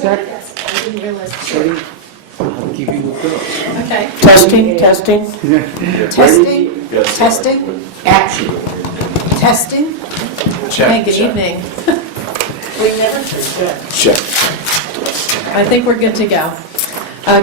Check. Yes, I didn't realize. Ready? I'll give you a go. Okay. Testing, testing, Testing, testing, action. testing. Hey, good evening. We never forget. Check. I think we're good to go.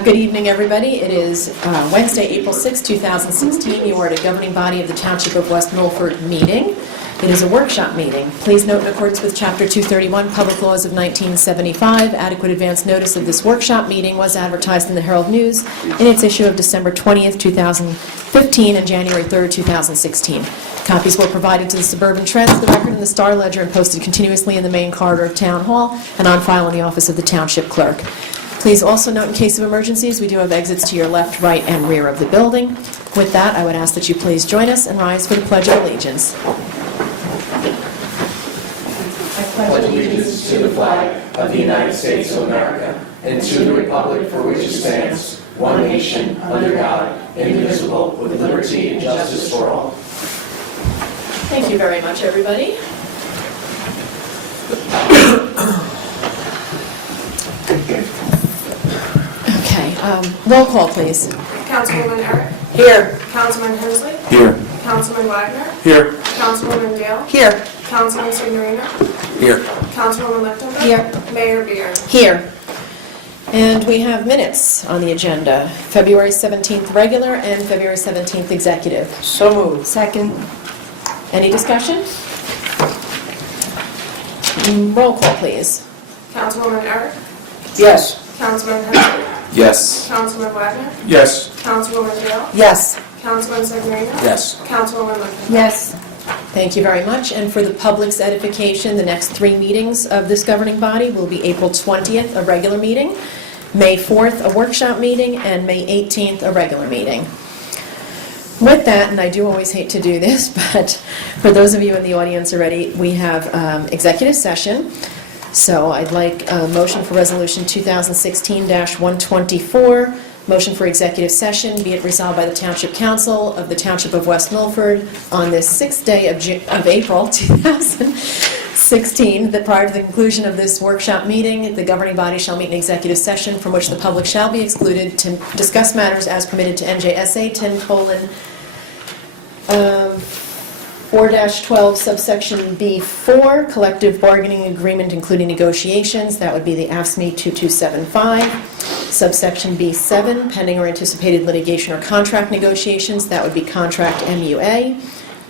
Good evening, everybody. It is Wednesday, April 6, 2016. You are at a governing body of the Township of West Milford meeting. It is a workshop meeting. Please note, in accordance with Chapter 231, Public Laws of 1975, adequate advance notice of this workshop meeting was advertised in the Herald News in its issue of December 20th, 2015 and January 3rd, 2016. Copies were provided to the Suburban Trends, the Record, and the Star Ledger and posted continuously in the main corridor of Town Hall and on file in the office of the Township Clerk. Please also note, in case of emergencies, we do have exits to your left, right, and rear of the building. With that, I would ask that you please join us and rise for the Pledge of Allegiance. I pledge allegiance to the flag of the United States of America and to the republic for which it stands, one nation, under God, indivisible, with liberty and justice for all. Thank you very much, everybody. Okay, roll call, please. Councilwoman Eric. Here. Councilman Hensley. Here. Councilman Wagner. Here. Councilwoman Dale. Here. Councilman Signorino. Here. Councilwoman Lichtenberg. Here. Mayor Beer. Here. And we have minutes on the agenda, February 17th regular and February 17th executive. So moved. Second. Any discussion? Roll call, please. Councilwoman Eric. Yes. Councilman Hensley. Yes. Councilman Wagner. Yes. Councilwoman Dale. Yes. Councilman Signorino. Yes. Councilwoman Lichtenberg. Yes. Thank you very much. And for the public's edification, the next 3 meetings of this governing body will be April 20th, a regular meeting, May 4th, a workshop meeting, and May 18th, a regular meeting. With that, and I do always hate to do this, but for those of you in the audience already, we have executive session. So I'd like a motion for Resolution 2016-124, motion for executive session, be it resolved by the Township Council of the Township of West Milford on this 6th day of April 2016, that prior to the conclusion of this workshop meeting, the governing body shall meet an executive session from which the public shall be excluded to discuss matters as permitted to NJSA 10:4-12 subsection B4, collective bargaining agreement including negotiations, that would be the AFSCME 2275. Subsection B7, pending or anticipated litigation or contract negotiations, that would be contract MUA.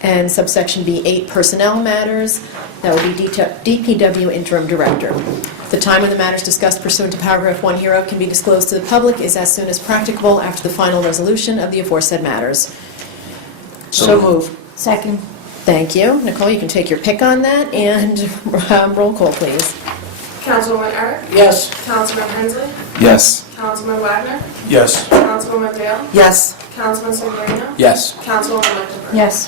And subsection B8, personnel matters, that would be DPW interim director. The time when the matters discussed pursuant to paragraph 1 hereof can be disclosed to the public is as soon as practicable after the final resolution of the aforesaid matters. So moved. Second. Thank you. Nicole, you can take your pick on that, and roll call, please. Councilwoman Eric. Yes. Councilman Hensley. Yes. Councilman Wagner. Yes. Councilwoman Dale. Yes. Councilman Signorino. Yes. Councilwoman Lichtenberg. Yes.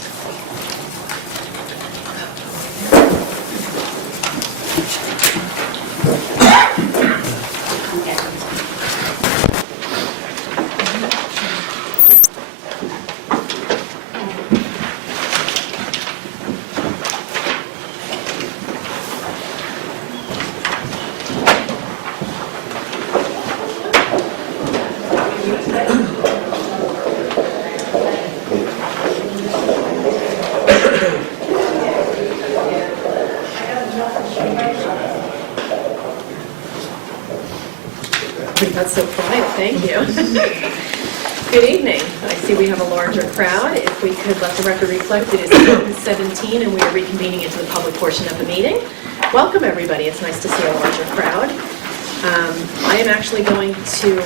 That's so quiet, thank you. Good evening. I see we have a larger crowd. If we could let the record reflect, it is 11:17 and we are reconvening into the public portion of the meeting. Welcome, everybody. It's nice to see a larger crowd. I am actually going to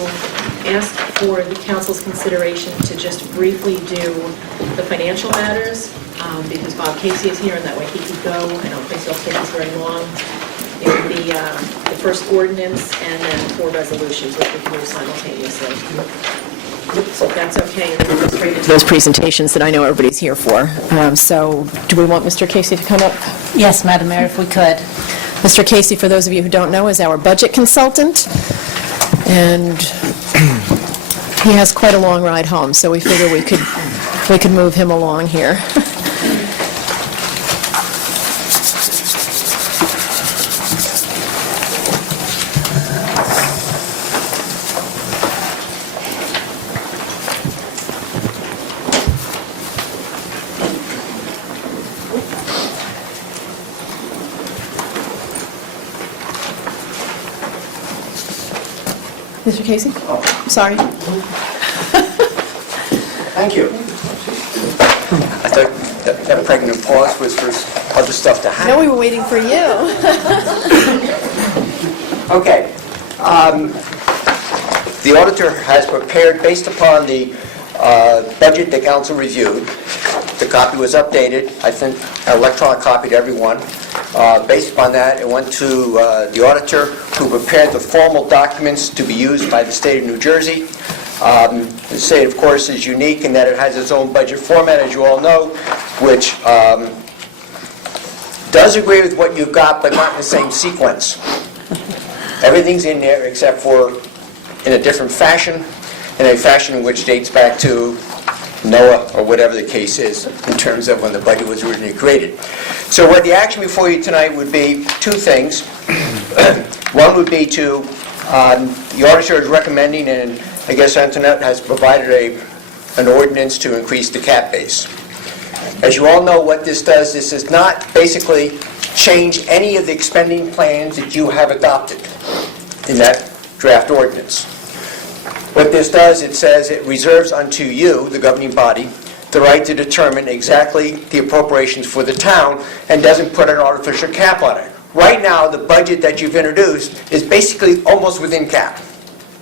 ask for the council's consideration to just briefly do the financial matters, because Bob Casey is here and that way he could go. I don't think it'll take us very long. It would be the first ordinance and then 4 resolutions, which we can move simultaneously. So if that's okay, and then we'll go straight into those presentations that I know everybody's here for. So do we want Mr. Casey to come up? Yes, Madam Mayor, if we could. Mr. Casey, for those of you who don't know, is our budget consultant, and he has quite a long ride home, so we figure we could move him along here. Mr. Casey? Sorry. Thank you. I thought that pregnant pause was for other stuff to happen. No, we were waiting for you. Okay. The auditor has prepared, based upon the budget the council reviewed, the copy was updated, I think an electronic copy to everyone. Based upon that, it went to the auditor, who prepared the formal documents to be used by the state of New Jersey. The state, of course, is unique in that it has its own budget format, as you all know, which does agree with what you've got, but not in the same sequence. Everything's in there except for in a different fashion, in a fashion which dates back to Noah, or whatever the case is, in terms of when the budget was originally created. So what the action before you tonight would be two things. One would be to, the auditor is recommending, and I guess Antoinette has provided an ordinance to increase the cap base. As you all know, what this does not basically change any of the expending plans that you have adopted in that draft ordinance. What this does, it says it reserves unto you, the governing body, the right to determine exactly the appropriations for the town, and doesn't put an artificial cap on it. Right now, the budget that you've introduced is basically almost within cap.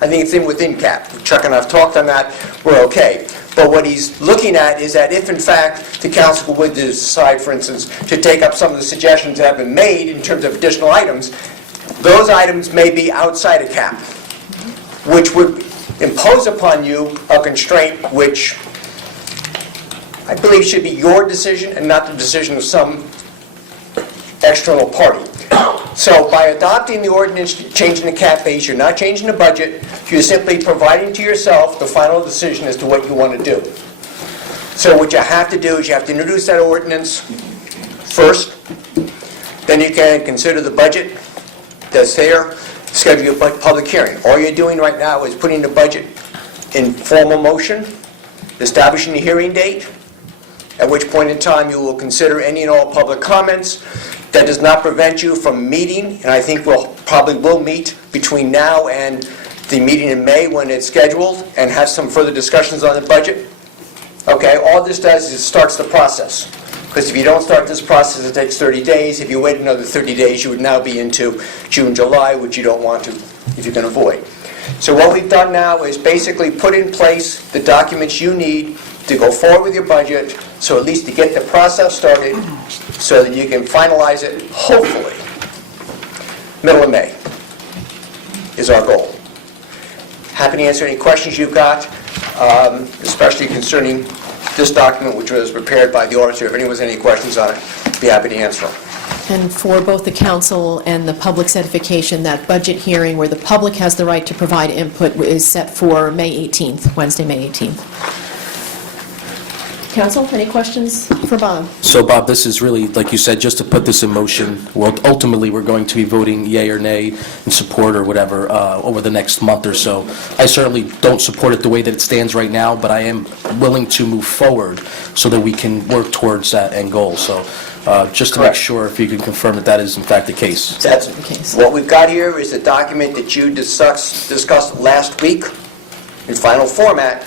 I think it's within cap. Chuck and I have talked on that. We're okay. But what he's looking at is that if, in fact, the council would decide, for instance, to take up some of the suggestions that have been made in terms of additional items, those items may be outside of cap, which would impose upon you a constraint which I believe should be your decision and not the decision of some external party. So by adopting the ordinance changing the cap base, you're not changing the budget, you're simply providing to yourself the final decision as to what you want to do. So what you have to do is you have to introduce that ordinance first, then you can consider the budget that's there, schedule a public hearing. All you're doing right now is putting the budget in formal motion, establishing the hearing date, at which point in time you will consider any and all public comments. That does not prevent you from meeting, and I think we'll probably will meet between now and the meeting in May when it's scheduled, and have some further discussions on the budget. Okay, all this does is it starts the process. Because if you don't start this process, it takes 30 days. If you wait another 30 days, you would now be into June, July, which you don't want to, if you can avoid. So what we've done now is basically put in place the documents you need to go forward with your budget, so at least to get the process started, so that you can finalize it, hopefully, middle of May is our goal. Happy to answer any questions you've got, especially concerning this document, which was prepared by the auditor. If anyone has any questions on it, be happy to answer them. And for both the council and the public's edification, that budget hearing where the public has the right to provide input is set for May 18th, Wednesday, May 18th. Council, any questions for Bob? So, Bob, this is really, like you said, just to put this in motion. Well, ultimately, we're going to be voting yay or nay in support or whatever over the next month or so. I certainly don't support it the way that it stands right now, but I am willing to move forward so that we can work towards that end goal. So, just to make sure, if you can confirm that that is in fact the case. That's the case. What we've got here is the document that you discussed last week in final format,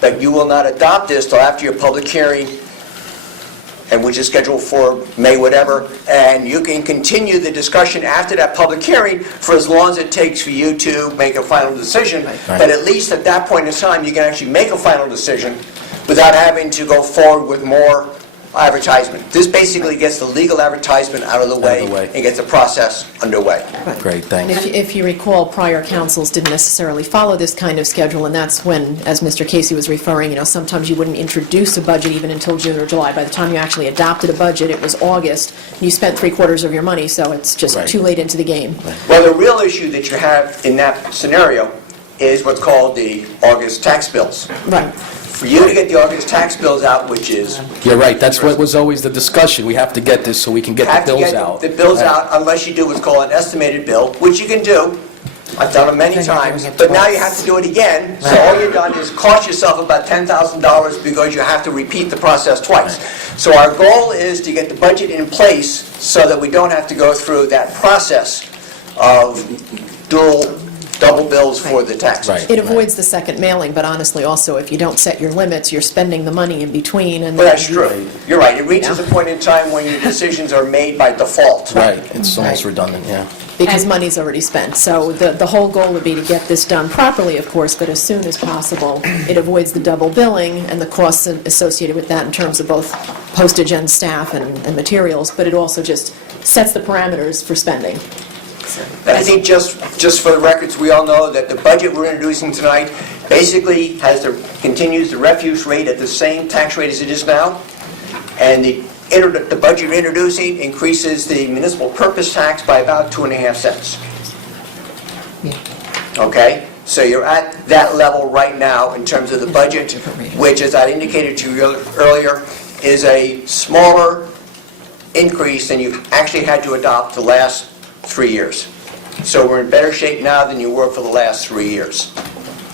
but you will not adopt this till after your public hearing, and which is scheduled for May whatever, and you can continue the discussion after that public hearing for as long as it takes for you to make a final decision. Right. But at least at that point in time, you can actually make a final decision without having to go forward with more advertisement. This basically gets the legal advertisement out of the way and gets the process underway. Great, And thanks. if you recall, prior councils didn't necessarily follow this kind of schedule, and that's when, as Mr. Casey was referring, sometimes you wouldn't introduce a budget even until June or July. By the time you actually adopted a budget, it was August, and you spent 3/4 of your money, so it's just Right. too late into the game. Well, the real issue that you have in that scenario is what's called the August tax bills. Right. For you to get the August tax bills out, which is... You're right, that's what was always the discussion. We have to get this so we can get have the to bills get out. the bills Right. out unless you do what's called an estimated bill, which you can do. I've done it many Then you're times, doing it but now twice. you have to do it again. So all you've done is cost yourself about $10,000 because you have to repeat the process twice. So our goal is to get the budget in place so that we don't have to go through that process of dual double bills for the taxes. Right. It avoids the second mailing, but honestly, also, if you don't set your limits, you're spending the money in between, and Well, that's then true. You're right. It reaches a point in time when your decisions are made by default. Right, it's almost redundant, yeah. because money's already spent. So the whole goal would be to get this done properly, of course, but as soon as possible. It avoids the double billing and the costs associated with that in terms of both postage and staff and materials, but it also just sets the parameters for spending. And I think just for the records, we all know that the budget we're introducing tonight basically continues the refuse rate at the same tax rate as it is now, and the budget you're introducing increases the municipal purpose tax by about 2.5 cents. Okay? So you're at that level right now in terms of the budget, which, as I indicated to you earlier, is a smaller increase than you've actually had to adopt the last 3 years. So we're in better shape now than you were for the last 3 years.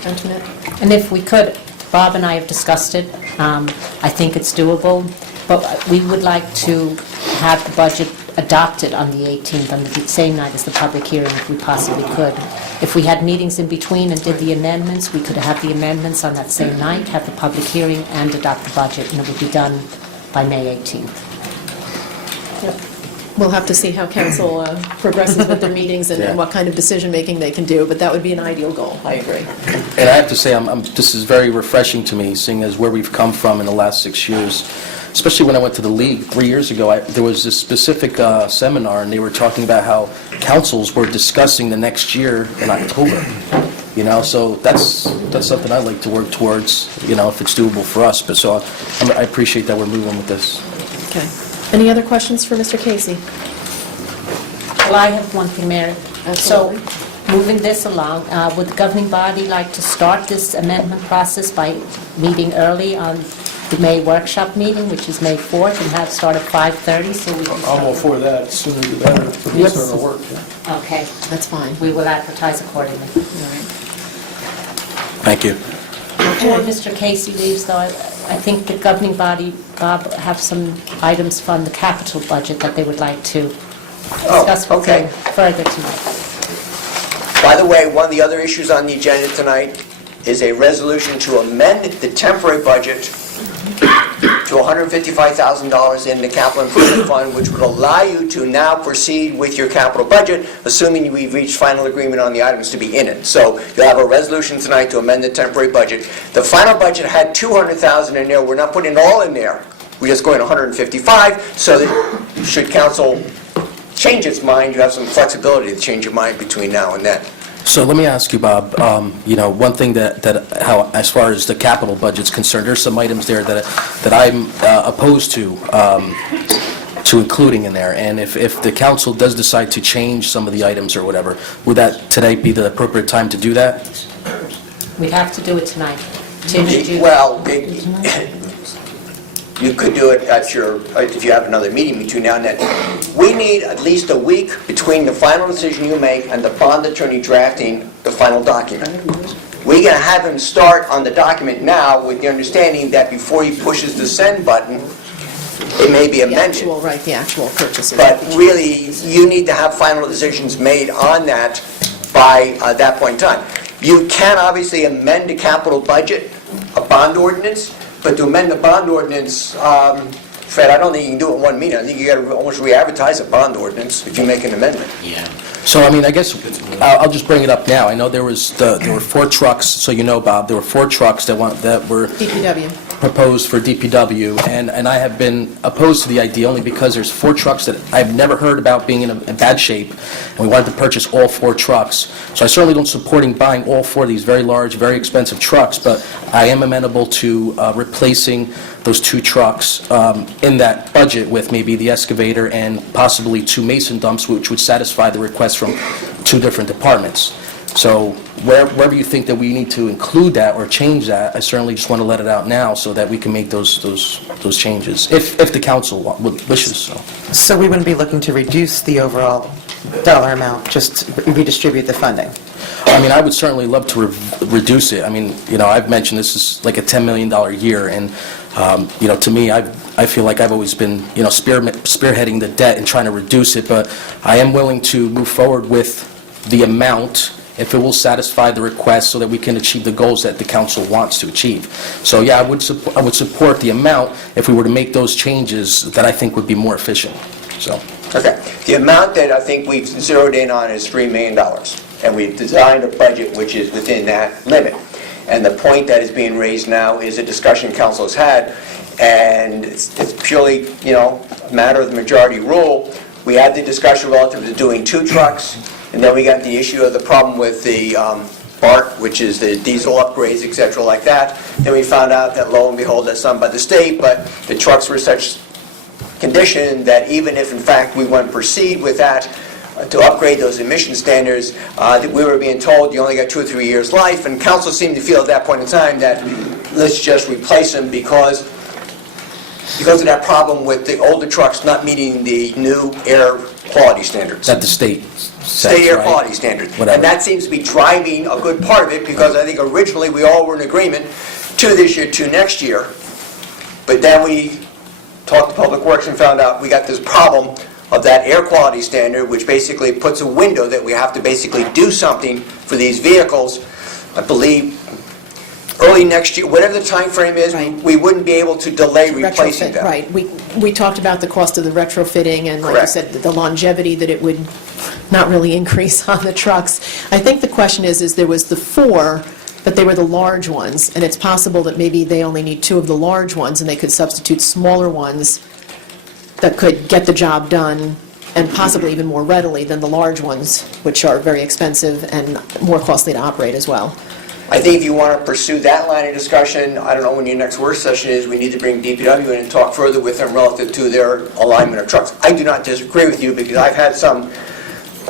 Antoinette? And if we could, Bob and I have discussed it. I think it's doable, but we would like to have the budget adopted on the 18th, on the same night as the public hearing, if we possibly could. If we had meetings in between and did the amendments, we could have the amendments on that same night, have the public hearing, and adopt the budget, and it would be done by May 18th. We'll have to see how council progresses with their meetings Yeah. and what kind of decision-making they can do, but that would be an ideal goal, I agree. And I have to say, this is very refreshing to me, seeing as where we've come from in the last 6 years. Especially when I went to the league 3 years ago, there was this specific seminar, and they were talking about how councils were discussing the next year in October. You know, so that's something I'd like to work towards, you know, if it's doable for us. But so I appreciate that we're moving with this. Okay. Any other questions for Mr. Casey? Well, I have one thing, Mary. Absolutely. So, moving this along, would the governing body like to start this amendment process by meeting early on the May workshop meeting, which is May 4th, and have start at 5:30, so we can I'm start? all for that, sooner the better, for me Yes. to start our work. Yeah. Okay, That's fine. we will advertise accordingly. Thank you. Before Mr. Casey leaves, though, I think the governing body, Bob, have some items from the capital budget that they would like to discuss with okay. you further tonight. By the way, one of the other issues on the agenda tonight is a resolution to amend the temporary budget to $155,000 in the capital improvement fund, which would allow you to now proceed with your capital budget, assuming we've reached final agreement on the items to be in it. So you'll have a resolution tonight to amend the temporary budget. The final budget had $200,000 in there. We're not putting it all in there. We're just going $155,000, so that should council change its mind, you have some flexibility to change your mind between now and then. So let me ask you, Bob, you know, one thing how, as far as the capital budget's concerned, there's some items there that I'm opposed to including in there. And if the council does decide to change some of the items or whatever, would that today be the appropriate time to do that? We'd have to do it tonight. To introduce- Well, you could do it at if you have another meeting between now and then. We need at least a week between the final decision you make and the bond attorney drafting the final document. We're going to have him start on the document now with the understanding that before he pushes the send button, it may be amended. The actual purchases. But really, you need to have final decisions made on that by that point in time. You can obviously amend the capital budget, a bond ordinance, but to amend the bond ordinance, Fred, I don't think you can do it in one meeting. I think you got to almost re-advertise a bond ordinance if you make an amendment. So, I mean, I guess I'll just bring it up now. I know there were 4 trucks, so you know, Bob, there were 4 trucks that were DPW. proposed for DPW, and I have been opposed to the idea only because there's 4 trucks that I've never heard about being in bad shape, and we wanted to purchase all 4 trucks. So I certainly don't support buying all 4 of these very large, very expensive trucks, but I am amenable to replacing those 2 trucks in that budget with maybe the excavator and possibly 2 mason dumps, which would satisfy the request from 2 different departments. So wherever you think that we need to include that or change that, I certainly just want to let it out now so that we can make those changes, if the council wishes so. So we wouldn't be looking to reduce the overall dollar amount, just redistribute the funding? I mean, I would certainly love to reduce it. I mean, you know, I've mentioned this is like a $10 million year, and, you know, to me, I feel like I've always been, you know, spearheading the debt and trying to reduce it, but I am willing to move forward with the amount if it will satisfy the request so that we can achieve the goals that the council wants to achieve. So, yeah, I would support the amount if we were to make those changes that I think would be more efficient, so. Okay. The amount that I think we've zeroed in on is $3 million, and we've designed a budget which is within that limit. And the point that is being raised now is a discussion council has had, and it's purely, a matter of the majority rule. We had the discussion relative to doing 2 trucks, and then we got the issue of the problem with the BART, which is the diesel upgrades, et cetera, like that. Then we found out that, lo and behold, that's done by the state, but the trucks were in such condition that even if, in fact, we want to proceed with that, to upgrade those emission standards, that we were being told you only got 2 or 3 years life, and council seemed to feel at that point in time that let's just replace them because of that problem with the older trucks not meeting the new air quality standards. That the state sets, State air right? quality standards. Whatever. And that seems to be driving a good part of it, because I think originally we all were in agreement 2 this year, 2 next year. But then we talked to Public Works and found out we got this problem of that air quality standard, which basically puts a window that we have to basically do something for these vehicles. I believe early next year, whatever the time frame is, Right. we wouldn't be able to delay replacing Retrofit, them. right. We talked about the cost of the retrofitting, and like you Correct. said, the longevity that it would not really increase on the trucks. I think the question is there was the 4, but they were the large ones, and it's possible that maybe they only need 2 of the large ones, and they could substitute smaller ones that could get the job done, and possibly even more readily than the large ones, which are very expensive and more costly to operate as well. I think if you want to pursue that line of discussion, I don't know when your next work session is, we need to bring DPW in and talk further with them relative to their alignment of trucks. I do not disagree with you, because I've had some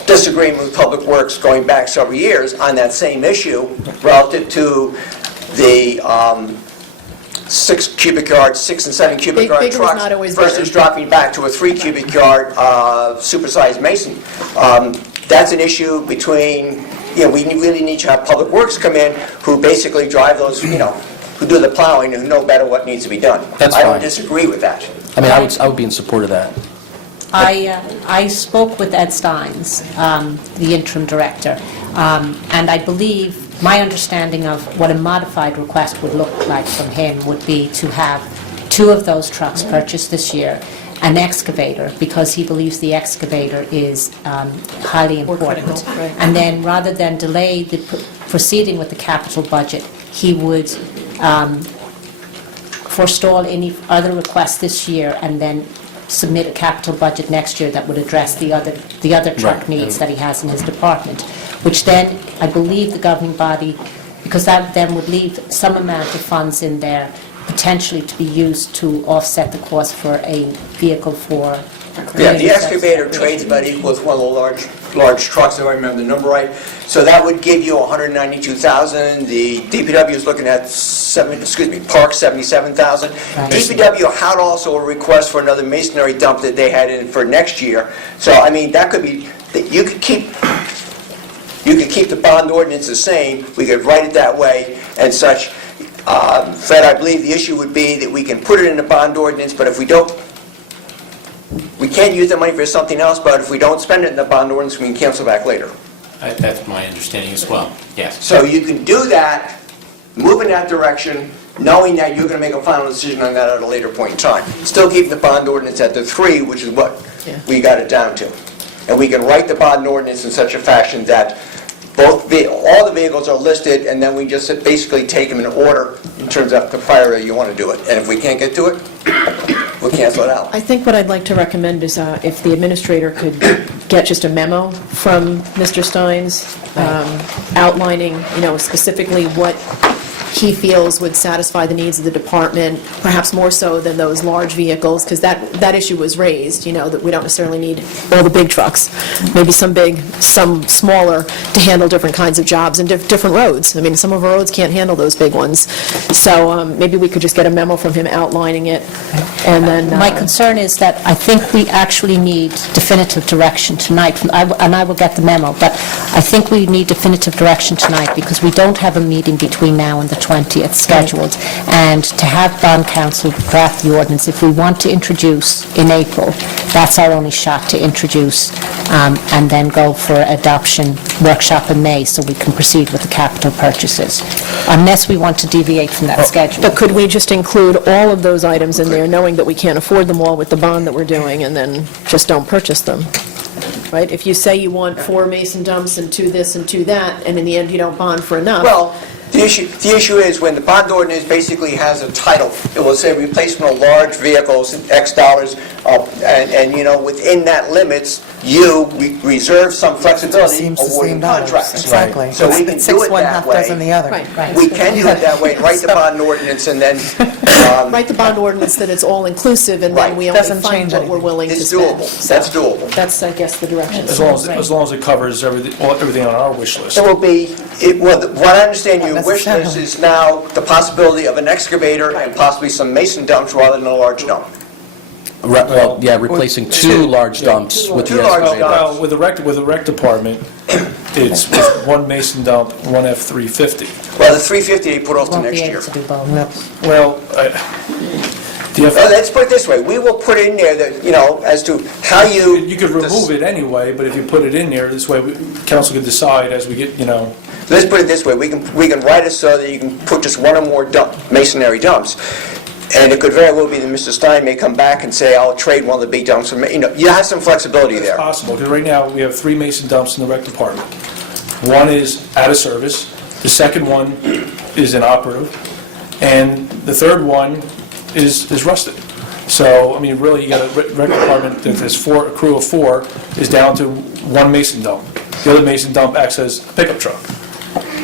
disagreement with Public Works going back several years on that same issue relative to the 6 cubic yard, 6 and 7 cubic yard Bigger was trucks not always versus better. dropping back to a 3 cubic yard supersized mason. That's an issue between, we really need to have Public Works come in who basically drive those, who do the plowing and who know better what needs to be done. That's I don't fine. disagree with that. I mean, I would be in support of that. I spoke with Ed Steins, the interim director, and I believe, my understanding of what a modified request would look like from him would be to have 2 of those trucks purchased this year, an excavator, because he believes the excavator is highly More important. critical, right. And then, rather than delay the proceeding with the capital budget, he would forestall any other requests this year and then submit a capital budget next year that would address the other truck Right. needs that he has in his department, which then, I believe the governing body, because that then would leave some amount of funds in there potentially to be used to offset the cost for a vehicle for... Yeah, the excavator trades about equal with one of the large trucks, if I remember the number right. So that would give you $192,000. The DPW is looking at Park $77,000. Right. DPW had also a request for another masonry dump that they had in for next year. So I mean, that could be, you could keep the bond ordinance the same. We could write it that way and such. Fred, I believe the issue would be that we can put it in the bond ordinance, but if we don't, we can't use the money for something else, but if we don't spend it in the bond ordinance, we can cancel back later. That's my understanding as well, yes. So you can do that, move in that direction, knowing that you're going to make a final decision on that at a later point in time. Still keep the bond ordinance at the 3, which is what we got it down to. And we can write the bond ordinance in such a fashion that all the vehicles are listed, and then we just basically take them in order in terms of the priority you want to do it. And if we can't get to it, we'll cancel it out. I think what I'd like to recommend is if the administrator could get just a memo from Mr. Steins outlining, specifically what he feels would satisfy the needs of the department, perhaps more so than those large vehicles, because that issue was raised, that we don't necessarily need all the big trucks. Maybe some big, some smaller, to handle different kinds of jobs and different roads. I mean, some of our roads can't handle those big ones. So maybe we could just get a memo from him outlining it, and then... My concern is that I think we actually need definitive direction tonight, and I will get the memo, but I think we need definitive direction tonight because we don't have a meeting between now and the 20th scheduled, and to have bond council draft the ordinance, if we want to introduce in April, that's our only shot to introduce, and then go for adoption workshop in May, so we can proceed with the capital purchases, unless we want to deviate from that schedule. But could we just include all of those items in there, knowing that we can't afford them all with the bond that we're doing, and then just don't purchase them? Right? If you say you want 4 mason dumps and 2 this and 2 that, and in the end you don't bond for enough. Well, the issue is when the bond ordinance basically has a title, it will say replacement of large vehicles, X dollars, and within that limits, you reserve some flexibility Seems the awarding same dollars. contracts. Exactly. So we can It's do six it one, that half dozen way. the other. Right. We can do it that way, and write the bond ordinance, and then Write the bond ordinance that it's all-inclusive, and then Right. we only Doesn't fund change what we're anything. willing to it's spend. doable. So That's doable. That's, I guess, the direction. As long as it covers everything on our wish list. It will be, what I understand your Not wish list necessarily. is now the possibility of an excavator and possibly some mason dumps rather than a large dump. Well, yeah, replacing 2 large dumps with the Two large excavator. dumps. Well, with the rec department, it's 1 mason dump, 1 F-350. Well, the 350 they put off to Won't be next able year. to do both. Well, Well, let's put it this way, we will put in there that, as to how you... you could remove it anyway, but if you put it in there, this way, council could decide as we get, Let's put it this way, we can write it so that you can put just 1 or more masonry dumps. And it could very well be that Mr. Stein may come back and say, I'll trade one of the big dumps. You have some flexibility it's there. possible, because right now, we have 3 mason dumps in the rec department. One is out of service, the second one is inoperative, and the third one is rusted. So, really, you got a rec department that has a crew of 4 is down to 1 mason dump. The other mason dump acts as a pickup truck,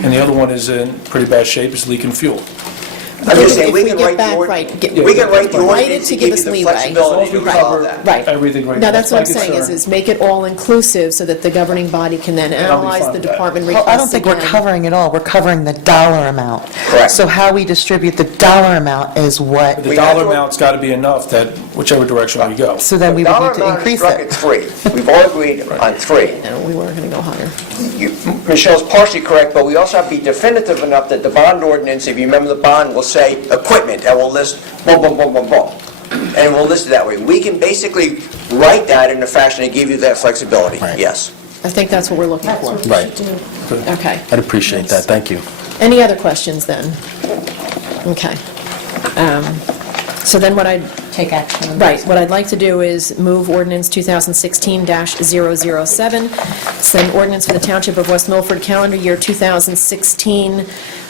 and the other one is in pretty bad shape, it's leaking fuel. I'm just saying, If we we can get write back, the right, we can write the write it ordinance to to give give us you the leeway. flexibility to Right. follow that. Right. Everything right Now, now. that's what I'm my saying, concern. is make it all-inclusive so that the governing body can then I'll be analyze fine the with that. department Well, requests I don't think we're again. covering it all, we're covering the dollar amount. Correct. So how we distribute the dollar amount is what, The We have dollar to- amount's got to be enough that whichever direction we go. so then we would Dollar need to amount is increase struck it. at 3. We've all agreed on 3. No, we weren't going to go higher. Michelle's partially correct, but we also have to be definitive enough that the bond ordinance, if you remember the bond, will say equipment, and will list boom, boom, boom, boom, boom. And we'll list it that way. We can basically write that in a fashion to give you that flexibility, Right. yes. I think that's what we're looking for. Right. Okay. I'd appreciate that, thank you. Any other questions then? Okay. So then what I'd Take action on Right, what I'd like to do is move ordinance 2016-007. It's an ordinance for the Township of West Milford, calendar year 2016,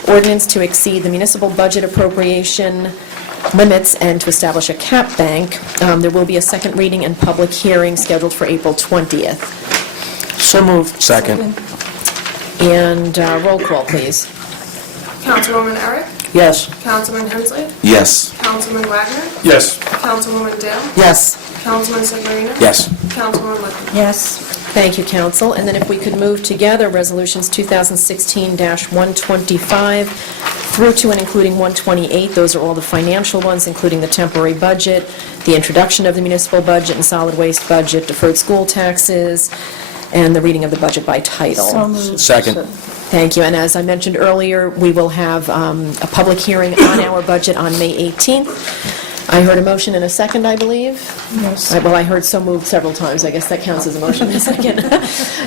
ordinance to exceed the municipal budget appropriation limits and to establish a cap bank. There will be a second reading and public hearing scheduled for April 20th. So moved. Second. And roll call, please. Councilwoman Eric, Yes. Councilman Hensley, Yes. Councilman Wagner, Yes. Councilwoman Dale, Yes. Councilman Seglarino. Yes. Councilwoman Lippman. Yes. Thank you, council. And then if we could move together resolutions 2016-125 through to and including 128, those are all the financial ones, including the temporary budget, the introduction of the municipal budget and solid waste budget, deferred school taxes, and the reading of the budget by title. Second. Thank you. And as I mentioned earlier, we will have a public hearing on our budget on May 18th. I heard a motion and a second, I believe. Yes. Well, I heard so moved several times. I guess that counts as a motion and a second.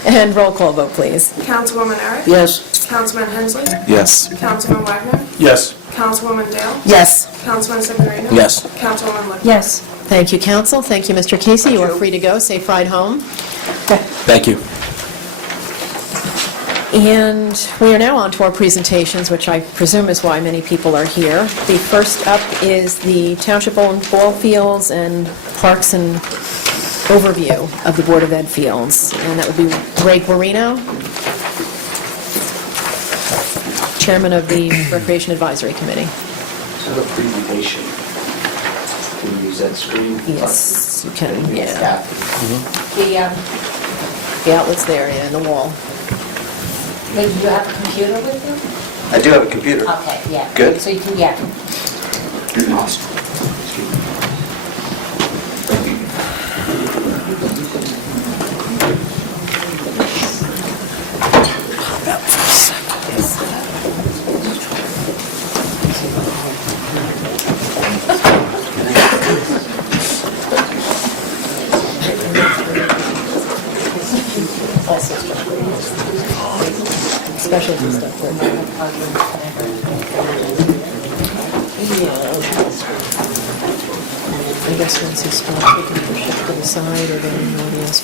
And roll call vote, please. Councilwoman Eric, Yes. Councilman Hensley, Yes. Councilman Wagner, Yes. Councilwoman Dale, Yes. Councilman Seglarino. Yes. Councilwoman Lippman. Yes. Thank you, council. Thank you, Mr. Casey. You are free to go. Safe ride home. Thank you. And we are now on to our presentations, which I presume is why many people are here. The first up is the Township-owned ball fields and parks and overview of the Board of Ed fields. And that would be Ray Guarino, Chairman of the Recreation Advisory Committee. So the presentation, can you use that screen? Yes, you can, yeah. Staff. The outlet's there, yeah, in the wall. Do you have a computer with you? I do have a computer. Okay, yeah. Good. So you can, yeah. Awesome. Specialty stuff. I guess once he stops, we can push it to the side or then an audience.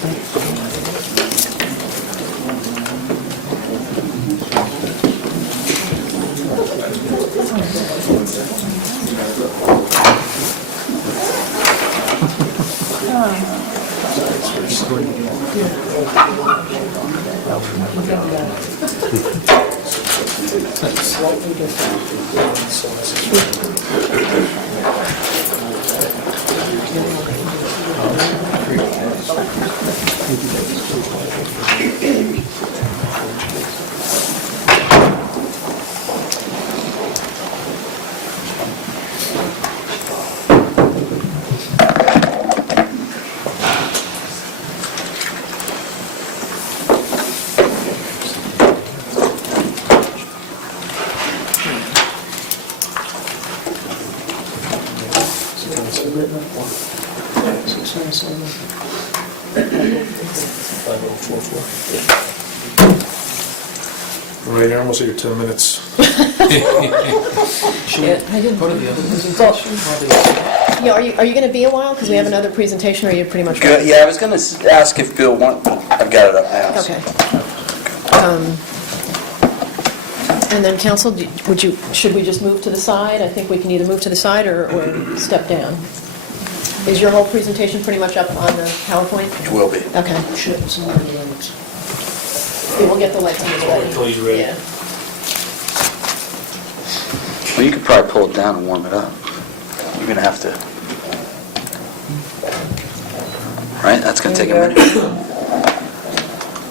All right, you're almost at your 10 minutes. Yeah, are you going to be a while? Because we have another presentation, or are you pretty much ready? Yeah, I was going to ask if Bill want, I've got it up now. Okay. And then, council, should we just move to the side? I think we can either move to the side or step down. Is your whole presentation pretty much up on the PowerPoint? It will be. Okay. Yeah, we'll get the lights on ready. Until he's ready. Yeah. Well, you could probably pull it down and warm it up. You're going to have to. Right? That's going to take a minute.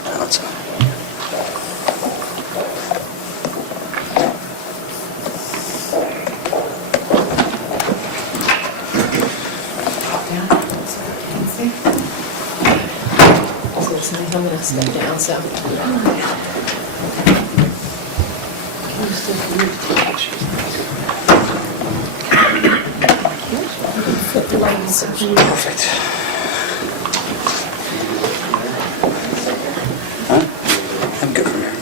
That's I'm going to step down, so. perfect. Huh? I'm good from here.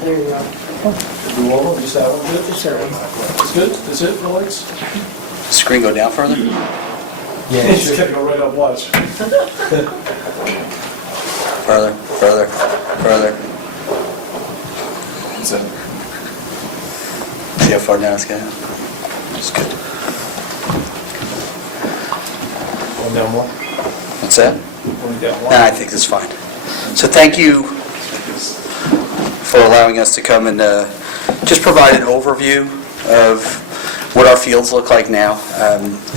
There you go. Do all of them? Just that one good? Just that one. It's good? That's it for the lights? Screen go down further? Yeah. It's just gotta go right up, watch. Further, further, further. That's it. See how far down it's going? It's good. Going down more? What's that? Going down more? Nah, I think that's fine. So thank you for allowing us to come and just provide an overview of what our fields look like now.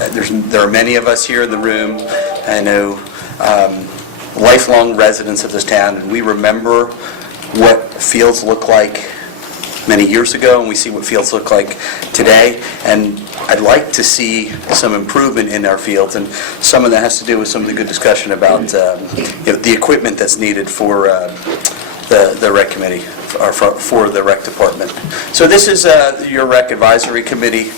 There are many of us here in the room. I know lifelong residents of this town, and we remember what fields look like many years ago, and we see what fields look like today. And I'd like to see some improvement in our fields, and some of that has to do with some of the good discussion about the equipment that's needed for the rec committee, or for the rec department. So this is your rec advisory committee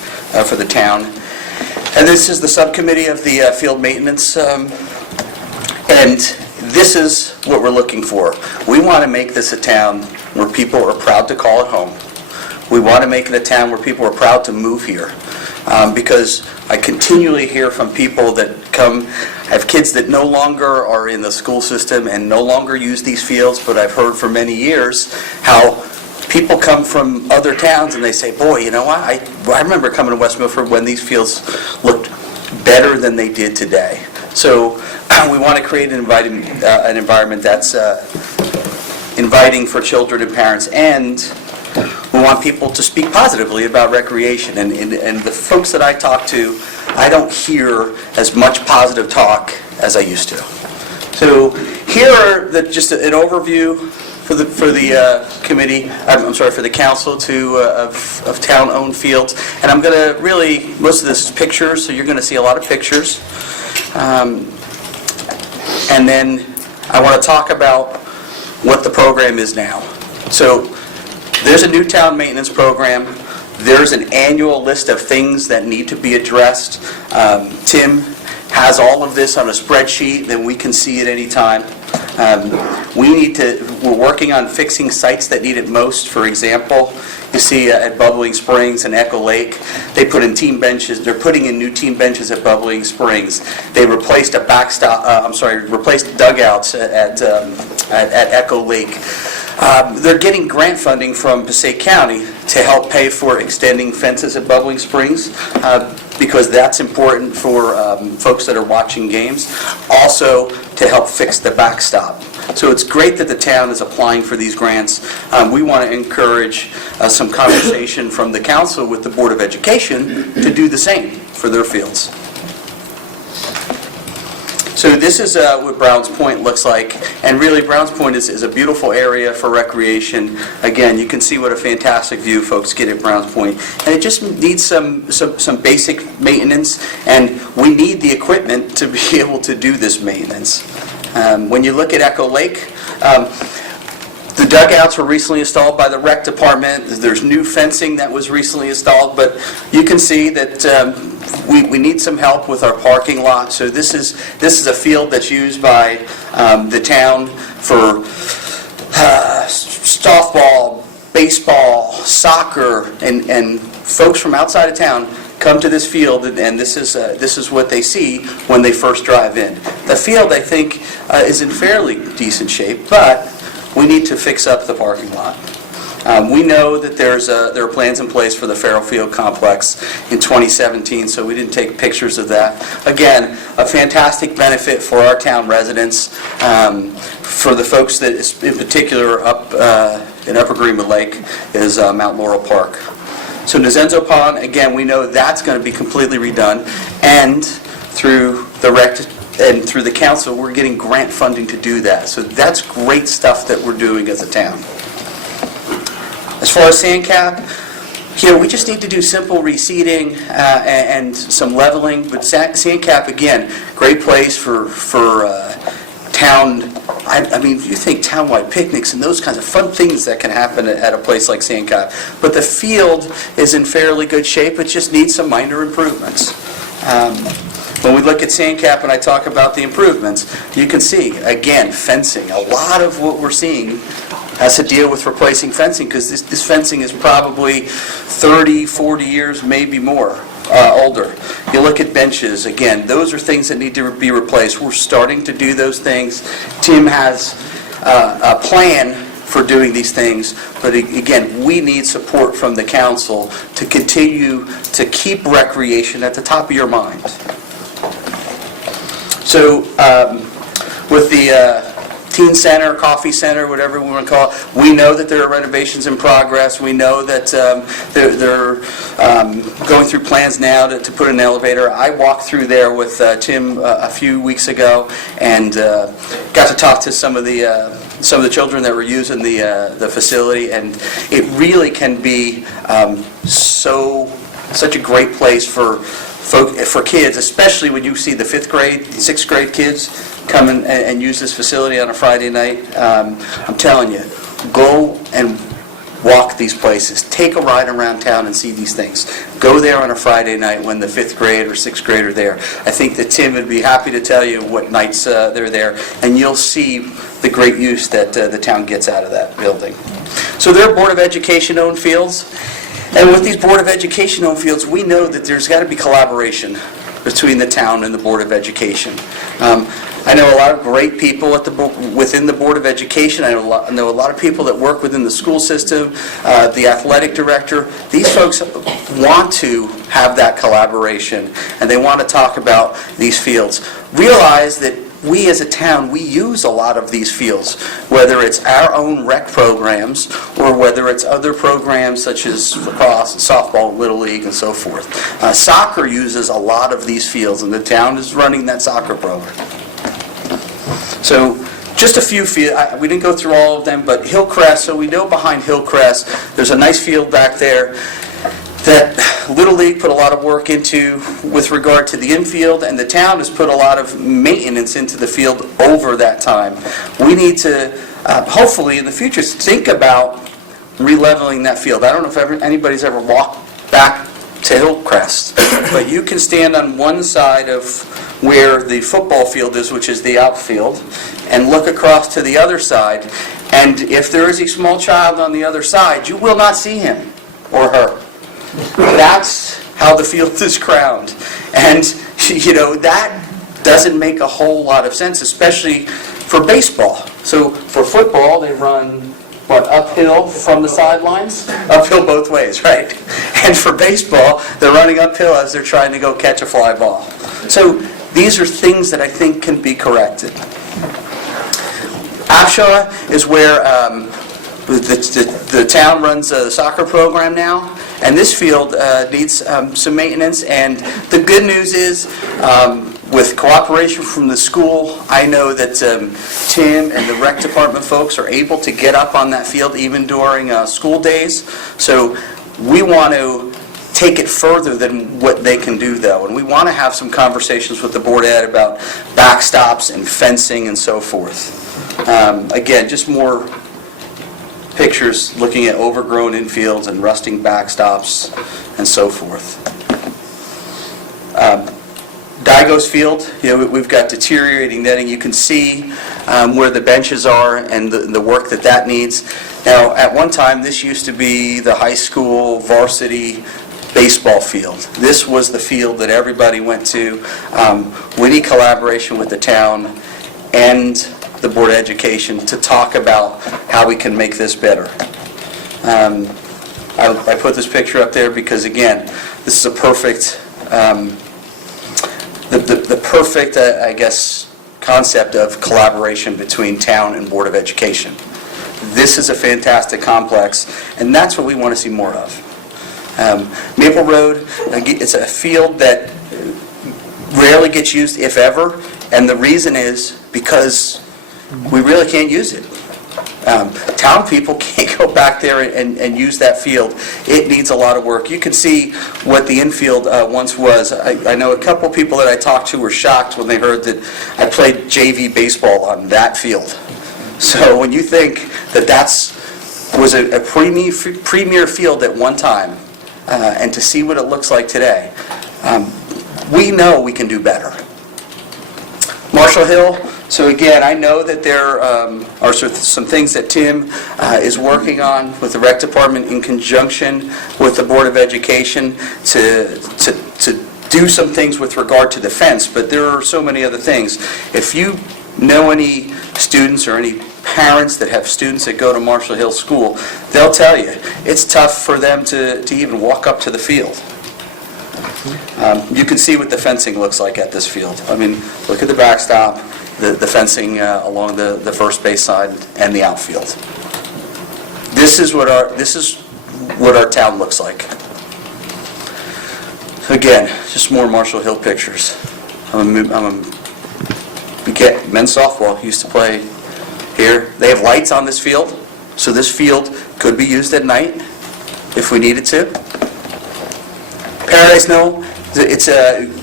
for the town, and this is the subcommittee of the field maintenance, and this is what we're looking for. We want to make this a town where people are proud to call it home. We want to make it a town where people are proud to move here. Because I continually hear from people that have kids that no longer are in the school system and no longer use these fields, but I've heard for many years how people come from other towns and they say, boy, you know what, I remember coming to West Milford when these fields looked better than they did today. So we want to create an environment that's inviting for children and parents, and we want people to speak positively about recreation. And the folks that I talk to, I don't hear as much positive talk as I used to. So here are just an overview for the committee. I'm sorry, for the council of town-owned fields. And I'm going to really, most of this is pictures, so you're going to see a lot of pictures. And then I want to talk about what the program is now. So there's a new town maintenance program. There's an annual list of things that need to be addressed. Tim has all of this on a spreadsheet, then we can see it any time. We're working on fixing sites that need it most. For example, you see at Bubbling Springs and Echo Lake, they put in team benches. They're putting in new team benches at Bubbling Springs. They replaced replaced dugouts at Echo Lake. They're getting grant funding from Passaic County to help pay for extending fences at Bubbling Springs, because that's important for folks that are watching games. Also, to help fix the backstop. So it's great that the town is applying for these grants. We want to encourage some conversation from the council with the Board of Education to do the same for their fields. So this is what Browns Point looks like, and really Browns Point is a beautiful area for recreation. Again, you can see what a fantastic view folks get at Browns Point, and it just needs some basic maintenance, and we need the equipment to be able to do this maintenance. When you look at Echo Lake, the dugouts were recently installed by the rec department. There's new fencing that was recently installed, but you can see that we need some help with our parking lot. So this is a field that's used by the town for softball, baseball, soccer, and folks from outside of town come to this field, and this is what they see when they first drive in. The field, I think, is in fairly decent shape, but we need to fix up the parking lot. We know that there are plans in place for the Farrell Field complex in 2017, so we didn't take pictures of that. Again, a fantastic benefit for our town residents, for the folks that, in particular, up in Upper Greenwood Lake, is Mount Laurel Park. So Nazenzo Pond, again, we know that's going to be completely redone, and through the rec and through the council, we're getting grant funding to do that. So that's great stuff that we're doing as a town. As far as sand cap, here we just need to do simple reseeding and some leveling. But sand cap, again, great place for town. I mean, you think townwide picnics and those kinds of fun things that can happen at a place like Sand Cap. But the field is in fairly good shape. It just needs some minor improvements. When we look at Sand Cap and I talk about the improvements, you can see, again, fencing. A lot of what we're seeing has to deal with replacing fencing, because this fencing is probably 30, 40 years, maybe more. Older. You look at benches, again, those are things that need to be replaced. We're starting to do those things. Tim has a plan for doing these things, but again, we need support from the council to continue to keep recreation at the top of your mind. So with the teen center, coffee center, whatever we want to call it, we know that there are renovations in progress. We know that they're going through plans now to put an elevator. I walked through there with Tim a few weeks ago and got to talk to some of the children that were using the facility, and it really can be such a great place for kids, especially when you see the 5th grade, 6th grade kids come in and use this facility on a Friday night. I'm telling you, go and walk these places. Take a ride around town and see these things. Go there on a Friday night when the 5th grade or 6th grade are there. I think that Tim would be happy to tell you what nights they're there, and you'll see the great use that the town gets out of that building. So they're Board of Education-owned fields. And with these Board of Education-owned fields, we know that there's got to be collaboration between the town and the Board of Education. I know a lot of great people within the Board of Education. I know a lot of people that work within the school system, the athletic director. These folks want to have that collaboration, and they want to talk about these fields. Realize that we as a town, we use a lot of these fields, whether it's our own rec programs or whether it's other programs such as lacrosse, softball, Little League, and so forth. Soccer uses a lot of these fields, and the town is running that soccer program. So just a few fields. We didn't go through all of them, but Hillcrest, so we know behind Hillcrest, there's a nice field back there that Little League put a lot of work into with regard to the infield, and the town has put a lot of maintenance into the field over that time. We need to, hopefully in the future, think about re-leveling that field. I don't know if anybody's ever walked back to Hillcrest, but you can stand on one side of where the football field is, which is the outfield, and look across to the other side, and if there is a small child on the other side, you will not see him or her. That's how the field is crowned. And, that doesn't make a whole lot of sense, especially for baseball. So for football, they run, uphill from the sidelines? Uphill both ways, right? And for baseball, they're running uphill as they're trying to go catch a fly ball. So these are things that I think can be corrected. Abshaw is where the town runs the soccer program now, and this field needs some maintenance. And the good news is, with cooperation from the school, I know that Tim and the rec department folks are able to get up on that field even during school days. So we want to take it further than what they can do, though. And we want to have some conversations with the Board of Ed about backstops and fencing and so forth. Again, just more pictures looking at overgrown infields and rusting backstops and so forth. Digos Field, we've got deteriorating netting. You can see where the benches are and the work that needs. Now, at one time, this used to be the high school varsity baseball field. This was the field that everybody went to. We need collaboration with the town and the Board of Education to talk about how we can make this better. I put this picture up there because, again, this is a perfect, the perfect, I guess, concept of collaboration between town and Board of Education. This is a fantastic complex, and that's what we want to see more of. Maple Road, it's a field that rarely gets used, if ever, and the reason is because we really can't use it. Town people can't go back there and use that field. It needs a lot of work. You can see what the infield once was. I know a couple people that I talked to were shocked when they heard that I played JV baseball on that field. So when you think that was a premier field at one time, and to see what it looks like today, we know we can do better. Marshall Hill, so again, I know that there are some things that Tim is working on with the rec department in conjunction with the Board of Education to do some things with regard to the fence, but there are so many other things. If you know any students or any parents that have students that go to Marshall Hill School, they'll tell you it's tough for them to even walk up to the field. You can see what the fencing looks like at this field. I mean, look at the backstop, the fencing along the first base side and the outfield. This is what our town looks like. Again, just more Marshall Hill pictures. Men's softball used to play here. They have lights on this field, so this field could be used at night if we needed to. Paradise Knoll, it's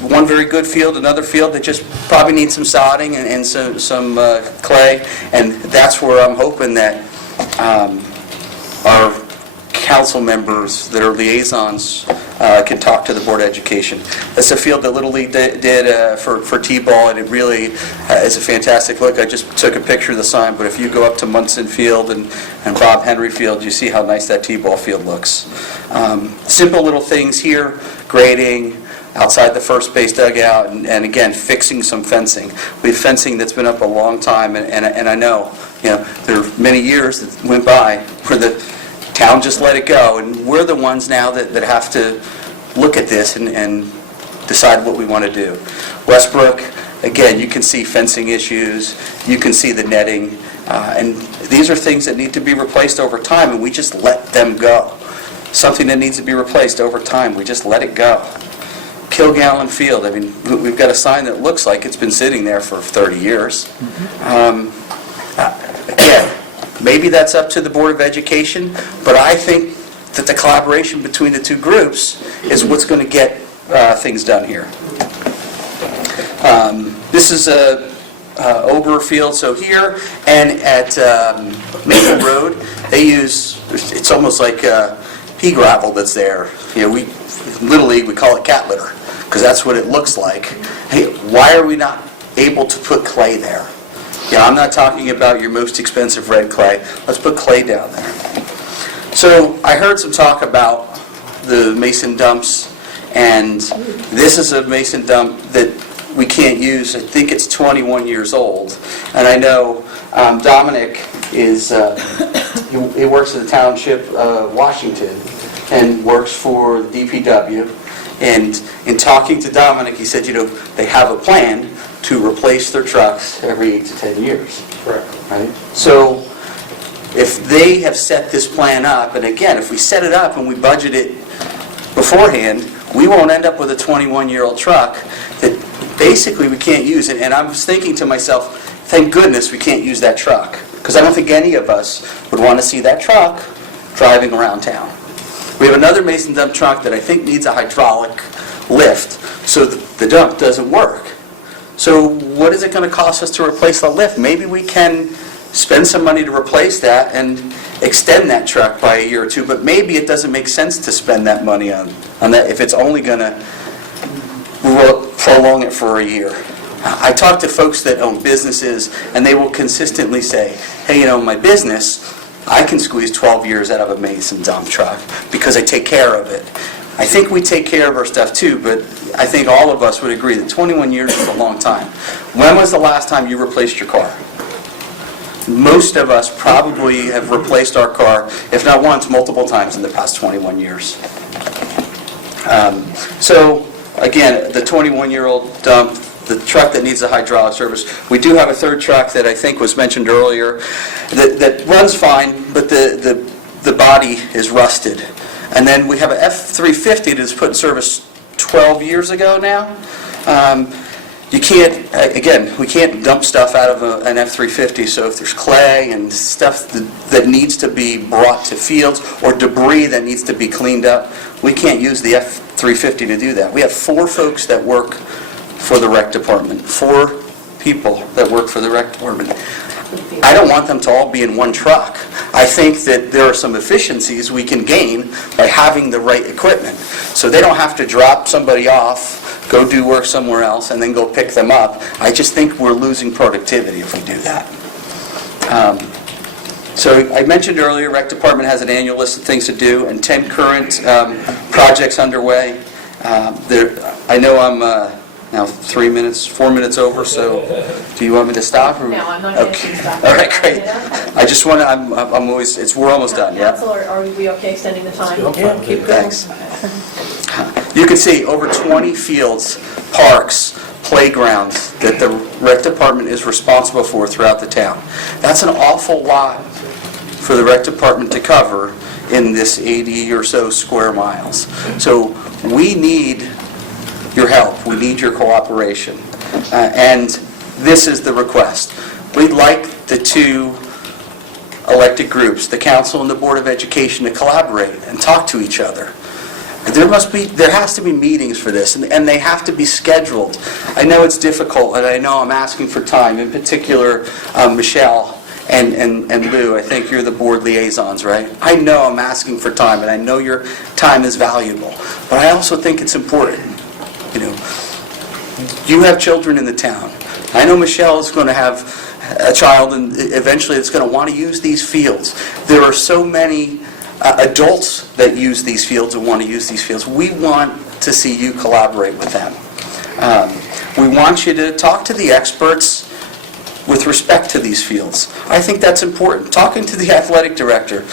one very good field, another field that just probably needs some sodding and some clay, and that's where I'm hoping that our council members that are liaisons can talk to the Board of Education. It's a field that Little League did for T-ball, and it really is a fantastic look. I just took a picture of the sign, but if you go up to Munson Field and Bob Henry Field, you see how nice that T-ball field looks. Simple little things here, grading, outside the first base dugout, and again, fixing some fencing. We have fencing that's been up a long time, and I know, there are many years that went by where the town just let it go, and we're the ones now that have to look at this and decide what we want to do. Westbrook, again, you can see fencing issues, you can see the netting, and these are things that need to be replaced over time, and we just let them go. Something that needs to be replaced over time, we just let it go. Kilgallen Field, I mean, we've got a sign that looks like it's been sitting there for 30 years. Again, maybe that's up to the Board of Education, but I think that the collaboration between the two groups is what's going to get things done here. This is Ober Field, so here and at Maple Road, they use, it's almost like pea gravel that's there. Little League, we call it cat litter, because that's what it looks like. Hey, why are we not able to put clay there? Yeah, I'm not talking about your most expensive red clay. Let's put clay down there. So I heard some talk about the mason dumps, and this is a mason dump that we can't use. I think it's 21 years old. And I know Dominic is, he works at the Township of Washington and works for the DPW. And in talking to Dominic, he said, they have a plan to replace their trucks every 8 to 10 years. Correct. Right? So if they have set this plan up, and again, if we set it up and we budget it beforehand, we won't end up with a 21-year-old truck that basically we can't use. And I was thinking to myself, thank goodness we can't use that truck, because I don't think any of us would want to see that truck driving around town. We have another mason dump truck that I think needs a hydraulic lift, so the dump doesn't work. So what is it going to cost us to replace the lift? Maybe we can spend some money to replace that and extend that truck by a year or two, but maybe it doesn't make sense to spend that money on that if it's only going to prolong it for a year. I talk to folks that own businesses, and they will consistently say, hey, my business, I can squeeze 12 years out of a mason dump truck because I take care of it. I think we take care of our stuff too, but I think all of us would agree that 21 years is a long time. When was the last time you replaced your car? Most of us probably have replaced our car, if not once, multiple times in the past 21 years. So, again, the 21-year-old dump, the truck that needs a hydraulic service. We do have a third truck that I think was mentioned earlier that runs fine, but the body is rusted. And then we have an F-350 that was put in service 12 years ago now. You can't, again, we can't dump stuff out of an F-350, so if there's clay and stuff that needs to be brought to fields or debris that needs to be cleaned up, we can't use the F-350 to do that. We have 4 folks that work for the rec department, 4 people that work for the rec department. I don't want them to all be in one truck. I think that there are some efficiencies we can gain by having the right equipment. So they don't have to drop somebody off, go do work somewhere else, and then go pick them up. I just think we're losing productivity if we do that. So I mentioned earlier, rec department has an annual list of things to do and 10 current projects underway. I know I'm now 4 minutes over, so do you want me to stop? Or? No, I'm not going to stop. All right, great. I just want to, I'm always, we're almost done, yeah? Council, are we okay extending the time? Yeah, Keep going. Thanks. You can see over 20 fields, parks, playgrounds that the rec department is responsible for throughout the town. That's an awful lot for the rec department to cover in this 80 or so square miles. So we need your help. We need your cooperation. And this is the request. We'd like the 2 elected groups, the council and the Board of Education, to collaborate and talk to each other. There has to be meetings for this, and they have to be scheduled. I know it's difficult, and I know I'm asking for time. In particular, Michelle and Lou, I think you're the board liaisons, right? I know I'm asking for time, and I know your time is valuable. But I also think it's important. You have children in the town. I know Michelle is going to have a child, and eventually it's going to want to use these fields. There are so many adults that use these fields and want to use these fields. We want to see you collaborate with them. We want you to talk to the experts with respect to these fields. I think that's important. Talking to the athletic director,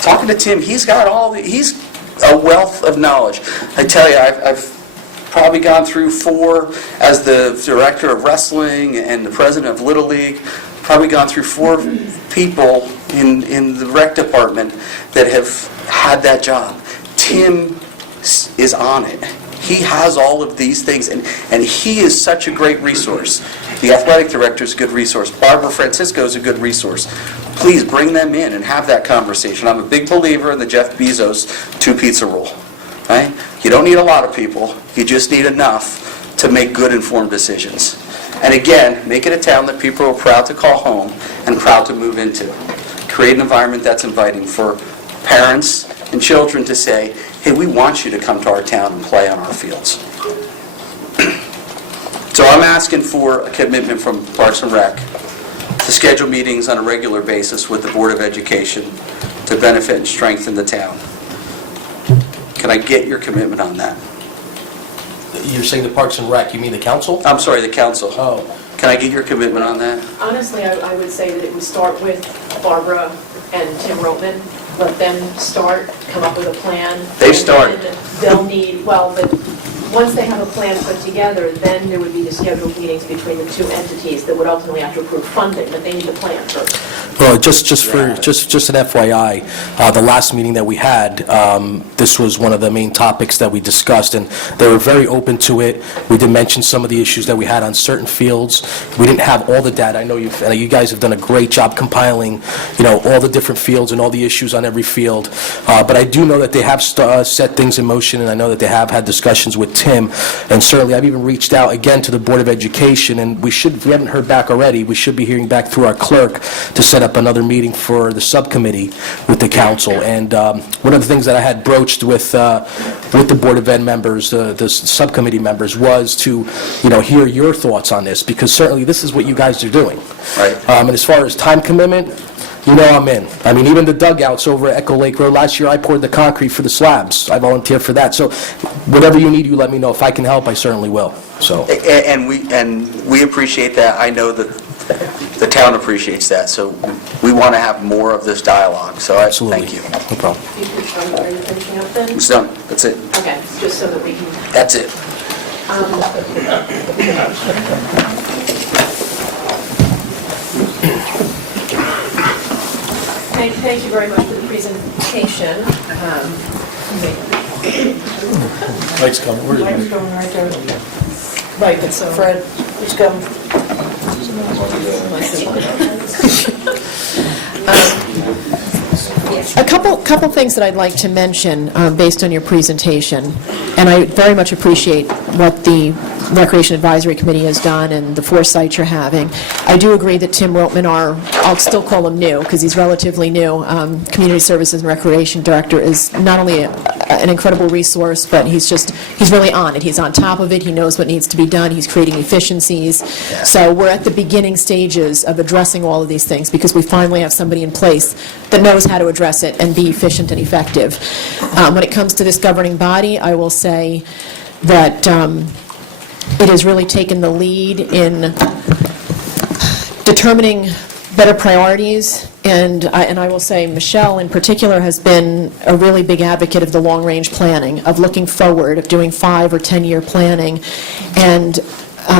talking to Tim, he's a wealth of knowledge. I tell you, I've probably gone through 4 as the director of wrestling and the president of Little League, probably gone through 4 people in the rec department that have had that job. Tim is on it. He has all of these things, and he is such a great resource. The athletic director is a good resource. Barbara Francisco is a good resource. Please bring them in and have that conversation. I'm a big believer in the Jeff Bezos 2-pizza rule. Right? You don't need a lot of people. You just need enough to make good informed decisions. And again, make it a town that people are proud to call home and proud to move into. Create an environment that's inviting for parents and children to say, hey, we want you to come to our town and play on our fields. So I'm asking for a commitment from Parks and Rec to schedule meetings on a regular basis with the Board of Education to benefit and strengthen the town. Can I get your commitment on that? You're saying the Parks and Rec, you mean the council? I'm sorry, the council. Oh. Can I get your commitment on that? Honestly, I would say that it would start with Barbara and Tim Rotman. Let them start, come up with a plan. They've started. And then they'll need, well, but once they have a plan put together, then there would be the scheduled meetings between the two entities that would ultimately have to approve funding, but they need the plan first. Well, just an FYI, the last meeting that we had, this was one of the main topics that we discussed, and they were very open to it. We did mention some of the issues that we had on certain fields. We didn't have all the data. I know you guys have done a great job compiling, all the different fields and all the issues on every field. But I do know that they have set things in motion, and I know that they have had discussions with Tim, and certainly I've even reached out again to the Board of Education, and if we haven't heard back already, we should be hearing back through our clerk to set up another meeting for the subcommittee with the council. And one of the things that I had broached with the Board of Ed members, the subcommittee members, was to, hear your thoughts on this, because certainly this is what you guys are doing. Right. And as far as time commitment, I'm in. I mean, even the dugouts over at Echo Lake Road, last year I poured the concrete for the slabs. I volunteered for that. So whatever you need, you let me know. If I can help, I certainly will. So. And we appreciate that. I know that the town appreciates that, so we want to have more of this dialogue, so Absolutely. thank you. No problem. Are you finishing up then? It's done, that's it. Okay, just so that we can... That's it. Thank you very much for the presentation. Mike's coming. Where Mike's is he? going right there. Right, but so... Fred, let's go. A couple things that I'd like to mention based on your presentation, and I very much appreciate what the Recreation Advisory Committee has done and the foresight you're having. I do agree that Tim Rotman, I'll still call him new because he's relatively new, Community Services and Recreation Director, is not only an incredible resource, but he's really on it. He's on top of it. He knows what needs to be done. He's creating efficiencies. Yeah. So we're at the beginning stages of addressing all of these things because we finally have somebody in place that knows how to address it and be efficient and effective. When it comes to this governing body, I will say that it has really taken the lead in determining better priorities, and I will say Michelle in particular has been a really big advocate of the long-range planning, of looking forward, of doing 5 or 10-year planning, and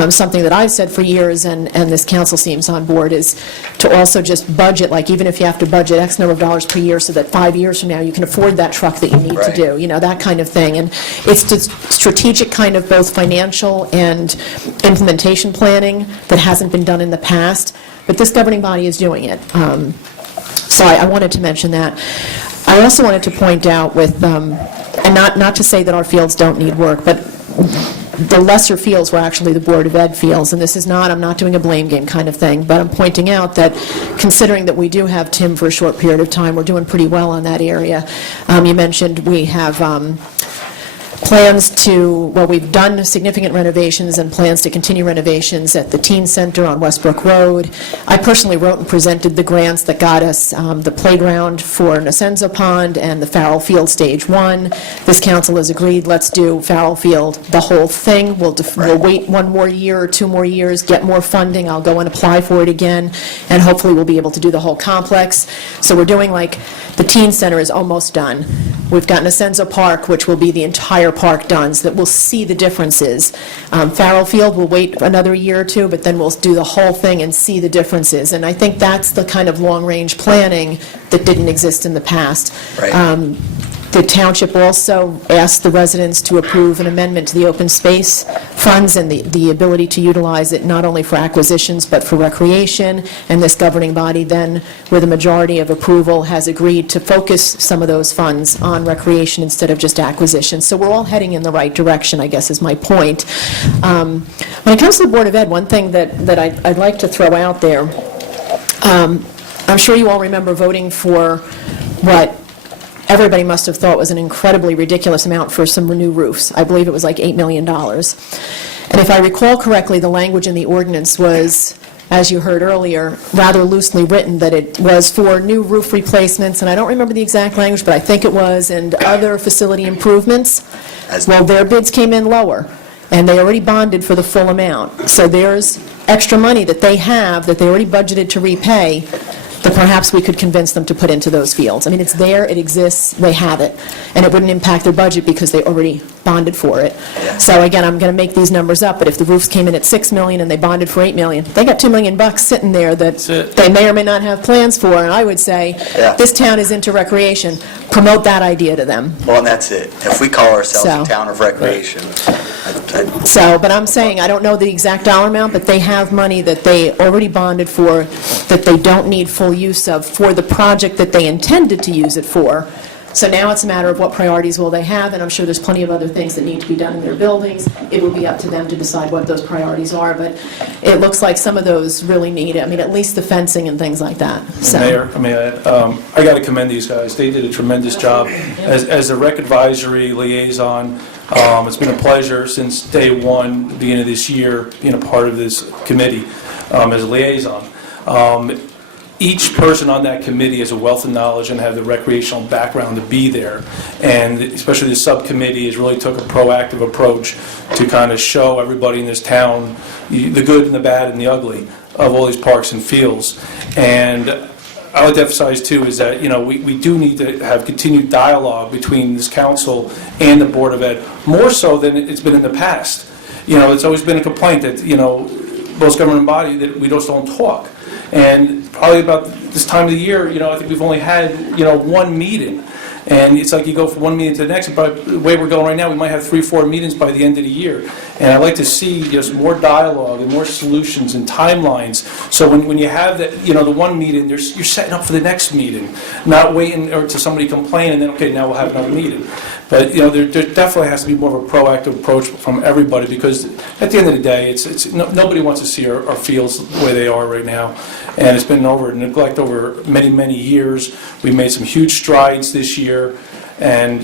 something that I've said for years, and this council seems on board, is to also just budget, like even if you have to budget X number of dollars per year so that 5 years from now you can afford that truck that you need to Right. do, that kind of thing. And it's just strategic kind of both financial and implementation planning that hasn't been done in the past, but this governing body is doing it. So I wanted to mention that. I also wanted to point out with, and not to say that our fields don't need work, but the lesser fields were actually the Board of Ed fields, and this is not, I'm not doing a blame game kind of thing, but I'm pointing out that considering that we do have Tim for a short period of time, we're doing pretty well on that area. You mentioned we have plans to, well, we've done significant renovations and plans to continue renovations at the Teen Center on Westbrook Road. I personally wrote and presented the grants that got us the playground for Nasenzo Pond and the Farrell Field Stage 1. This council has agreed, let's do Farrell Field, the whole thing. We'll wait 1 more year or 2 more years, get more funding, I'll go and apply for it again, and hopefully we'll be able to do the whole complex. So we're doing like, the Teen Center is almost done. We've got Nasenzo Park, which will be the entire park done, so that we'll see the differences. Farrell Field, we'll wait another year or 2, but then we'll do the whole thing and see the differences. And I think that's the kind of long-range planning that didn't exist in the past. Right. The township also asked the residents to approve an amendment to the open space funds and the ability to utilize it not only for acquisitions but for recreation, and this governing body then, with a majority of approval, has agreed to focus some of those funds on recreation instead of just acquisition. So we're all heading in the right direction, I guess is my point. When it comes to the Board of Ed, one thing that I'd like to throw out there, I'm sure you all remember voting for what everybody must have thought was an incredibly ridiculous amount for some new roofs. I believe it was like $8 million. And if I recall correctly, the language in the ordinance was, as you heard earlier, rather loosely written, that it was for new roof replacements, and I don't remember the exact language, but I think it was, and other facility improvements. Well, their bids came in lower, and they already bonded for the full amount. So there's extra money that they have, that they already budgeted to repay, that perhaps we could convince them to put into those fields. I mean, it's there, it exists, they have it, and it wouldn't impact their budget because they already bonded for it. So again, I'm going to make these numbers up, but if the roofs came in at $6 million and they bonded for $8 million, they got $2 million sitting there that they may or may not have plans for, and I would say, this town is into recreation, promote that idea to them. Well, and that's it. If we call ourselves So- a town of recreation, So, but I'm saying, I don't know the exact dollar amount, but they have money that they already bonded for, that they don't need full use of for the project that they intended to use it for. So now it's a matter of what priorities will they have, and I'm sure there's plenty of other things that need to be done in their buildings. It will be up to them to decide what those priorities are, but it looks like some of those really need it. I mean, at least the fencing and things like that. So. Mayor, I got to commend these guys. They did a tremendous job. As the rec advisory liaison, it's been a pleasure since day one, beginning of this year, being a part of this committee as a liaison. Each person on that committee has a wealth of knowledge and have the recreational background to be there. And especially the subcommittee has really took a proactive approach to kind of show everybody in this town the good and the bad and the ugly of all these parks and fields. And I would emphasize too is that, we do need to have continued dialogue between this council and the Board of Ed, more so than it's been in the past. It's always been a complaint that, most government body, that we just don't talk. And probably about this time of the year, I think we've only had, one meeting. And it's like you go from one meeting to the next, but the way we're going right now, we might have 3-4 meetings by the end of the year. And I'd like to see just more dialogue and more solutions and timelines. So when you have that, the one meeting, you're setting up for the next meeting, not waiting or to somebody complain and then, okay, now we'll have another meeting. But, there definitely has to be more of a proactive approach from everybody, because at the end of the day, nobody wants to see our fields the way they are right now. And it's been neglect over many, many years. We made some huge strides this year. And,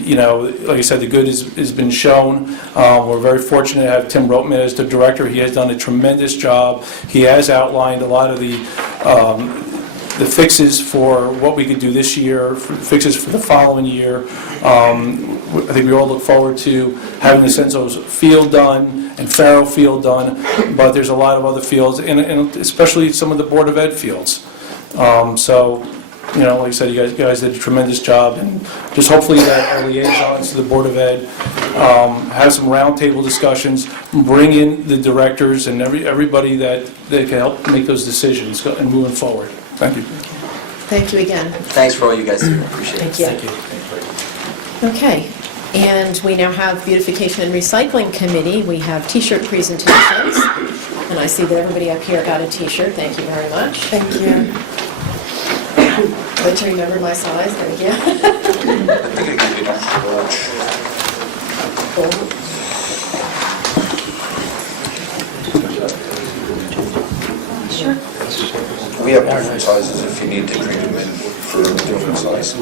like I said, the good has been shown. We're very fortunate to have Tim Rotman as the director. He has done a tremendous job. He has outlined a lot of the fixes for what we could do this year, fixes for the following year. I think we all look forward to having the Senzo's field done and Farrow field done, but there's a lot of other fields, and especially some of the Board of Ed fields. Like I said, you guys did a tremendous job, and just hopefully that our liaisons to the Board of Ed have some roundtable discussions, bring in the directors and everybody that can help make those decisions and moving forward. Thank you. Thank you again. thanks for all you guys do. Appreciate it. Thank you. Okay, and we now have Beautification and Recycling Committee. We have T-shirt presentations, and I see that everybody up here got a T-shirt. Thank you very much. Thank you. Good to remember my size, thank you. We have different sizes if you need to trade them in for a different size.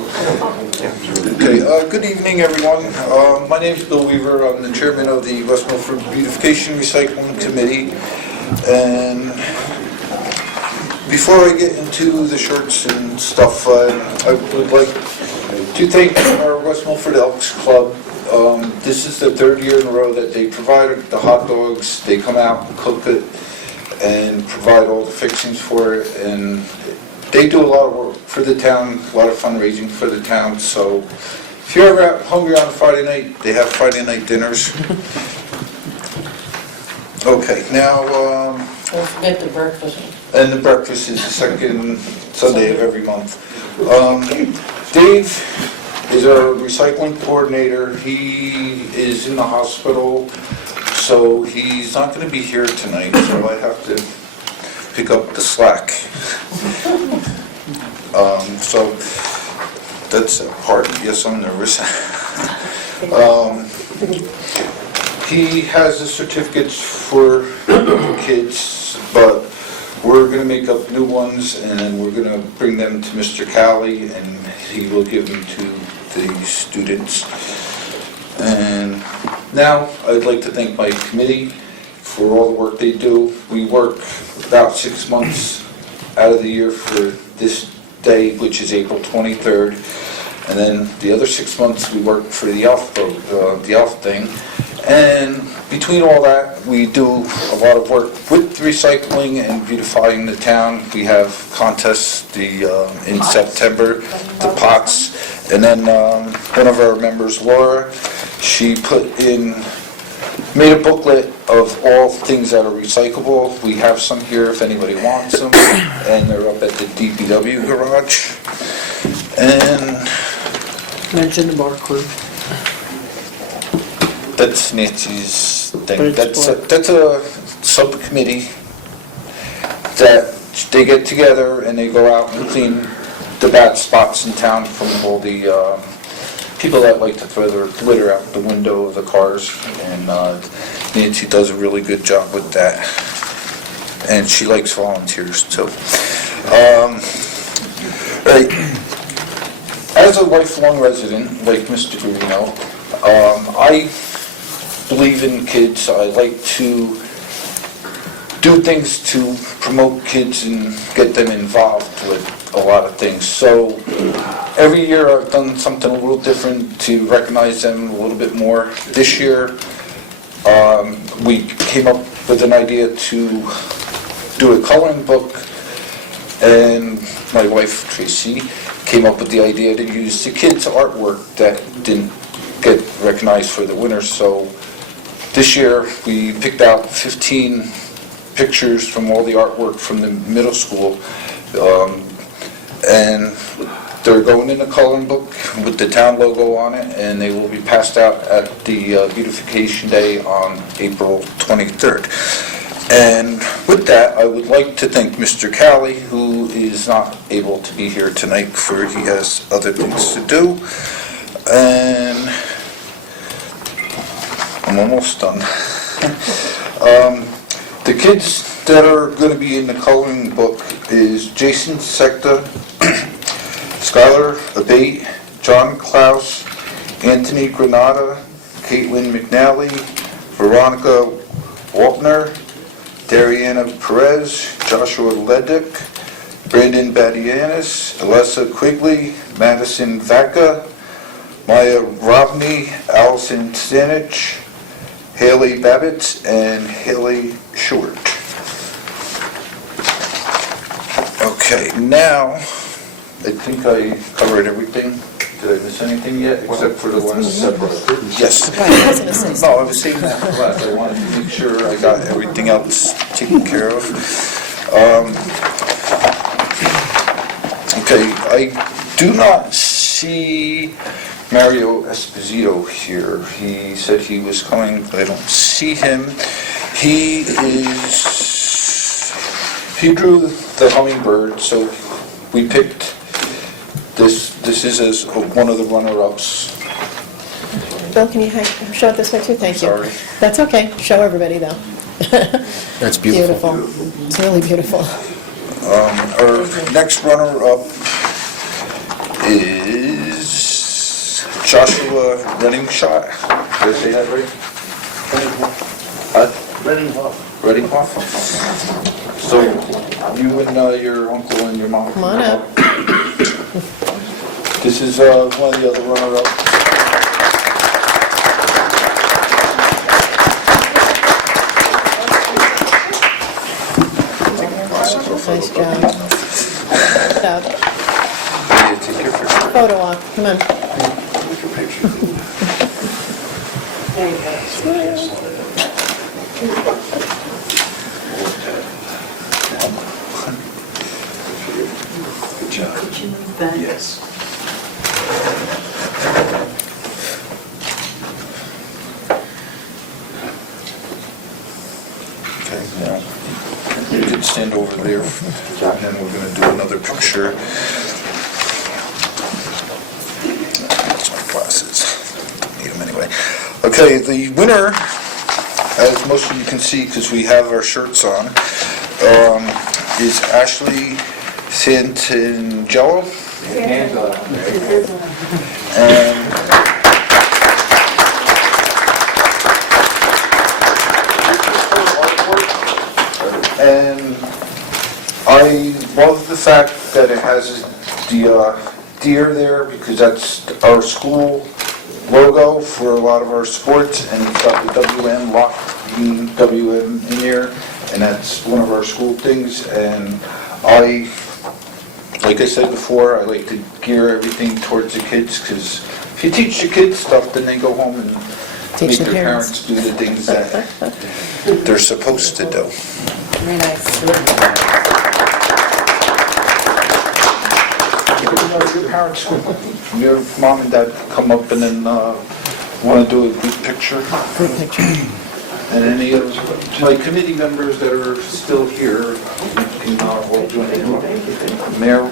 Okay, good evening, everyone. My name is Bill Weaver. I'm the chairman of the West Milford Beautification Recycling Committee. And before I get into the shirts and stuff, I would like to thank our West Milford Elks Club. This is the third year in a row that they provide the hot dogs. They come out and cook it and provide all the fixings for it, and they do a lot of work for the town, a lot of fundraising for the town. So if you're ever out hungry on a Friday night, they have Friday night dinners. Okay, now Don't forget the breakfast. and the breakfast is the second Sunday of every month. Dave is our recycling coordinator. He is in the hospital, so he's not going to be here tonight, so I have to pick up the slack. So that's a part. Yes, I'm nervous. He has the certificates for kids, but we're going to make up new ones, and then we're going to bring them to Mr. Calley, and he will give them to the students. And now I'd like to thank my committee for all the work they do. We work about 6 months out of the year for this day, which is April 23rd. And then the other 6 months, we work for the Alpha thing. And between all that, we do a lot of work with recycling and beautifying the town. We have contests in September, the pots. And then one of our members, Laura, she made a booklet of all things that are recyclable. We have some here if anybody wants them, and they're up at the DPW garage. And Mention the barcode. that's Nancy's thing. That's a subcommittee that they get together and they go out and clean the bad spots in town from all the people that like to throw their litter out the window of the cars. And Nancy does a really good job with that. And she likes volunteers too. Right. As a lifelong resident, like Mr. Guarino, I believe in kids. I like to do things to promote kids and get them involved with a lot of things. So every year I've done something a little different to recognize them a little bit more. This year we came up with an idea to do a coloring book, and my wife Tracy came up with the idea to use the kids' artwork that didn't get recognized for the winner. So this year we picked out 15 pictures from all the artwork from the middle school, and they're going in a coloring book with the town logo on it, and they will be passed out at the beautification day on April 23rd. And with that, I would like to thank Mr. Calley, who is not able to be here tonight for he has other things to do. And I'm almost done. The kids that are going to be in the coloring book is Jason Sekta, Skylar Abate, John Klaus, Anthony Granada, Caitlin McNally, Veronica Waltner, Dariana Perez, Joshua Ledick, Brandon Badianis, Alessa Quigley, Madison Vaca, Maya Rovney, Allison Stanich, Haley Babbitts, and Haley Short. Okay, now, I think I covered everything. Did I miss anything yet, except for the ones separate? Yes. No, I was saying that for last. I wanted to make sure I got everything else taken care of. Okay, I do not see Mario Esposito here. He said he was coming, but I don't see him. He drew the hummingbird, so we picked this is as one of the runner-ups. Bill, can you show it this way too? Thank you. Sorry. That's okay. Show everybody though. That's beautiful. Beautiful. It's really beautiful. Our next runner-up is Joshua Reddingshot. Did I say that right? Reddinghoff. So you and your uncle and your mom. Come on up. This is one of the other runner-ups. Nice job. Good job. Photo op. Come on. Good job. Yes. Okay, now, you can stand over there, and then we're going to do another picture. That's my glasses. Don't need them anyway. Okay, the winner, as most of you can see, because we have our shirts on, is Ashley Santangelo. And love the fact that it has the deer there, because that's our school logo for a lot of our sports, and it's got the WM lock, WM in here, and that's one of our school things. And like I said before, I like to gear everything towards the kids, because if you teach the kids stuff, then they go home and Teach make the their parents. parents do the things that they're supposed to do. Very nice. Your parents, your mom and dad come up and then want to do a group picture. Group picture. And any of my committee members that are still here, you can all join in. Mayor,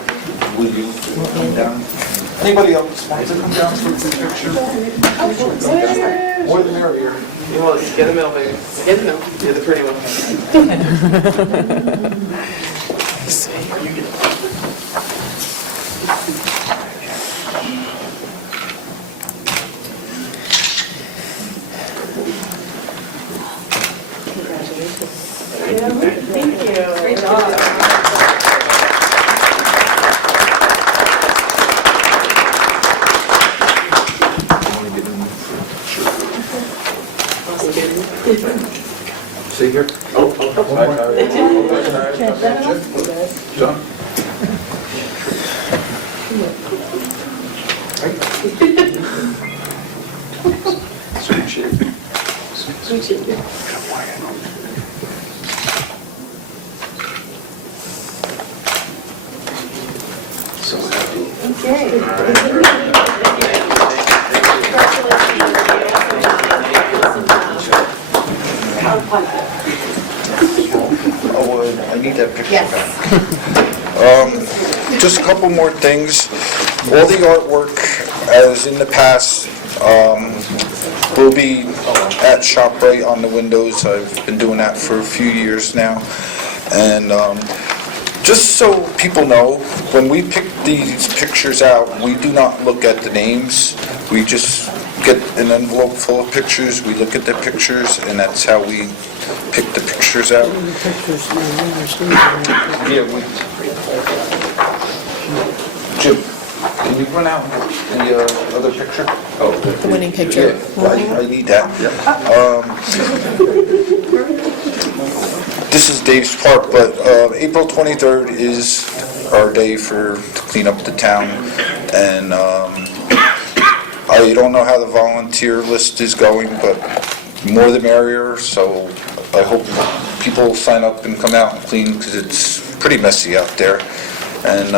will you come down? Anybody else want to come down for a group picture? More the merrier. Well, get in the middle, baby. Get in the middle. You're the pretty one. See here? John? So happy. Oh, I need that picture back. Just a couple more things. All the artwork, as in the past, will be at ShopRite on the windows. I've been doing that for a few years now. And just so people know, when we pick these pictures out, we do not look at the names. We just get an envelope full of pictures, we look at the pictures, and that's how we pick the pictures out. Yeah, Jim, can you run out the other picture? The winning picture. Yeah, I need that. This is Dave's Park, but April 23rd is our day to clean up the town, and I don't know how the volunteer list is going, but more the merrier, so I hope people sign up and come out and clean, because it's pretty messy out there. And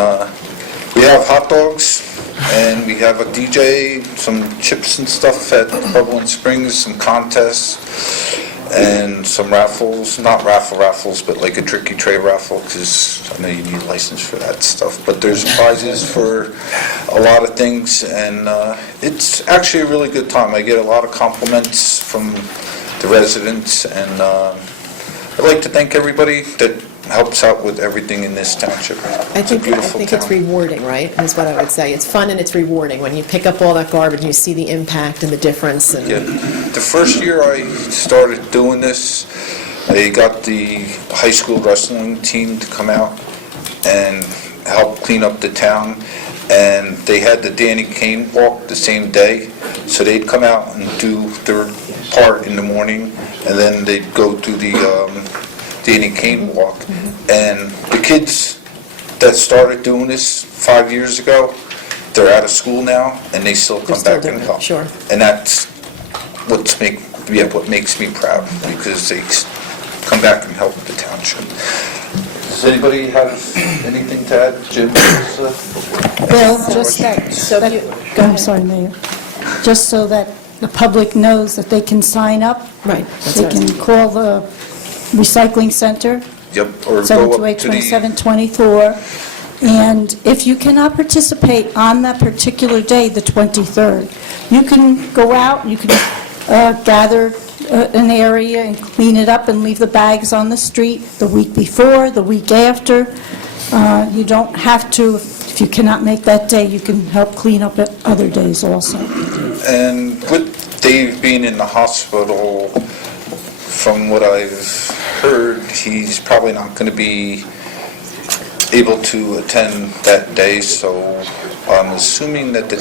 we have hot dogs, and we have a DJ, some chips and stuff at Bubbling Springs, some contests, and some raffles, not raffles, but like a tricky tray raffle, because I know you need a license for that stuff. But there's prizes for a lot of things, and it's actually a really good time. I get a lot of compliments from the residents, and I'd like to thank everybody that helps out with everything in this township. It's a beautiful I think it's town. rewarding, right, is what I would say. It's fun and it's rewarding when you pick up all that garbage and you see the impact and the difference. And Yeah. The first year I started doing this, I got the high school wrestling team to come out and help clean up the town, and they had the Danny Kane walk the same day, so they'd come out and do their part in the morning, and then they'd go do the Danny Kane walk. And the kids that started doing this 5 years ago, they're out of school now, and they still come still back doing and it, help. sure. And that's what makes me proud, because they come back and help the township. Does anybody have anything to add, Jim? Well, just that, I'm sorry, Mayor. Just so that the public knows that they can sign up. Right. that's They what I was- can call the recycling center, Yep, or go up to the... 728-2724. And if you cannot participate on that particular day, the 23rd, you can go out, you can gather an area and clean it up and leave the bags on the street the week before, the week after. You don't have to, if you cannot make that day, you can help clean up at other days also. And with Dave being in the hospital, from what I've heard, he's probably not going to be able to attend that day, so I'm assuming that the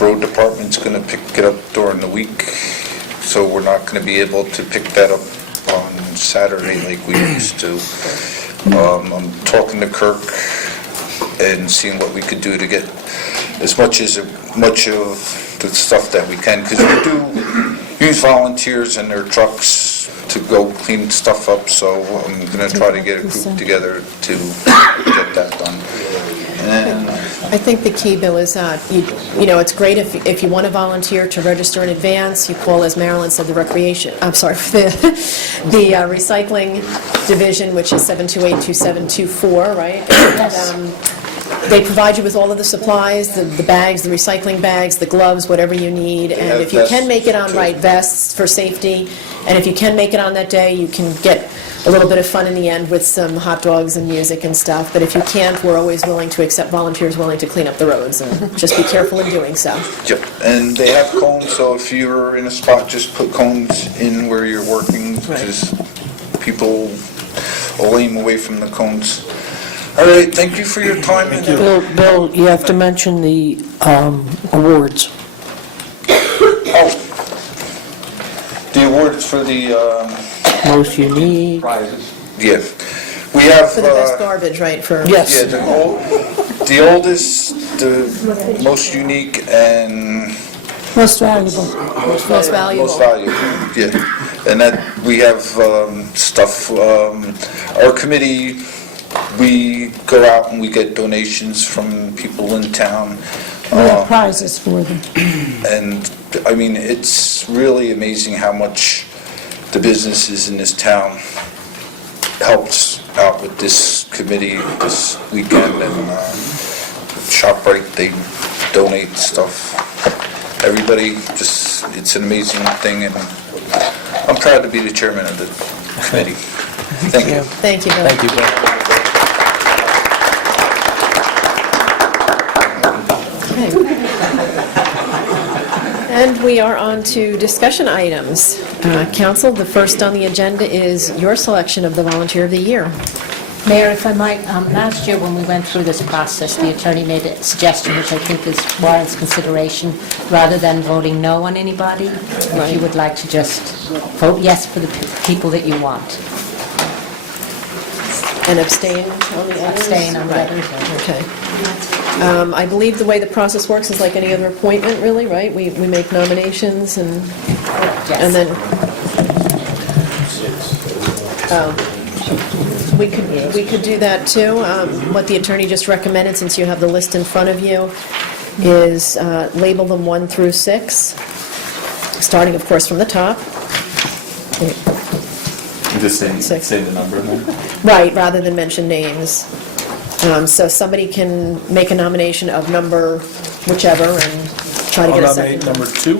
road department's going to pick it up during the week, so we're not going to be able to pick that up on Saturday like we used to. I'm talking to Kirk and seeing what we could do to get as much of the stuff that we can, because we do use volunteers and their trucks to go clean stuff up, so I'm going to try to get a group together to get that done. And I think the key, Bill, is you know, it's great if you want to volunteer to register in advance, you call, as Marilyn said, the the recycling division, which is 728-2724, right? Yes. And, they provide you with all of the supplies, the bags, the recycling bags, the gloves, whatever you need, and have if you can make it on, vests, too. right, vests for safety, and if you can make it on that day, you can get a little bit of fun in the end with some hot dogs and music and stuff, but if you can't, we're always willing to accept volunteers willing to clean up the roads, and just be careful in doing so. Yep, and they have cones, so if you're in a spot, just put cones in where you're working, because people will aim away from the cones. All right, thank you for your time. Bill, you have to mention the awards. Oh, the awards for the, Most unique. yeah, we have, For the best garbage, right, for... Yes. yeah, the oldest, the most unique, and Most valuable. Most valuable. most valuable, yeah. And that, we have stuff, our committee, we go out and we get donations from people in town. We have prizes for them. And, I mean, it's really amazing how much the businesses in this town helped out with this committee this weekend, and ShopRite, they donate stuff. Everybody just, it's an amazing thing, and I'm proud to be the chairman of the committee. Thank you. Thank you, Bill. Thank you, Bill. And we are on to discussion items. Council, the first on the agenda is your selection of the Volunteer of the Year. Mayor, if I might, last year when we went through this process, the attorney made a suggestion, which I think is warrants consideration, rather than voting no on anybody, if you would like to just vote yes for the people that you want. And abstain on the others? Abstain on the Right. others. Okay. I believe the way the process works is like any other appointment, really, right? We make nominations and then... We could do that too. What the attorney just recommended, since you have the list in front of you, is label them 1 through 6, starting, of course, from the top. Just say Six. the number then? Right, rather than mention names. So somebody can make a nomination of number whichever and try to I'll get a nominate second. number 2.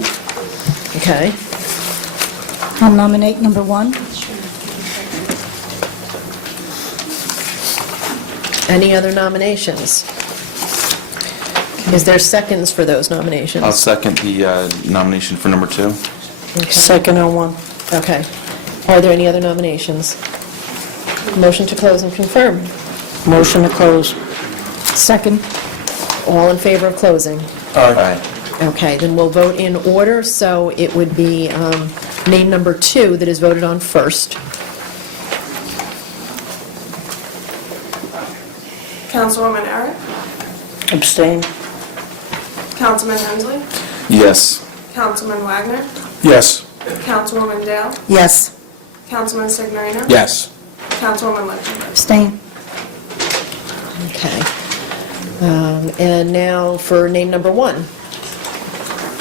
Okay. I'll nominate number 1. Any other nominations? Is there seconds for those nominations? I'll second the nomination for number 2. Okay. Second on one. Okay. Are there any other nominations? Motion to close and confirm. Motion to close. Second. All in favor of closing? Aye. Okay, then we'll vote in order, so it would be name number 2 that is voted on first. Councilwoman Eric, Abstain. Councilman Hensley, Yes. Councilman Wagner, Yes. Councilwoman Dale, Yes. Councilman Signorino, Yes. Councilwoman Lichtenberg. Abstain. Okay. And now for name number 1.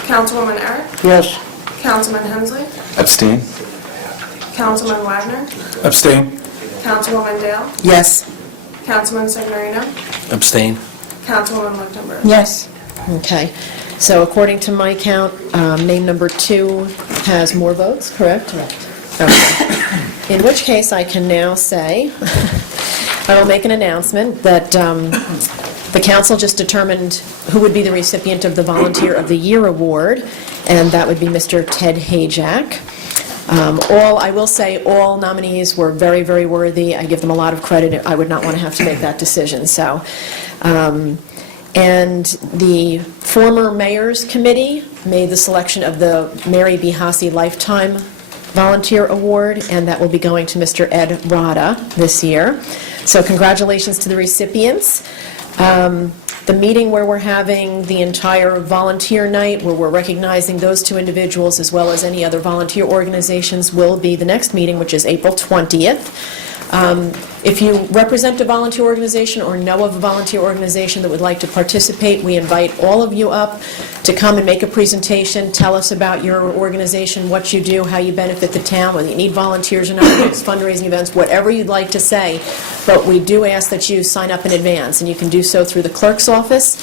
Councilwoman Eric, Yes. Councilman Hensley, Abstain? Councilman Wagner, Abstain. Councilwoman Dale, Yes. Councilman Signorino, Abstain. Councilwoman Lichtenberg. Yes. Okay. So according to my count, name number 2 has more votes, correct? Correct. Okay. In which case, I can now say, I will make an announcement that the council just determined who would be the recipient of the Volunteer of the Year Award, and that would be Mr. Ted Hayjack. I will say, all nominees were very, very worthy. I give them a lot of credit. I would not want to have to make that decision, so. And the former Mayor's Committee made the selection of the Mary B. Hasse Lifetime Volunteer Award, and that will be going to Mr. Ed Rada this year. So congratulations to the recipients. The meeting where we're having the entire volunteer night, where we're recognizing those two individuals as well as any other volunteer organizations, will be the next meeting, which is April 20th. If you represent a volunteer organization or know of a volunteer organization that would like to participate, we invite all of you up to come and make a presentation, tell us about your organization, what you do, how you benefit the town, whether you need volunteers or not, fundraising events, whatever you'd like to say. But we do ask that you sign up in advance, and you can do so through the clerk's office.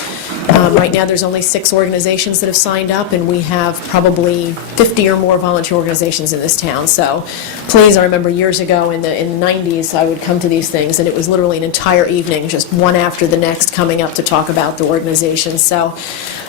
Right now, there's only 6 organizations that have signed up, and we have probably 50 or more volunteer organizations in this town. So please, I remember years ago in the 90s, I would come to these things, and it was literally an entire evening, just one after the next, coming up to talk about the organization. So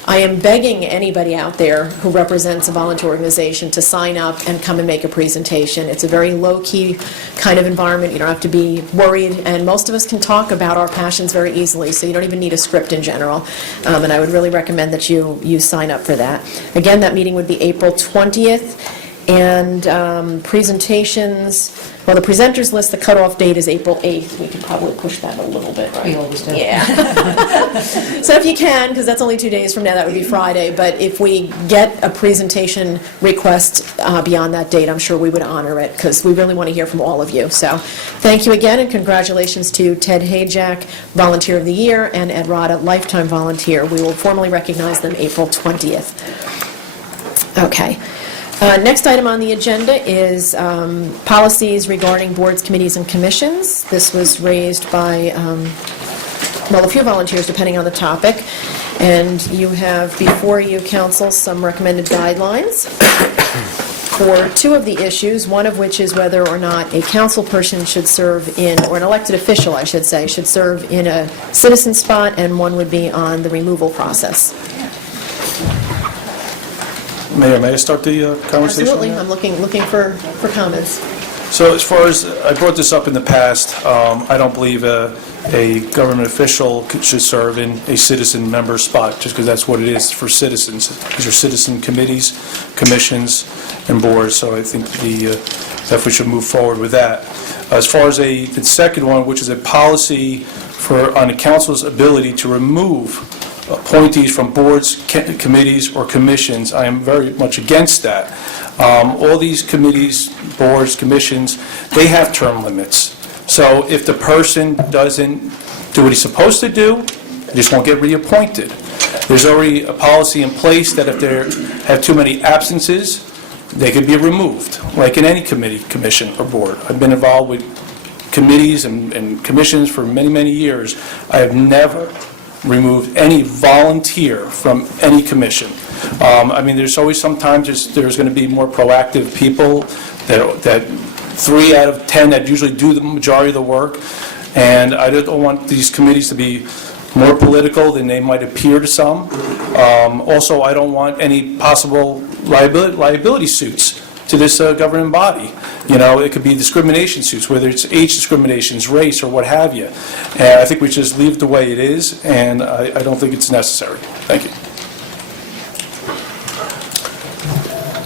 I am begging anybody out there who represents a volunteer organization to sign up and come and make a presentation. It's a very low-key kind of environment. You don't have to be worried, and most of us can talk about our passions very easily, so you don't even need a script in general. And I would really recommend that you sign up for that. Again, that meeting would be April 20th, and presentations, well, the presenters list, the cutoff date is April 8th. We could probably push that a little bit, right? We always do. Yeah. So if you can, because that's only 2 days from now, that would be Friday, but if we get a presentation request beyond that date, I'm sure we would honor it, because we really want to hear from all of you. So thank you again, and congratulations to Ted Hayjack, Volunteer of the Year, and Ed Rada, Lifetime Volunteer. We will formally recognize them April 20th. Okay. Next item on the agenda is policies regarding boards, committees, and commissions. This was raised by, well, a few volunteers, depending on the topic. And you have before you, council, some recommended guidelines for 2 of the issues, one of which is whether or not a council person should serve in, or an elected official, I should say, should serve in a citizen spot, and one would be on the removal process. Mayor, may I start the conversation? Absolutely. I'm looking for comments. So as far as, I brought this up in the past, I don't believe a government official should serve in a citizen member spot, just because that's what it is for citizens. These are citizen committees, commissions, and boards, so I think that we should move forward with that. As far as the second one, which is a policy on the council's ability to remove appointees from boards, committees, or commissions, I am very much against that. All these committees, boards, commissions, they have term limits. So if the person doesn't do what he's supposed to do, they just won't get reappointed. There's already a policy in place that if they have too many absences, they could be removed, like in any committee, commission, or board. I've been involved with committees and commissions for many, many years. I have never removed any volunteer from any commission. I mean, there's always sometimes there's going to be more proactive people that 3 out of 10 that usually do the majority of the work, and I don't want these committees to be more political than they might appear to some. Also, I don't want any possible liability suits to this governing body. You know, it could be discrimination suits, whether it's age discriminations, race, or what have you. And I think we should just leave it the way it is, and I don't think it's necessary. Thank you.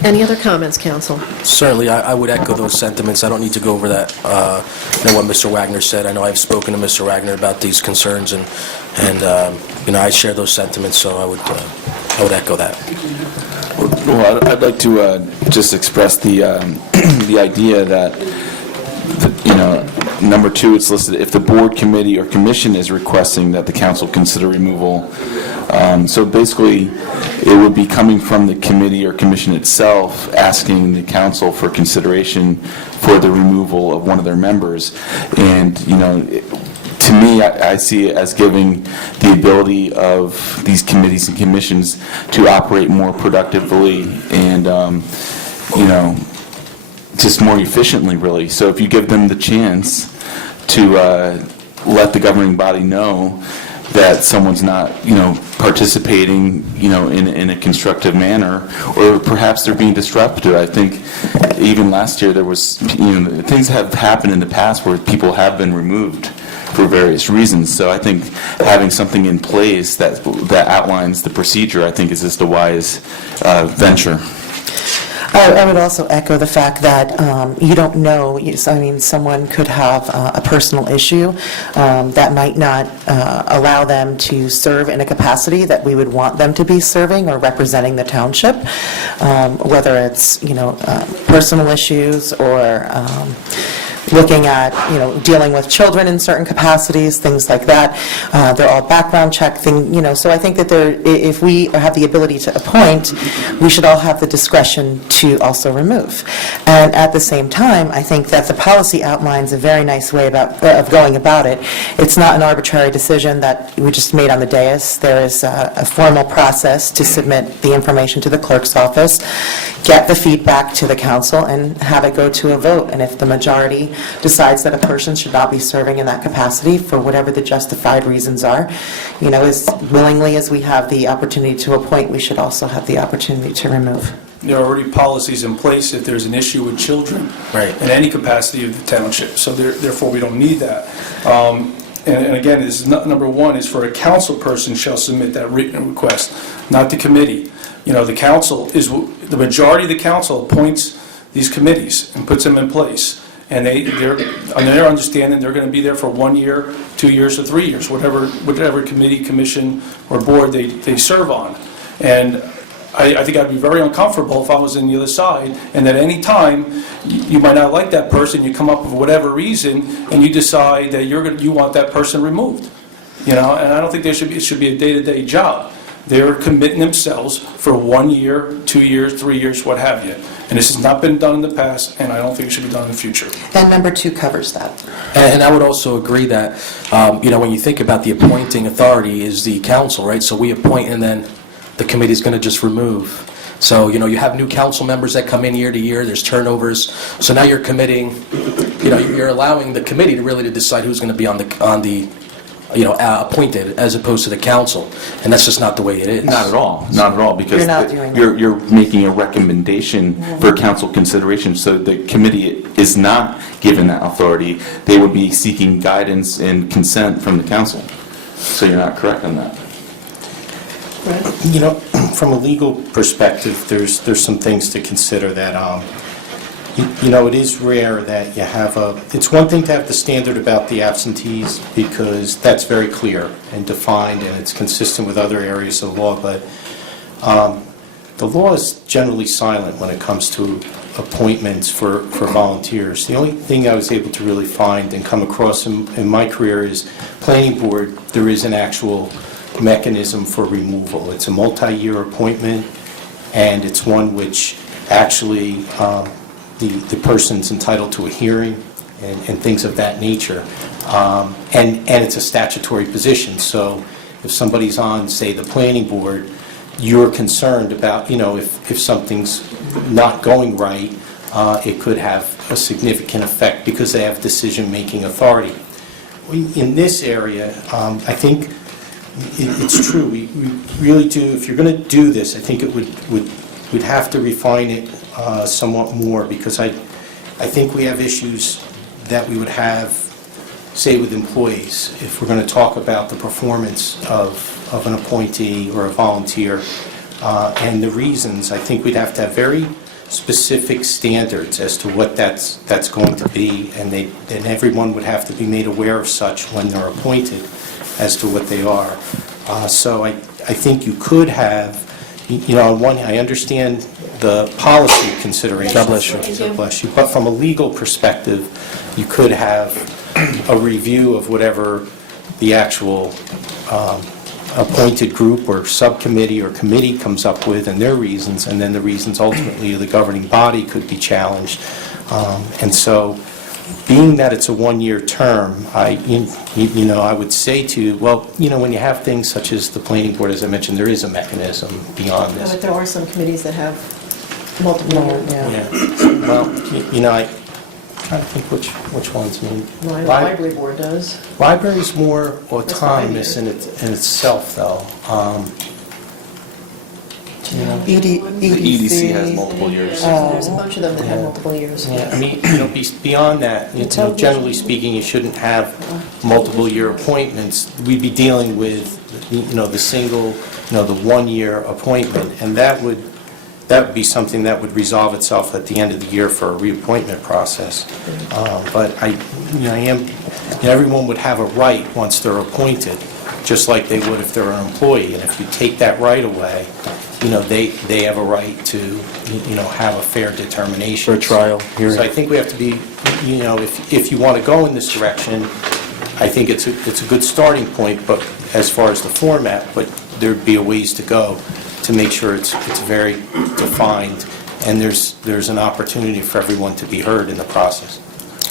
Any other comments, council? Certainly, I would echo those sentiments. I don't need to go over that, what Mr. Wagner said. I know I've spoken to Mr. Wagner about these concerns, and I share those sentiments, so I would echo that. Well, I'd like to just express the idea that, number 2, it's listed, if the board, committee, or commission is requesting that the council consider removal. So basically, it would be coming from the committee or commission itself, asking the council for consideration for the removal of one of their members. And, to me, I see it as giving the ability of these committees and commissions to operate more productively and, just more efficiently, really. So if you give them the chance to let the governing body know that someone's not, participating, in a constructive manner, or perhaps they're being disruptive. I think even last year there was, things have happened in the past where people have been removed for various reasons. So I think having something in place that outlines the procedure, I think, is just a wise venture. I would also echo the fact that you don't know, someone could have a personal issue that might not allow them to serve in a capacity that we would want them to be serving or representing the township, whether it's, personal issues or looking at, dealing with children in certain capacities, things like that. They're all background check so I think that if we have the ability to appoint, we should all have the discretion to also remove. And at the same time, I think that the policy outlines a very nice way of going about it. It's not an arbitrary decision that we just made on the dais. There is a formal process to submit the information to the clerk's office, get the feedback to the council, and have it go to a vote. And if the majority decides that a person should not be serving in that capacity for whatever the justified reasons are, as willingly as we have the opportunity to appoint, we should also have the opportunity to remove. There are already policies in place if there's an issue with children in any capacity of the township, so therefore we don't need that. And again, this is number one, is for a council person shall submit that written request, not the committee. The council the majority of the council appoints these committees and puts them in place. And they're on their understanding, they're going to be there for 1 year, 2 years, or 3 years, whatever committee, commission, or board they serve on. And I think I'd be very uncomfortable if I was on the other side, and at any time, you might not like that person, you come up with whatever reason, and you decide that you want that person removed. And I don't think it should be a day-to-day job. They're committing themselves for 1 year, 2 years, 3 years, what have you. And this has not been done in the past, and I don't think it should be done in the future. And number 2 covers that. And I would also agree that, when you think about the appointing authority is the council, right? So we appoint and then the committee's going to just remove. So, you have new council members that come in year to year, there's turnovers. So now you're committing, you're allowing the committee to decide who's going to be on the appointed as opposed to the council. And that's just not the way it is. Not at all, because you're making a recommendation for council consideration, so the committee is not given that authority. They would be seeking guidance and consent from the council. So you're not correct on that. From a legal perspective, there's some things to consider that, it is rare that you have it's one thing to have the standard about the absentees, because that's very clear and defined, and it's consistent with other areas of the law, but the law is generally silent when it comes to appointments for volunteers. The only thing I was able to really find and come across in my career is planning board, there is an actual mechanism for removal. It's a multi-year appointment, and it's one which actually the person's entitled to a hearing and things of that nature. And it's a statutory position, so if somebody's on, say, the planning board, you're concerned about, if something's not going right, it could have a significant effect because they have decision-making authority. In this area, I think it's true. We really do. If you're going to do this, I think we'd have to refine it somewhat more, because I think we have issues that we would have, say, with employees. If we're going to talk about the performance of an appointee or a volunteer and the reasons, I think we'd have to have very specific standards as to what that's going to be, and everyone would have to be made aware of such when they're appointed as to what they are. So I think you could have, on one hand, I understand the policy considerations. God bless you. God bless you. But from a legal perspective, you could have a review of whatever the actual appointed group or subcommittee or committee comes up with and their reasons, and then the reasons ultimately of the governing body could be challenged. And so, being that it's a one-year term, I would say to you, well, when you have things such as the planning board, as I mentioned, there is a mechanism beyond this. But there are some committees that have multiple. Yeah. Well, trying to think which ones. I mean, Well, I know the library board does. Library's more autonomous in itself, though. You know, The EDC has multiple years. There's a bunch of them that have multiple years. yeah, I mean, you know, beyond that, you know, generally speaking, you shouldn't have multiple-year appointments. We'd be dealing with, you know, the single, you know, the one-year appointment, and that would be something that would resolve itself at the end of the year for a reappointment process. But you know, everyone would have a right once they're appointed, just like they would if they're an employee. And if you take that right away, you know, they have a right to, you know, have a fair determination. For a trial hearing. So I think we have to be, you know, if you want to go in this direction, I think it's a good starting point, but as far as the format, but there'd be a ways to go to make sure it's very defined, and there's an opportunity for everyone to be heard in the process.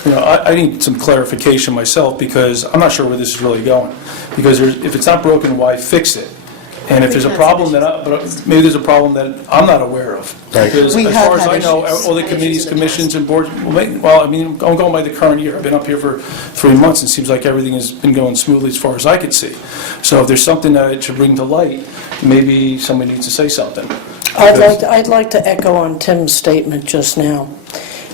You know, I need some clarification myself, because I'm not sure where this is really going. Because if it's not broken, why fix it? And if there's a problem maybe there's a problem that I'm not aware of. Because We as have far as had I know, issues. all the committees, commissions, and boards, well, I mean, I'm going by the current year. I've been up here for 3 months, and it seems like everything has been going smoothly as far as I could see. So if there's something that it should bring to light, maybe somebody needs to say something. I'd like to echo on Tim's statement just now,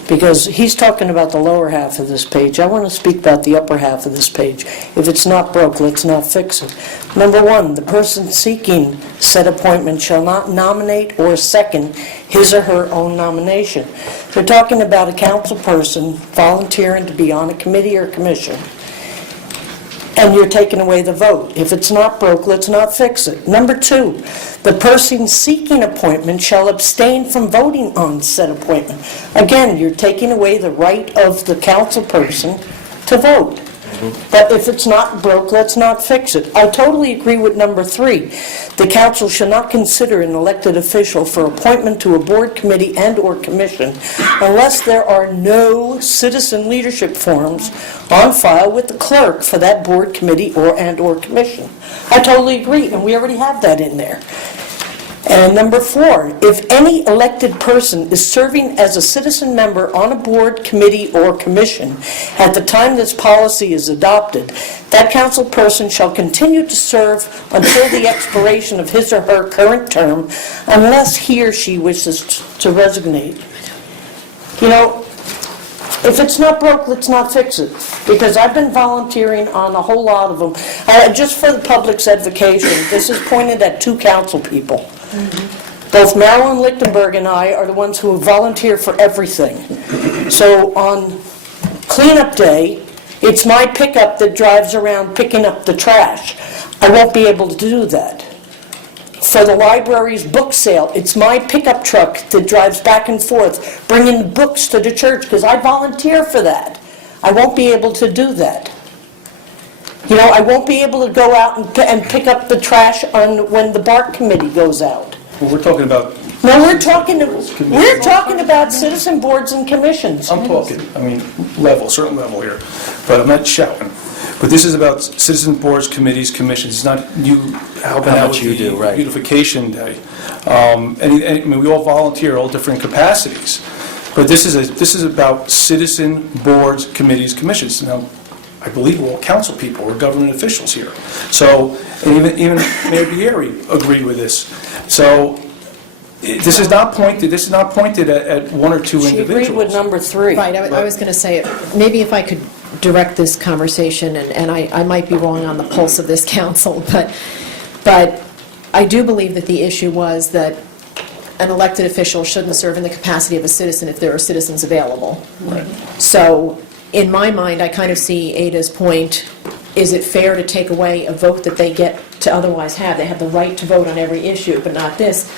because he's talking about the lower half of this page. I want to speak about the upper half of this page. If it's not broke, let's not fix it. Number one, the person seeking said appointment shall not nominate or second his or her own nomination. They're talking about a council person volunteering to be on a committee or commission, and you're taking away the vote. If it's not broke, let's not fix it. Number two, the person seeking appointment shall abstain from voting on said appointment. Again, you're taking away the right of the council person to vote. But if it's not broke, let's not fix it. I totally agree with number three. The council shall not consider an elected official for appointment to a board, committee, and/or commission unless there are no citizen leadership forms on file with the clerk for that board, committee, and/or commission. I totally agree, and we already have that in there. And number four, if any elected person is serving as a citizen member on a board, committee, or commission at the time this policy is adopted, that council person shall continue to serve until the expiration of his or her current term unless he or she wishes to resignate. You know, if it's not broke, let's not fix it, because I've been volunteering on a whole lot of them. Just for the public's edification, this is pointed at two council people. Both Marilyn Lichtenberg and I are the ones who volunteer for everything. So on cleanup day, it's my pickup that drives around picking up the trash. I won't be able to do that. For the library's book sale, it's my pickup truck that drives back and forth, bringing books to the church, because I volunteer for that. I won't be able to do that. You know, I won't be able to go out and pick up the trash when the BARC committee goes out. Well, we're talking about, No, we're talking about citizen boards and commissions. I'm talking, I mean, certain level here, but I'm not shouting. But this is about citizen boards, committees, commissions. It's not you helping How out much with you do, the right. beautification day. I mean, we all volunteer, all different capacities. But this is about citizen boards, committees, commissions. Now, I believe we're all council people, we're government officials here. So, and even Mayor Bieri agreed with this. So, this is not pointed at one or two She individuals. agreed with number three. Right, I was going to say, maybe if I could direct this conversation, and I might be wrong on the pulse of this council, but I do believe that the issue was that an elected official shouldn't serve in the capacity of a citizen if there are citizens available. Right. So, in my mind, I kind of see Ada's point, is it fair to take away a vote that they get to otherwise have? They have the right to vote on every issue, but not this.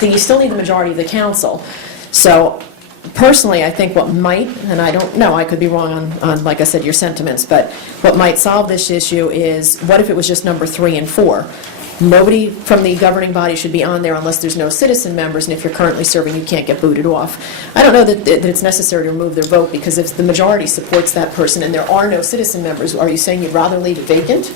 Then you still need the majority of the council. So, personally, I think what might, and I don't know, I could be wrong on, like I said, your sentiments, but what might solve this issue is, what if it was just number 3 and 4? Nobody from the governing body should be on there unless there's no citizen members, and if you're currently serving, you can't get booted off. I don't know that it's necessary to remove their vote, because if the majority supports that person and there are no citizen members, are you saying you'd rather leave it vacant?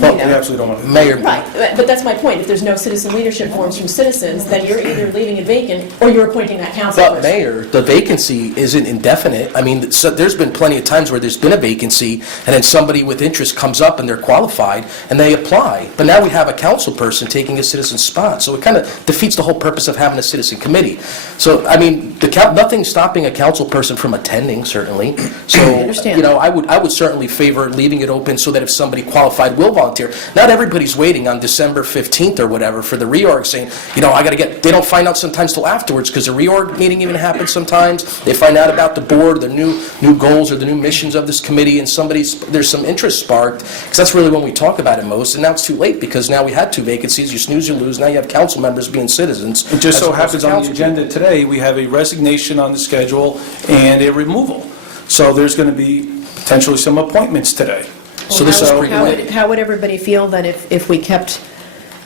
Well, we absolutely don't want to. Mayor, Right, but that's my point. If there's no citizen leadership forms from citizens, then you're either leaving it vacant or you're appointing that council person. but Mayor, the vacancy isn't indefinite. I mean, so there's been plenty of times where there's been a vacancy, and then somebody with interest comes up and they're qualified, and they apply. But now we have a council person taking a citizen's spot, so it kind of defeats the whole purpose of having a citizen committee. So, I mean, nothing's stopping a council person from attending, certainly. So, understand. you know, I would certainly favor leaving it open so that if somebody qualified will volunteer. Not everybody's waiting on December 15th or whatever for the reorg saying, you know, I got to get, they don't find out sometimes till afterwards because the reorg meeting even happens sometimes. They find out about the board, the new goals or the new missions of this committee, and there's some interest sparked, because that's really when we talk about it most, and now it's too late because now we had 2 vacancies, you snooze, you lose, now you have council members being citizens. It just as so opposed to happens on the council agenda today, we have a resignation on the schedule and a removal. So there's going to be potentially some appointments today. So this is How pretty would- late. How would everybody feel then if we kept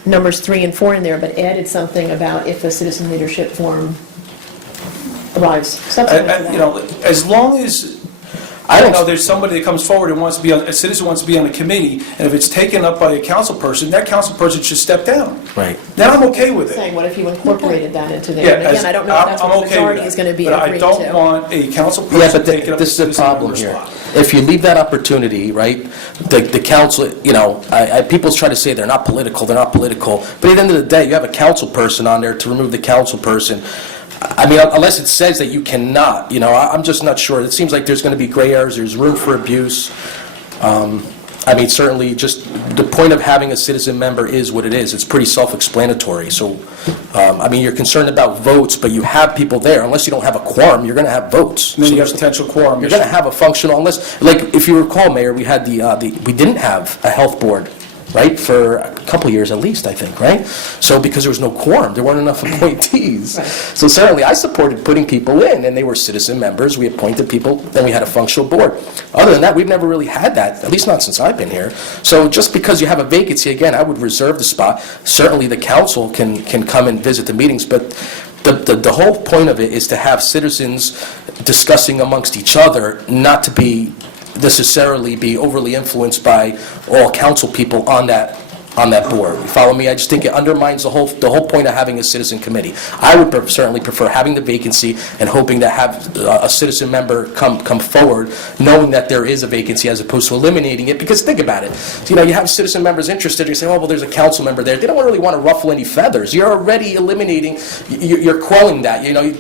numbers 3 and 4 in there, but added something about if a citizen leadership form arrives? Something like that. You know, as long as, I don't know, there's somebody that comes forward and wants to be on, a citizen wants to be on a committee, and if it's taken up by a council person, that council person should step down. Right. Then I'm okay with it. Saying, what if you incorporated that into there? Yeah, And again, I don't know if that's I'm what the okay with majority that. is going to be But I agreed don't to. want a council Yeah, person but taking up a this is the citizen problem member's here. spot. If you leave that opportunity, right, the council, you know, people try to say they're not political, but at the end of the day, you have a council person on there to remove the council person. I mean, unless it says that you cannot, you know, I'm just not sure. It seems like there's going to be gray areas, there's room for abuse. I mean, certainly, just the point of having a citizen member is what it is. It's pretty self-explanatory. So, I mean, you're concerned about votes, but you have people there. Unless you don't have a quorum, you're going to have votes. And then So you have potential quorum you're going to issue. have a functional, unless, like, if you recall, Mayor, we had we didn't have a health board, right, for a couple of years at least, I think, right? So, because there was no quorum, there weren't enough appointees. So certainly, I supported putting people in, and they were citizen members, we appointed people, then we had a functional board. Other than that, we've never really had that, at least not since I've been here. So just because you have a vacancy, again, I would reserve the spot. Certainly, the council can come and visit the meetings, but the whole point of it is to have citizens discussing amongst each other, not to necessarily be overly influenced by all council people on that board. You follow me? I just think it undermines the whole point of having a citizen committee. I would certainly prefer having the vacancy and hoping to have a citizen member come forward, knowing that there is a vacancy as opposed to eliminating it. Because think about it. You know, you have citizen members interested. You say, oh, well, there's a council member there. They don't really want to ruffle any feathers. You're already eliminating. You're quelling that. You know.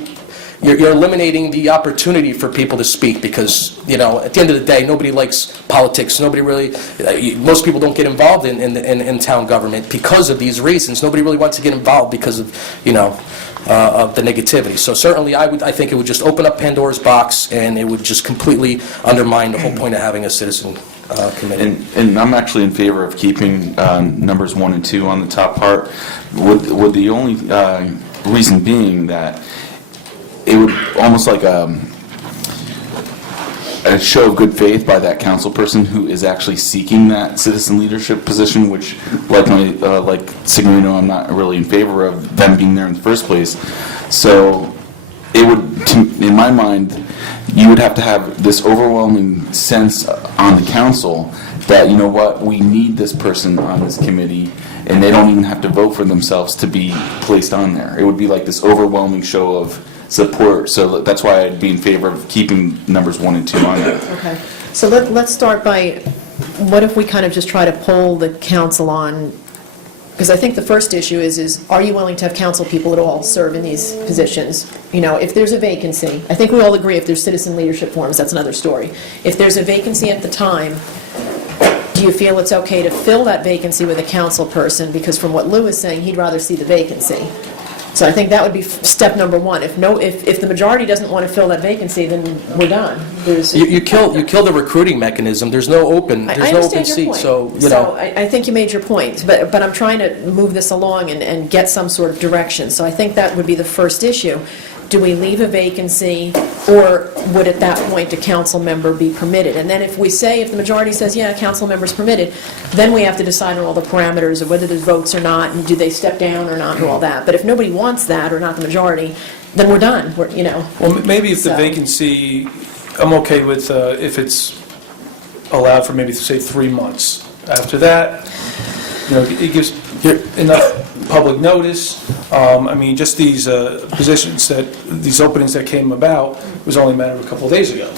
You're eliminating the opportunity for people to speak because, you know, at the end of the day, nobody likes politics. Nobody really, most people don't get involved in town government because of these reasons. Nobody really wants to get involved because of, you know, of the negativity. So certainly, I think it would just open up Pandora's box, and it would just completely undermine the whole point of having a citizen committee. And I'm actually in favor of keeping numbers 1 and 2 on the top part, with the only reason being that it would almost like a show of good faith by that council person who is actually seeking that citizen leadership position, which, like Signorino, I'm not really in favor of them being there in the first place. So it would, in my mind, you would have to have this overwhelming sense on the council that, you know what, we need this person on this committee, and they don't even have to vote for themselves to be placed on there. It would be like this overwhelming show of support, so that's why I'd be in favor of keeping numbers 1 and 2 on there. Okay, so let's start by, what if we kind of just try to poll the council on, because I think the first issue is are you willing to have council people at all serve in these positions? You know, if there's a vacancy, I think we all agree if there's citizen leadership forms, that's another story. If there's a vacancy at the time, do you feel it's okay to fill that vacancy with a council person? Because from what Lou is saying, he'd rather see the vacancy. So I think that would be step number one. If the majority doesn't want to fill that vacancy, then we're done. You kill the recruiting mechanism. There's no open seat. So you know. So I think you made your point, but I'm trying to move this along and get some sort of direction. So I think that would be the first issue. Do we leave a vacancy, or would at that point a council member be permitted? And then if the majority says, yeah, a council member's permitted, then we have to decide on all the parameters of whether there's votes or not, and do they step down or not, and all that. But if nobody wants that, or not the majority, then we're done, you know. Well, maybe if the vacancy, I'm okay with if it's allowed for maybe, say, 3 months. After that, it gives enough public notice. I mean, just these these openings that came about was only a matter of a couple of days ago.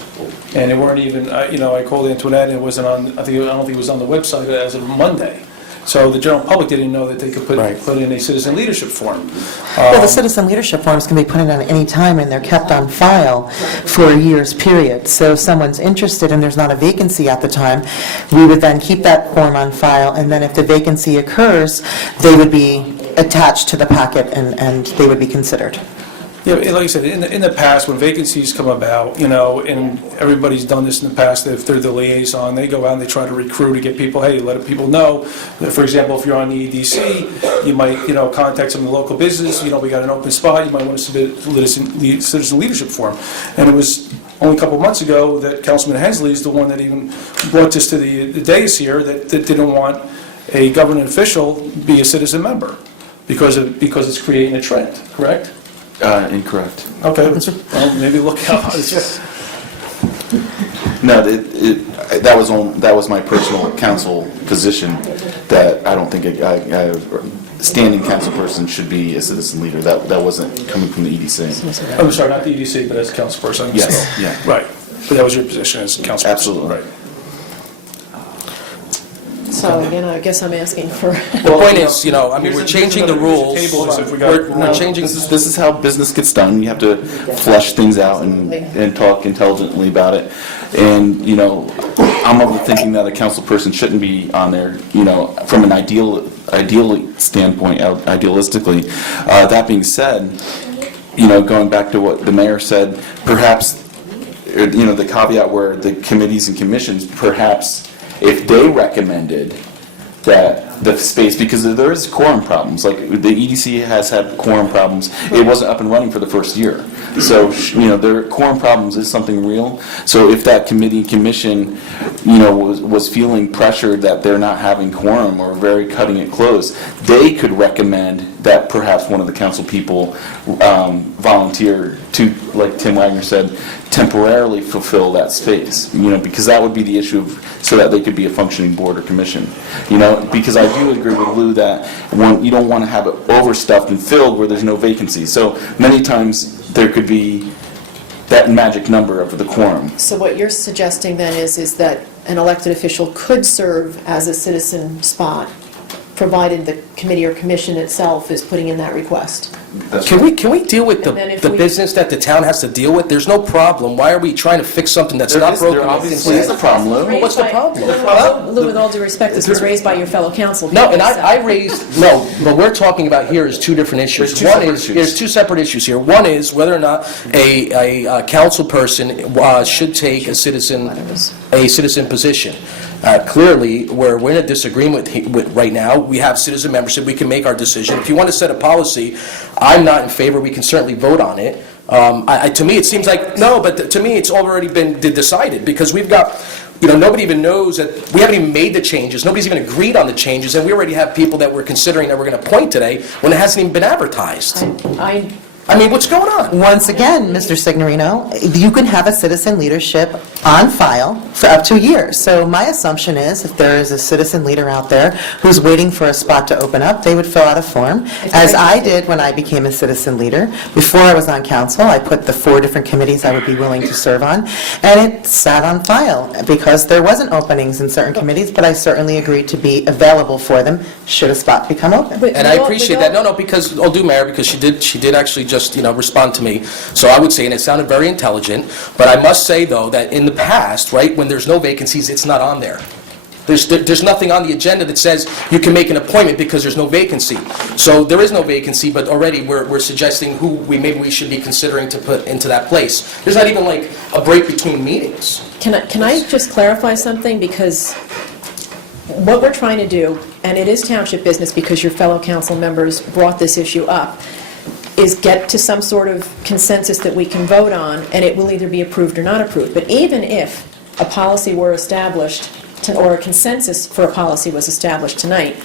And it weren't even, I called Antoinette, and it wasn't on, I don't think it was on the website as of Monday. So the general public didn't know that they could put in a citizen leadership form. Well, the citizen leadership forms can be put in at any time, and they're kept on file for a year's period. So if someone's interested and there's not a vacancy at the time, we would then keep that form on file, and then if the vacancy occurs, they would be attached to the packet and they would be considered. Yeah, like I said, in the past, when vacancies come about, and everybody's done this in the past, if they're the liaison, they go out and they try to recruit to get people, hey, let people know. For example, if you're on the EDC, you might, contact some of the local business, we got an open spot, you might want to submit a citizen leadership form. And it was only a couple of months ago that Councilman Hensley is the one that even brought this to the dais here, that didn't want a government official be a citizen member because it's creating a trend, correct? Incorrect. Okay, well, maybe look out. No, that was my personal council position, that I don't think a standing council person should be a citizen leader. That wasn't coming from the EDC. I'm sorry, not the EDC, but as a council person. Yes, yeah. Right, but that was your position as a council person. Absolutely. Right. So, I guess I'm asking for... The point is, we're changing the rules. We're changing... This is how business gets done. You have to flesh things out and talk intelligently about it. And, I'm of the thinking that a council person shouldn't be on there, from an ideal standpoint, idealistically. That being said, going back to what the mayor said, perhaps, the caveat where the committees and commissions, perhaps, if they recommended that the space, because there is quorum problems, like the EDC has had quorum problems, it wasn't up and running for the first year. So, their quorum problems is something real. So if that committee and commission, was feeling pressured that they're not having quorum or very cutting it close, they could recommend that perhaps one of the council people volunteer to, like Tim Wagner said, temporarily fulfill that space, because that would be the issue so that they could be a functioning board or commission. Because I do agree with Lou that you don't want to have it overstuffed and filled where there's no vacancies. So many times there could be that magic number of the quorum. So what you're suggesting then is that an elected official could serve as a citizen spot, provided the committee or commission itself is putting in that request? Can we deal with And then if the we- business that the town has to deal with? There's no problem. Why are we trying to fix something that's not broken? There obviously is a problem, Lou. Well, what's the problem? Lou, with all due respect, this was raised by your fellow council. No, and I raised, no, what we're talking about here is two different issues. There's two separate issues. There's two separate issues here. One is whether or not a council person should take a citizen position. Clearly, we're in a disagreement with right now. We have citizen membership. We can make our decision. If you want to set a policy, I'm not in favor. We can certainly vote on it. To me, it seems like, no, but to me, it's already been decided, because we've got, nobody even knows that, we haven't even made the changes. Nobody's even agreed on the changes, and we already have people that we're considering that we're going to appoint today when it hasn't even been advertised. I mean, what's going on? Once again, Mr. Signorino, you can have a citizen leadership on file for up to a year. So my assumption is, if there is a citizen leader out there who's waiting for a spot to open up, they would fill out a form, as I did when I became a citizen leader. Before I was on council, I put the 4 different committees I would be willing to serve on, and it sat on file, because there wasn't openings in certain committees, but I certainly agreed to be available for them should a spot become open. And I appreciate that. No, because, I'll do, Mayor, because she did actually just, respond to me. So I would say, and it sounded very intelligent, but I must say, though, that in the past, right, when there's no vacancies, it's not on there. There's nothing on the agenda that says you can make an appointment because there's no vacancy. So there is no vacancy, but already we're suggesting who maybe we should be considering to put into that place. There's not even like a break between meetings. Can I just clarify something? Because what we're trying to do, and it is township business because your fellow council members brought this issue up, is get to some sort of consensus that we can vote on, and it will either be approved or not approved. But even if a policy were established, or a consensus for a policy was established tonight,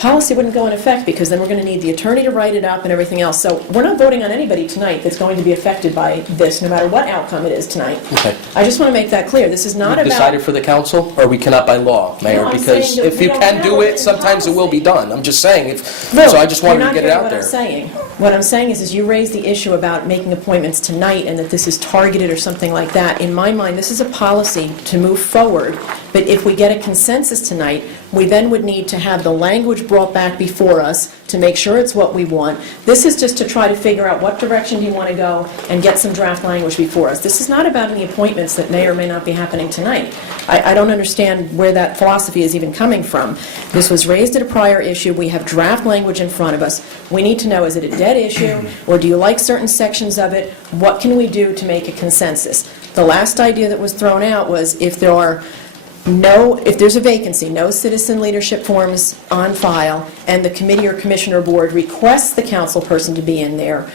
policy wouldn't go in effect because then we're going to need the attorney to write it up and everything else. So we're not voting on anybody tonight that's going to be affected by this, no matter what outcome it is tonight. Okay. I just want to make that clear. This is not We've about... decided for the council, or we cannot by law, Mayor? No, I'm Because saying that if we you don't can have do it it, in sometimes it will be done. I'm just saying, No, so I just wanted to you're get it not out hearing there. what I'm saying. What I'm saying is you raised the issue about making appointments tonight and that this is targeted or something like that. In my mind, this is a policy to move forward, but if we get a consensus tonight, we then would need to have the language brought back before us to make sure it's what we want. This is just to try to figure out what direction do you want to go and get some draft language before us. This is not about any appointments that may or may not be happening tonight. I don't understand where that philosophy is even coming from. This was raised at a prior issue. We have draft language in front of us. We need to know, is it a dead issue, or do you like certain sections of it? What can we do to make a consensus? The last idea that was thrown out was if there's a vacancy, no citizen leadership forms on file, and the committee or commissioner board requests the council person to be in there,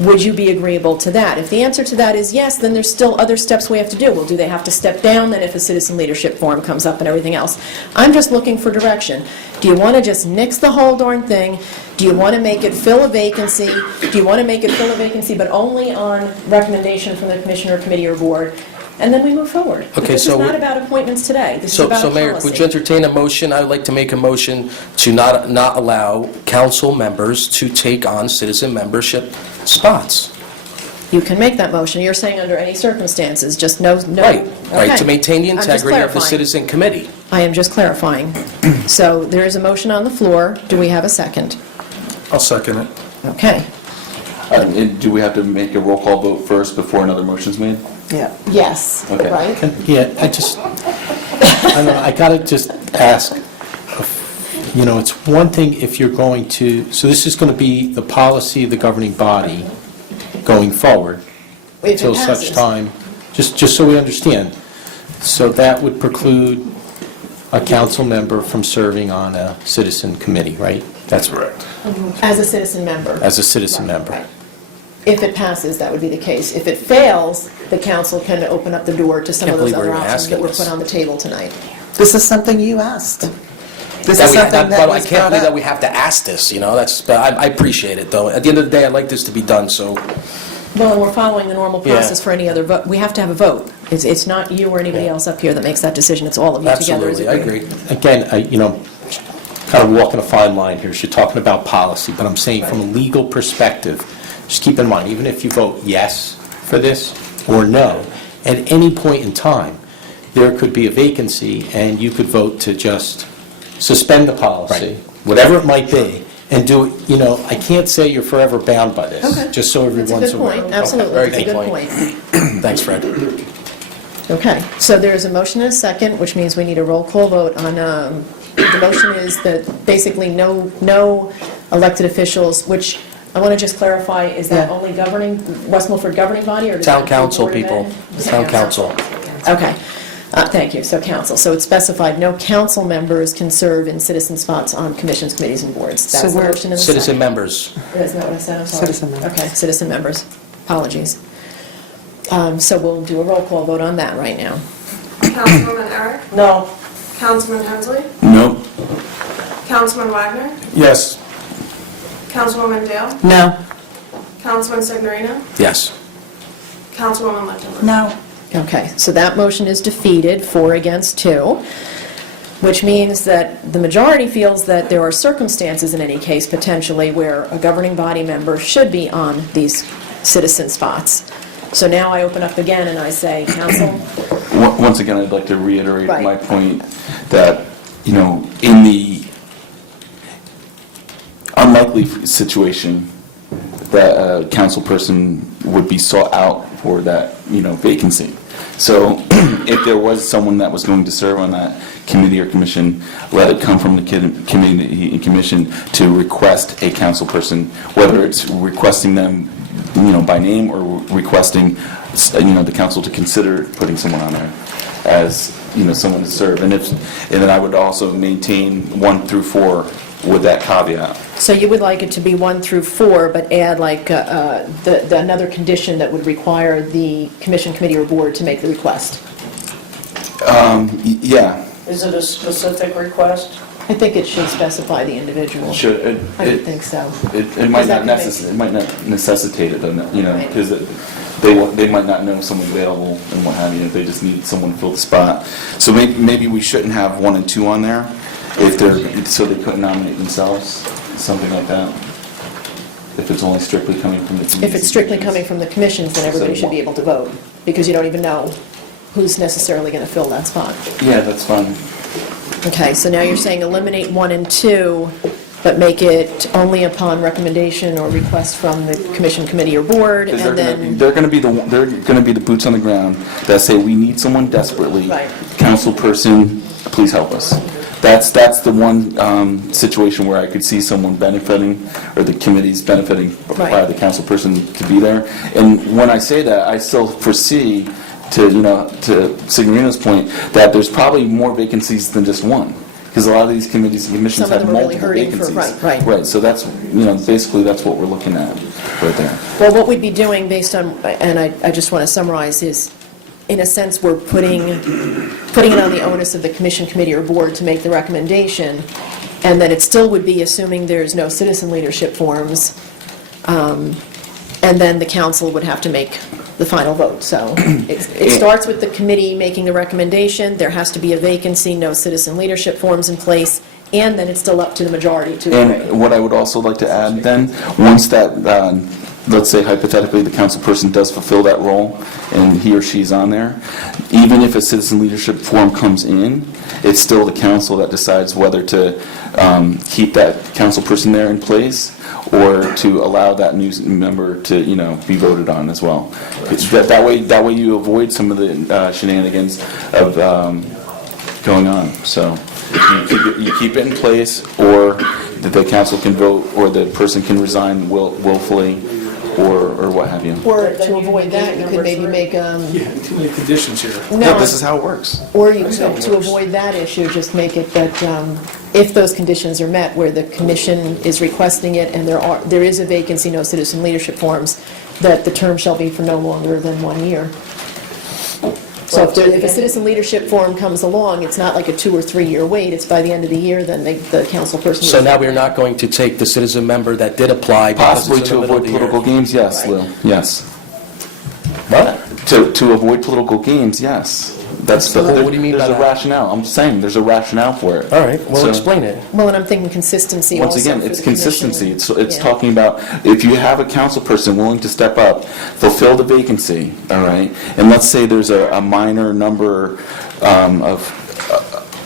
would you be agreeable to that? If the answer to that is yes, then there's still other steps we have to do. Well, do they have to step down then if a citizen leadership form comes up and everything else? I'm just looking for direction. Do you want to just nix the whole darn thing? Do you want to make it fill a vacancy? Do you want to make it fill a vacancy but only on recommendation from the commissioner, committee, or board? And then we move forward. Okay, This so is not we- about appointments today. This is about a So Mayor, policy. would you entertain a motion? I would like to make a motion to not allow council members to take on citizen membership spots. You can make that motion. You're saying under any circumstances, just no... Right, Okay. to maintain the I'm just integrity of the clarifying. citizen committee. I am just clarifying. So there is a motion on the floor. Do we have a second? I'll second it. Okay. And do we have to make a roll call vote first before another motion's made? Yeah. Yes, Okay. right? Yeah, I don't know, I gotta just ask, it's one thing if you're going to, so this is gonna be the policy of the governing body going forward If it until such passes. time, just so we understand. So that would preclude a council member from serving on a citizen committee, right? That's correct. As a citizen member. As a citizen member. If it passes, that would be the case. If it fails, the council can open up the door to some Can't of those believe we're other even options that asking were this. put on the table tonight. This is something you asked. This That is we- something that I was can't brought believe that up. we have to ask this, but I appreciate it, though. At the end of the day, I'd like this to be done, so... Well, and we're following the normal Yeah. process for any other vote. We have to have a vote. It's not you or anybody else up here that makes that decision. It's all of you together as a Absolutely, I group. agree. Again, kind of walking a fine line here, you're talking about policy, but I'm saying from a legal perspective, just keep in mind, even if you vote yes for this or no, at any point in time, there could be a vacancy, and you could vote to just suspend the policy, whatever it might be, and do it, I can't say you're forever bound by this, Okay. just so That's a everyone's good aware. point. Absolutely, very it's a good good point. point. Thanks, Fred. Okay, so there is a motion and a second, which means we need a roll call vote on, the motion is that basically no elected officials, which I want to just clarify, is that Yeah. only West Milford governing body, or does Town that include council, Board of people. Ed? Town council. Okay, thank you, so council. So it's specified, no council members can serve in citizen spots on commissions, committees, and boards. So That's the we're- motion and the Citizen second. members. Isn't that what I said? I'm sorry. Citizen members. Okay, citizen members. Apologies. So we'll do a roll call vote on that right now. Councilwoman Eric, No. Councilman Hensley, No. Councilman Wagner, Yes. Councilwoman Dale, No. Councilman Signorino, Yes. Councilwoman Lichtenberg. No. Okay, so that motion is defeated, 4 against 2, which means that the majority feels that there are circumstances in any case potentially where a governing body member should be on these citizen spots. So now I open up again and I say, council, Once again, I'd like to reiterate Right. my point that, in the unlikely situation that a council person would be sought out for that, vacancy. So if there was someone that was going to serve on that committee or commission, let it come from the committee and commission to request a council person, whether it's requesting them, by name, or requesting, the council to consider putting someone on there as, someone to serve. And then I would also maintain 1 through 4 with that caveat. so you would like it to be 1 through 4, but add like another condition that would require the commission, committee, or board to make the request? Yeah. Is it a specific request? I think it should specify the individual. Should, I would think so. it might that not could make- necessitate it, you know, Right. because they might not know someone available and what have you, if they just need someone to fill the spot. So maybe we shouldn't have 1 and 2 on there, if they're, so they couldn't nominate themselves, something like that. If it's only strictly coming from the committees. If it's strictly coming from the commissions, then everybody should be able to vote, because you don't even know who's necessarily going to fill that spot. Yeah, that's fine. Okay, so now you're saying eliminate 1 and 2, but make it only upon recommendation or request from the commission, committee, or board, Because and then... they're going to be the boots on the ground that say, we need someone desperately. Right. Council person, please help us. That's the one situation where I could see someone benefiting, or the committee's benefiting by Right. the council person to be there. And when I say that, I still foresee, to Signorina's point, that there's probably more vacancies than just one. Because a lot of these committees and commissions Some of have them are really multiple hurting for- vacancies. right. Right, so that's, basically that's what we're looking at right there. Well, what we'd be doing based on, and I just want to summarize, is, in a sense, we're putting it on the onus of the commission, committee, or board to make the recommendation, and then it still would be assuming there's no citizen leadership forms, and then the council would have to make the final vote. So it starts with the committee making the recommendation, there has to be a vacancy, no citizen leadership forms in place, and then it's still up to the majority to agree. And what I would also like to add then, once that, let's say hypothetically, the council person does fulfill that role, and he or she's on there, even if a citizen leadership form comes in, it's still the council that decides whether to keep that council person there in place, or to allow that new member to, be voted on as well. That way you avoid some of the shenanigans of going on. So you keep it in place, or that the council can vote, or the person can resign willfully, or what have you. Or to avoid that, you could maybe make, Yeah, too many conditions here. No, this is how it works. or you could, to avoid that issue, just make it that if those conditions are met, where the commission is requesting it and there is a vacancy, no citizen leadership forms, that the term shall be for no longer than 1 year. So if a citizen leadership form comes along, it's not like a 2 or 3 year wait, it's by the end of the year, then the council person... So now we're not going to take the citizen member that did apply because Possibly it's in to the middle avoid of the year? political games, yes, Lou, yes. What? To avoid political games, yes. That's the, What do you mean by there's a that? rationale. I'm saying there's a rationale for it. All right, well, So- explain it. Well, and I'm thinking consistency also Once again, for it's the commission. consistency. It's Yeah. talking about, if you have a council person willing to step up, fulfill the vacancy, all right? And let's say there's a minor number of,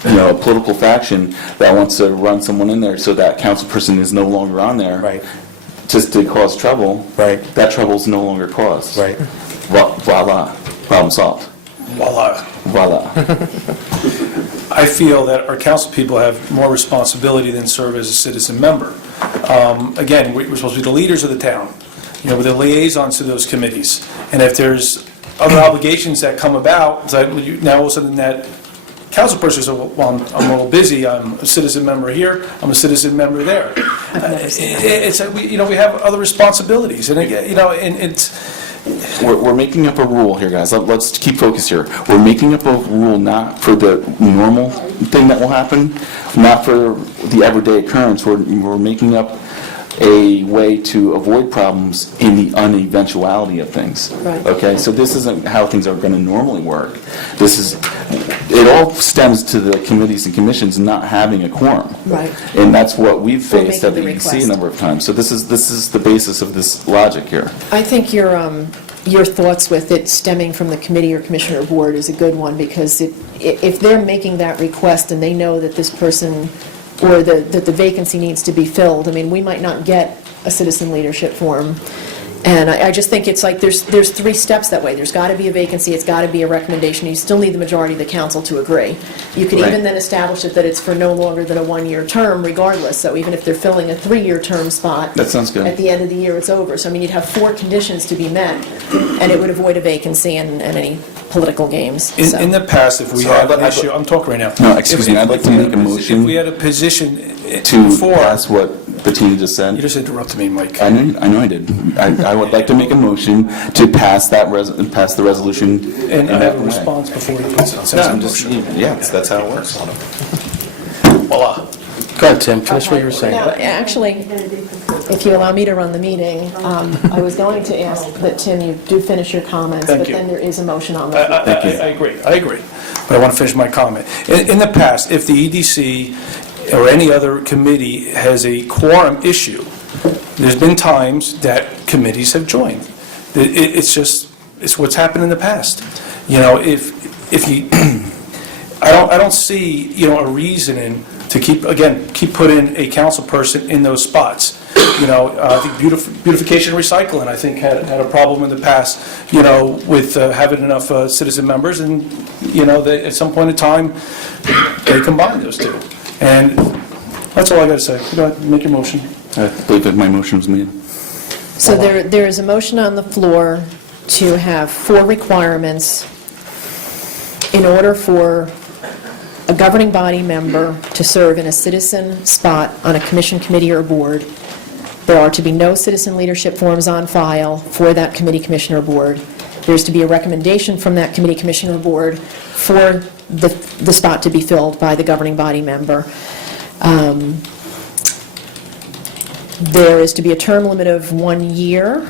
a political faction that wants to run someone in there, so that council person is no longer on there. Right. Just to cause trouble. Right. That trouble's no longer caused. Right. Voila, problem solved. Voila. Voila. I feel that our council people have more responsibility than serve as a citizen member. Again, we're supposed to be the leaders of the town, we're the liaisons to those committees. And if there's other obligations that come about, it's like, now all of a sudden that council person says, well, I'm a little busy, I'm a citizen member here, I'm a citizen member there. It's, we have other responsibilities, and again, and it's, We're making up a rule here, guys. Let's keep focused here. We're making up a rule not for the normal thing that will happen, not for the everyday occurrence. We're making up a way to avoid problems in the uneventuality of things. Right. Okay, so this isn't how things are going to normally work. It all stems to the committees and commissions not having a quorum. Right. And that's what we've For faced at the making the EDC a request. number of times. So this is the basis of this logic here. I think your thoughts with it stemming from the committee or commissioner or board is a good one, because if they're making that request and they know that this person, or that the vacancy needs to be filled, I mean, we might not get a citizen leadership form. And I just think it's like there's 3 steps that way. There's got to be a vacancy, it's got to be a recommendation, you still need the majority of the council to agree. You could Right. even then establish it that it's for no longer than a 1-year term regardless, so even if they're filling a 3-year term spot. That sounds good. At the end of the year, it's over. So, I mean, you'd have 4 conditions to be met, and it would avoid a vacancy and any political games. So- in the past, if we So had I'd an like- issue, I'm talking right now. No, excuse me, I'd like to make a If motion we had a position to before, pass what Bettina just you said. just interrupted me, Mike. I know I did. I would like to make a motion to pass pass the resolution. And in I have that a way. response before he puts it on. No, I'm just, yeah, that's how it works. Voila. Go ahead, Tim, finish what you were saying. Now, actually, if you allow me to run the meeting, I was going to ask that, Tim, you do finish your comments, Thank but you. then there is a motion on the floor. I agree. But I want to finish my comment. In the past, if the EDC or any other committee has a quorum issue, there's been times that committees have joined. It's what's happened in the past. You know, if you, I don't see, a reason to keep putting a council person in those spots. I think beautification and recycling, I think, had a problem in the past, with having enough citizen members, and, they, at some point in time, they combined those two. And that's all I got to say. Go ahead, make your motion. I believe that my motion was made. So there is a motion on the floor to have 4 requirements in order for a governing body member to serve in a citizen spot on a commission, committee, or board. There are to be no citizen leadership forms on file for that committee, commission, or board. There's to be a recommendation from that committee, commission, or board for the spot to be filled by the governing body member. There is to be a term limit of 1 year.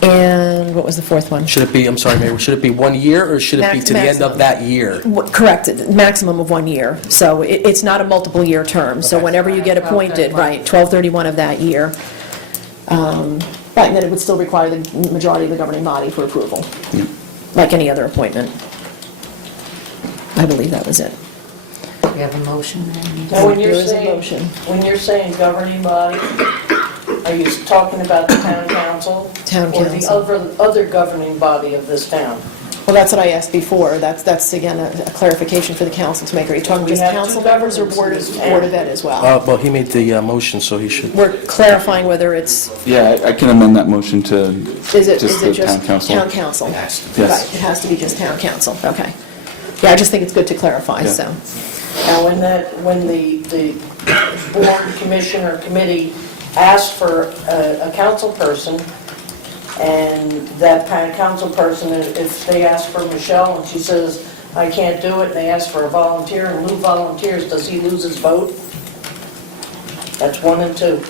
And what was the 4th one? Should it be, I'm sorry, Mayor, should it be 1 year, or should it be to the end of that year? Correct, maximum of 1 year. So it's not a multiple-year term. So whenever you get appointed, right, 12/31 of that year. Right, and then it would still require the majority of the governing body for approval, like any other appointment. I believe that was it. We have a motion. Now, when There you're is a saying, motion. when you're saying governing body, are you talking about the town council? Town Or council. the other governing body of this town? Well, that's what I asked before. That's again, a clarification for the council to make. Are you talking We just have council two members or governments in this Board town. of Ed as well? Well, he made the motion, so he should. We're clarifying whether it's, Yeah, I can amend that motion to is it just the town council. Town council? Yes. Right, it has to be just town council, okay. Yeah, I just think it's good to clarify, Yeah. so. Now, when the board, commission, or committee asks for a council person, and that council person, if they ask for Michelle and she says, I can't do it, and they ask for a volunteer, and Lou volunteers, does he lose his vote? That's 1 and 2.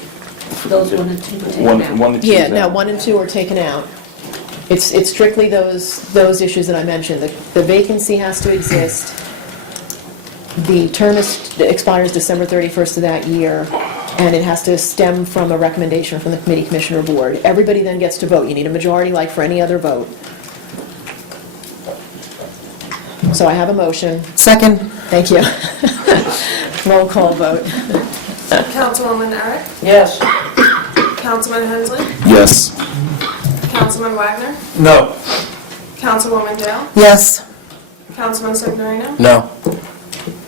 Those 1 and 2 taken One out. and two. Yeah, no, 1 and 2 are taken out. It's strictly those issues that I mentioned. The vacancy has to exist. The term expires December 31st of that year, and it has to stem from a recommendation from the committee, commission, or board. Everybody then gets to vote. You need a majority like for any other vote. So I have a motion. Second. Thank you. Roll call vote. Councilwoman Eric, Yes. Councilman Hensley, Yes. Councilman Wagner, No. Councilwoman Dale, Yes. Councilman Signorino, No.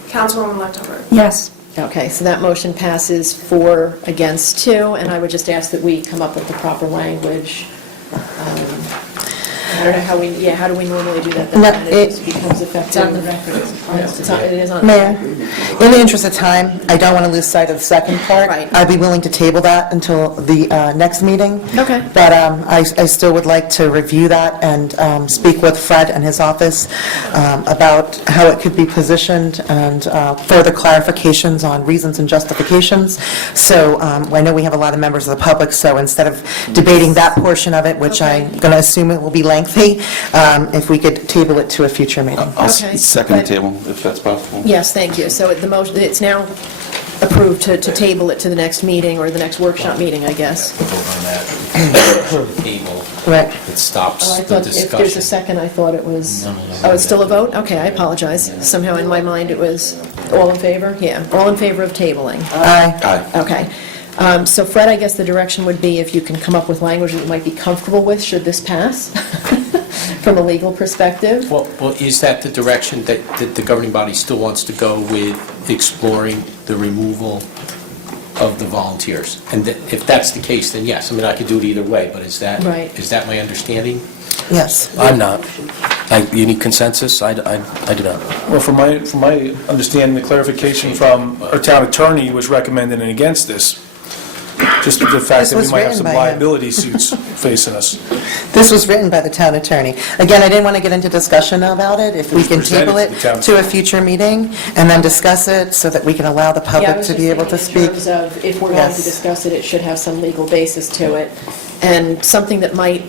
Councilwoman Leftover. Yes. Okay, so that motion passes 4 against 2, and I would just ask that we come up with the proper language. I don't know how how do we normally do that? No, That it it- becomes effective. It's on the record. It is on. Mayor, in the interest of time, I don't want to lose sight of the second part. Right. I'd be willing to table that until the next meeting. Okay. But I still would like to review that and speak with Fred and his office about how it could be positioned and further clarifications on reasons and justifications. So I know we have a lot of members of the public, so instead of debating that portion of it, which I'm going to assume it will be lengthy, if we could table it to a future meeting. I'll Okay, second the but- table, if that's possible. Yes, thank you. So the motion, it's now approved to table it to the next meeting, or the next workshop meeting, I guess. Vote on that. Table. Right. It stops Oh, I the thought, if there's a discussion. second, I thought it was, No. oh, it's still a vote? Okay, I apologize. Somehow in my mind it was all in favor? Yeah, all in favor of tabling. Aye. Aye. Okay. So Fred, I guess the direction would be if you can come up with language that you might be comfortable with, should this pass, from a legal perspective. Well, is that the direction that the governing body still wants to go with, exploring the removal of the volunteers? And if that's the case, then yes. I mean, I could do it either way, but is that Right. my understanding? Yes. I'm not. You need consensus? I do not. Well, from my understanding, the clarification from our town attorney was recommending against this. just the fact This that we was might have written some by him. liability suits facing us. This was written by the town attorney. Again, I didn't want to get into discussion about it. If we can presented table to it the town to a future meeting and then discuss it so that we can allow the Yeah, I public was to just be able to thinking speak. in terms of, if we're going to Yes. discuss it, it should have some legal basis to it. And something that might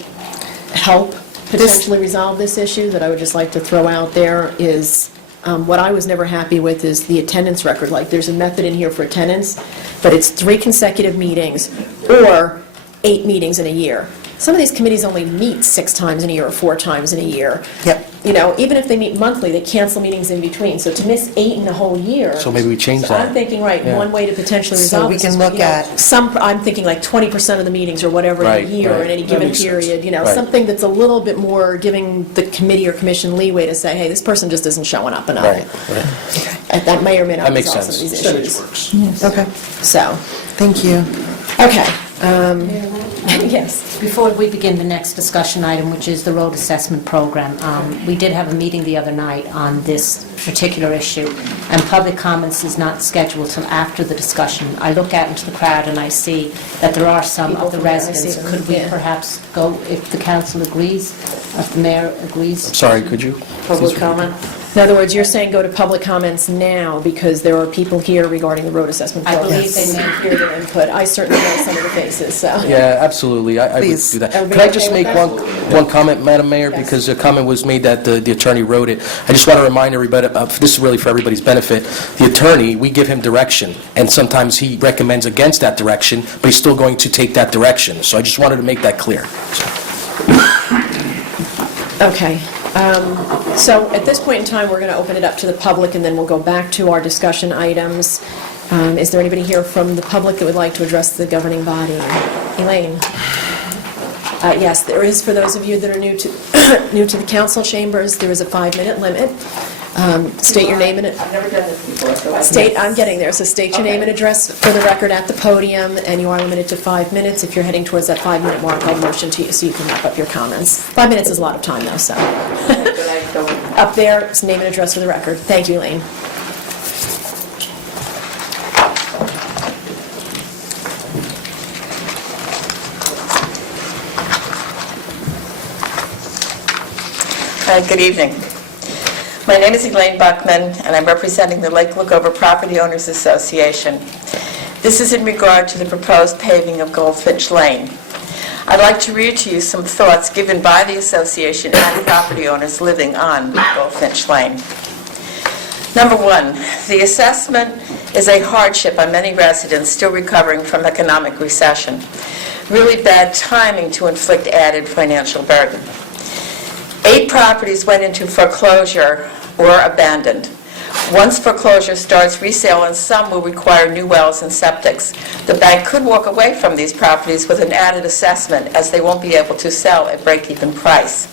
help potentially resolve this issue that I would just like to throw out there is, what I was never happy with is the attendance record. Like, there's a method in here for attendance, but it's 3 consecutive meetings or 8 meetings in a year. Some of these committees only meet 6 times in a year or 4 times in a year. Yep. You know, even if they meet monthly, they cancel meetings in between. So to miss 8 in a whole year. So maybe we change So that. I'm thinking, right, Yeah. one way to potentially So resolve we this can is, look you know, at- I'm thinking like 20% of the meetings or whatever in Right, a year or in right. any That given makes sense. period, you know, Right. something that's a little bit more giving the committee or commission leeway to say, hey, this person just isn't showing up enough. Right, right. And that may or may not That makes resolve some of sense. these Percentage issues. works. Okay, So, thank you. okay. Yes. Before we begin the next discussion item, which is the road assessment program, we did have a meeting the other night on this particular issue, and public comments is not scheduled till after the discussion. I look out into the crowd and I see that there are some People of the from there, I see residents. them, Could we yeah. perhaps go, if the council agrees, if the mayor agrees? Sorry, could you? Public comment? In other words, you're saying go to public comments now because there are people here regarding the road assessment I program. believe they They may. may hear their input. I certainly know some of the faces, so. Yeah, absolutely, I would Please. do that. Everybody Could I just okay make with one comment, Madam Mayor? Yes. Because a comment was made that the attorney wrote it. I just want to remind everybody, this is really for everybody's benefit, the attorney, we give him direction, and sometimes he recommends against that direction, but he's still going to take that direction. So I just wanted to make that clear. Okay. So at this point in time, we're going to open it up to the public, and then we'll go back to our discussion items. Is there anybody here from the public that would like to address the governing body? Elaine? Yes, there is, for those of you that are new to new to the council chambers, there is a 5-minute limit. State your name and... I've never done this before, so I... State, I'm getting there, so state your name and address for the record at the podium, and you are limited to 5 minutes. If you're heading towards that 5-minute mark, I'll motion to you so you can wrap up your comments. 5 minutes is a lot of time, though, so. But I don't... Up there, it's name and address for the record. Thank you, Elaine. Good evening. My name is Elaine Buckman, and I'm representing the Lake Lookover Property Owners Association. This is in regard to the proposed paving of Goldfinch Lane. I'd like to read to you some thoughts given by the association and property owners living on Goldfinch Lane. Number one, the assessment is a hardship on many residents still recovering from economic recession. Really bad timing to inflict added financial burden. 8 properties went into foreclosure or abandoned. Once foreclosure starts, resale on some will require new wells and septics. The bank could walk away from these properties with an added assessment, as they won't be able to sell at break-even price.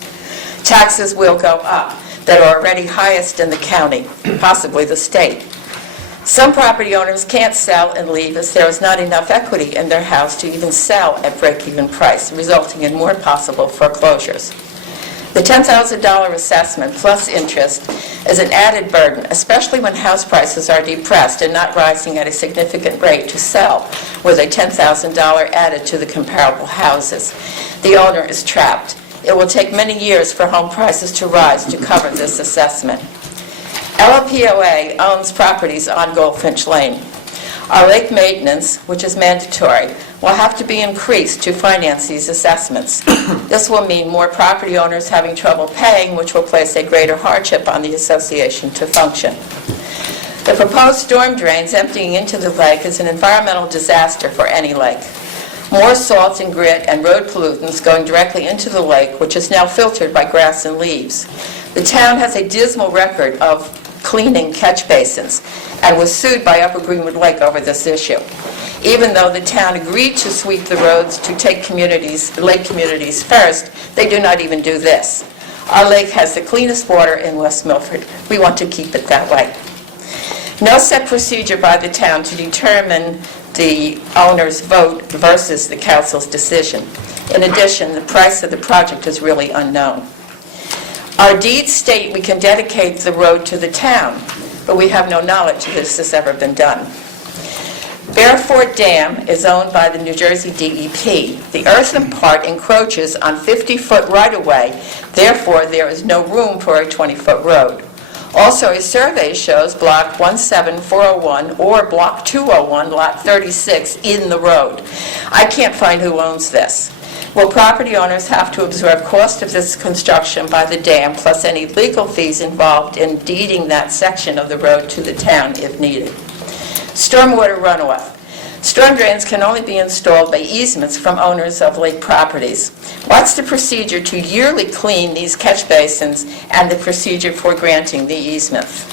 Taxes will go up, that are already highest in the county, possibly the state. Some property owners can't sell and leave as there is not enough equity in their house to even sell at break-even price, resulting in more possible foreclosures. The $10,000 assessment plus interest is an added burden, especially when house prices are depressed and not rising at a significant rate to sell, with a $10,000 added to the comparable houses. The owner is trapped. It will take many years for home prices to rise to cover this assessment. LLPOA owns properties on Goldfinch Lane. Our lake maintenance, which is mandatory, will have to be increased to finance these assessments. This will mean more property owners having trouble paying, which will place a greater hardship on the association to function. The proposed storm drains emptying into the lake is an environmental disaster for any lake. More salt and grit and road pollutants going directly into the lake, which is now filtered by grass and leaves. The town has a dismal record of cleaning catch basins and was sued by Upper Greenwood Lake over this issue. Even though the town agreed to sweep the roads to take lake communities first, they do not even do this. Our lake has the cleanest water in West Milford. We want to keep it that way. No set procedure by the town to determine the owner's vote versus the council's decision. In addition, the price of the project is really unknown. Our deeds state we can dedicate the road to the town, but we have no knowledge that this has ever been done. Bearford Dam is owned by the New Jersey DEP. The earthen part encroaches on 50-foot right-of-way, therefore there is no room for a 20-foot road. Also, a survey shows Block 17401 or Block 201, Lot 36, in the road. I can't find who owns this. Will property owners have to absorb cost of this construction by the dam, plus any legal fees involved in deeding that section of the road to the town if needed? Stormwater runoff. Storm drains can only be installed by easements from owners of lake properties. What's the procedure to yearly clean these catch basins and the procedure for granting the easements?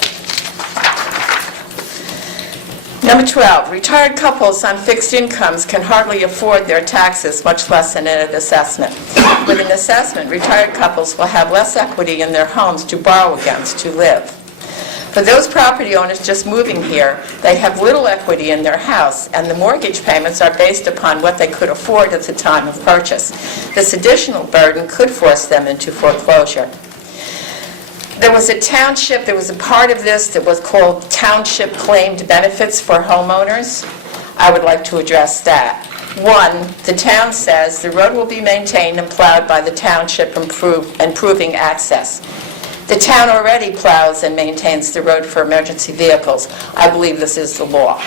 Number 12, retired couples on fixed incomes can hardly afford their taxes, much less an assessment. With an assessment, retired couples will have less equity in their homes to borrow against to live. For those property owners just moving here, they have little equity in their house, and the mortgage payments are based upon what they could afford at the time of purchase. This additional burden could force them into foreclosure. There was a township, there was a part of this that was called Township Claimed Benefits for Homeowners. I would like to address that. One, the town says the road will be maintained and plowed by the township, improving access. The town already plows and maintains the road for emergency vehicles. I believe this is the law.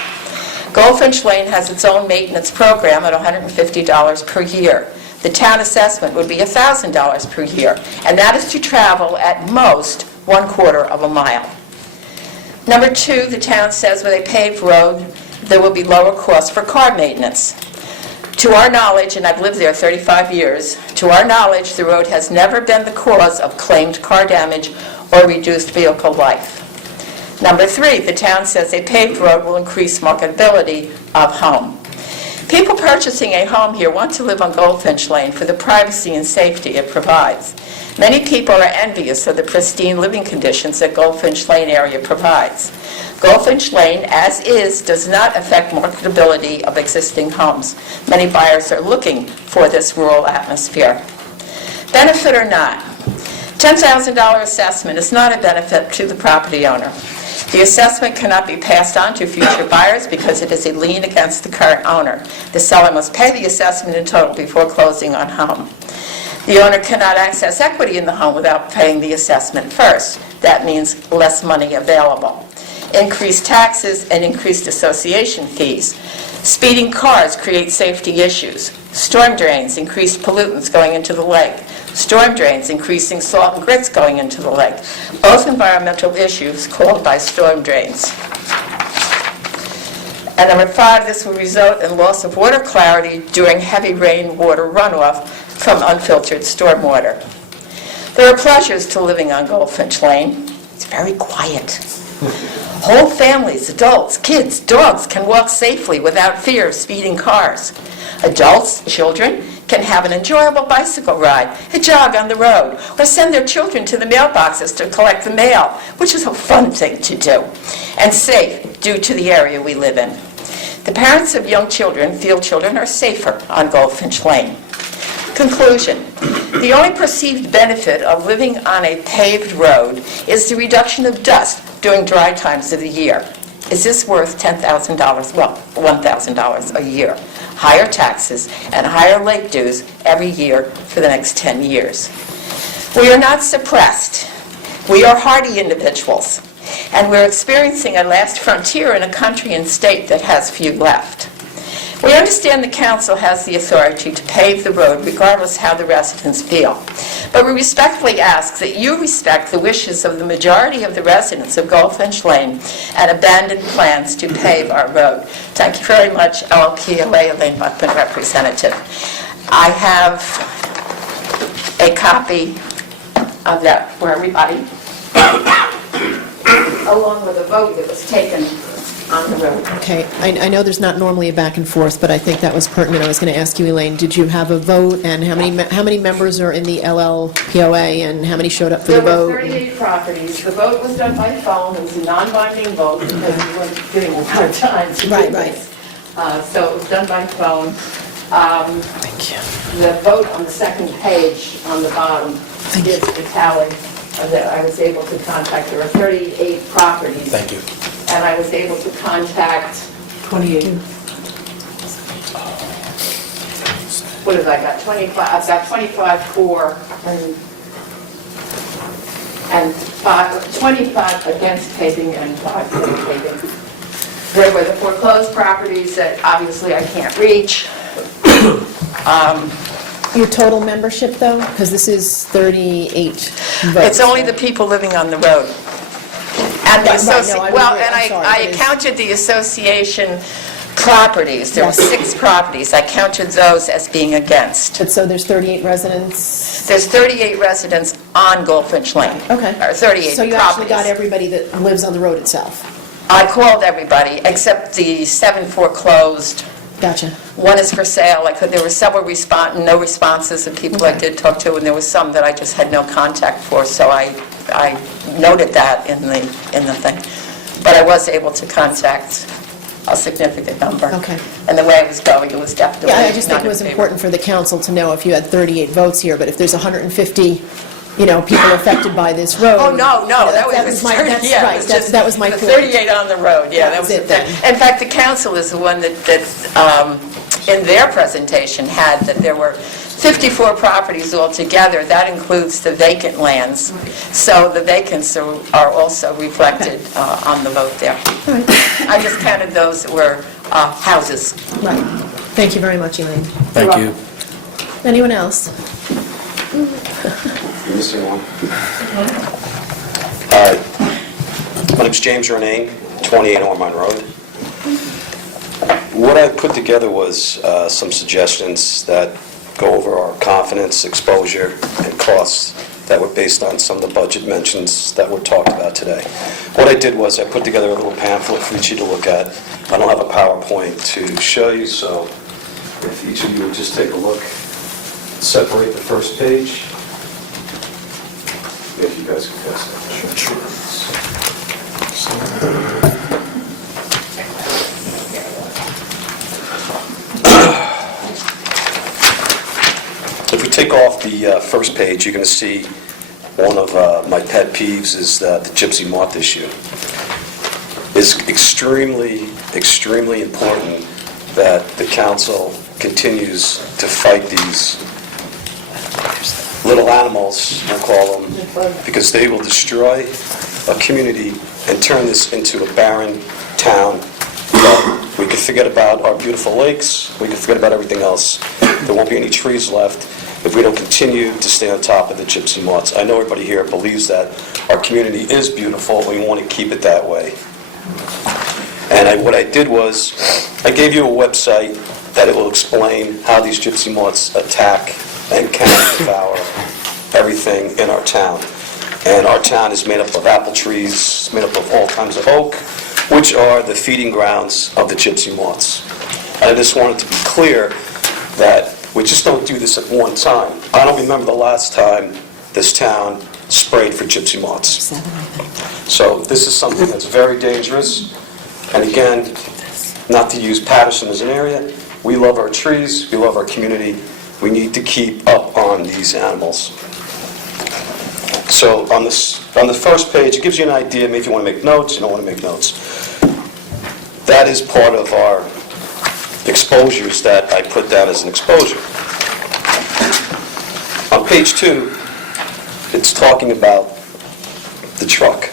Goldfinch Lane has its own maintenance program at $150 per year. The town assessment would be $1,000 per year, and that is to travel at most 1/4 of a mile. Number 2, the town says with a paved road, there will be lower costs for car maintenance. To our knowledge, and I've lived there 35 years, to our knowledge, the road has never been the cause of claimed car damage or reduced vehicle life. Number 3, the town says a paved road will increase marketability of home. People purchasing a home here want to live on Goldfinch Lane for the privacy and safety it provides. Many people are envious of the pristine living conditions that Goldfinch Lane area provides. Goldfinch Lane, as is, does not affect marketability of existing homes. Many buyers are looking for this rural atmosphere. Benefit or not, $10,000 assessment is not a benefit to the property owner. The assessment cannot be passed on to future buyers because it is a lien against the current owner. The seller must pay the assessment in total before closing on home. The owner cannot access equity in the home without paying the assessment first. That means less money available. Increased taxes and increased association fees. Speeding cars create safety issues. Storm drains increase pollutants going into the lake. Storm drains increasing salt and grits going into the lake. Both environmental issues caused by storm drains. And number 5, this will result in loss of water clarity during heavy rainwater runoff from unfiltered stormwater. There are pleasures to living on Goldfinch Lane. It's very quiet. Whole families, adults, kids, dogs can walk safely without fear of speeding cars. Adults, children, can have an enjoyable bicycle ride, a jog on the road, or send their children to the mailboxes to collect the mail, which is a fun thing to do, and safe due to the area we live in. The parents of young children feel children are safer on Goldfinch Lane. Conclusion. The only perceived benefit of living on a paved road is the reduction of dust during dry times of the year. Is this worth $10,000? Well, $1,000 a year. Higher taxes and higher lake dues every year for the next 10 years. We are not suppressed. We are hardy individuals. And we're experiencing a last frontier in a country and state that has few left. We understand the council has the authority to pave the road regardless how the residents feel. But we respectfully ask that you respect the wishes of the majority of the residents of Goldfinch Lane and abandon plans to pave our road. Thank you very much, LPLA Elaine Buckman, representative. I have a copy of that for everybody, along with a vote that was taken on the road. Okay, I know there's not normally a back and forth, but I think that was pertinent. I was going to ask you, Elaine, did you have a vote, and how many members are in the LLPOA, and how many showed up for the vote? There were 38 properties. The vote was done by phone. It was a non-binding vote because we weren't getting a lot of time to do this. So it was done by phone. Thank you. The vote on the second page on the bottom is the tally that I was able to contact. There were 38 properties. Thank you. And I was able to contact 28. what have I got, 25, I've got 25 for, and 25 against paving and 5 for paving. There were the foreclosed properties that obviously I can't reach. Your total membership, though? Because this is 38 votes. It's only the people living on the road. And the Right, no, I would well, agree. and I'm sorry, I it is- counted the association properties. There were Yes. 6 properties. I counted those as being against. But so there's 38 residents? There's 38 residents on Goldfinch Lane. Okay. Or 38 properties. So you actually got everybody that lives on the road itself? I called everybody, except the 7 foreclosed. Gotcha. One is for sale. There were several no responses of people I did talk to, and there was some that I just had no contact for, so I noted that in the thing. But I was able to contact a significant number. Okay. And the way it was going, it was definitely Yeah, I just think not it was in favor. important for the council to know if you had 38 votes here, but if there's 150, people affected by this road. Oh, no, that was my, 30, that's yeah, it right, was that's- just that was my the point. 38 on the road, yeah, that was the it thing. then. In fact, the council is the one that in their presentation had that there were 54 properties altogether. That includes the vacant lands. So the vacants are also reflected on the vote there. I just counted those that were houses. Right. Thank you very much, Elaine. Thank you. Anyone else? Missing one. My name's James Renang, 28 Ormond Road. What I put together was some suggestions that go over our confidence, exposure, and costs that were based on some of the budget mentions that were talked about today. What I did was I put together a little pamphlet for each of you to look at. I don't have a PowerPoint to show you, so if each of you would just take a look, separate the first page. If you guys can pass that. Sure. If we take off the first page, you're going to see one of my pet peeves is the Gypsy Moth issue. It's extremely, extremely important that the council continues to fight these little animals, we'll call them, because they will destroy a community and turn this into a barren town. We could forget about our beautiful lakes, we could forget about everything else. There won't be any trees left if we don't continue to stay on top of the gypsy moths. I know everybody here believes that our community is beautiful, we want to keep it that way. And what I did was, I gave you a website that it will explain how these gypsy moths attack and can devour everything in our town. And our town is made up of apple trees, made up of all kinds of oak, which are the feeding grounds of the gypsy moths. I just wanted to be clear that we just don't do this at one time. I don't remember the last time this town sprayed for gypsy moths. So this is something that's very dangerous. And again, not to use Patterson as an area, we love our trees, we love our community. We need to keep up on these animals. So on the first page, it gives you an idea. Maybe if you want to make notes, you don't want to make notes. That is part of our exposures that I put down as an exposure. On page 2, it's talking about the truck,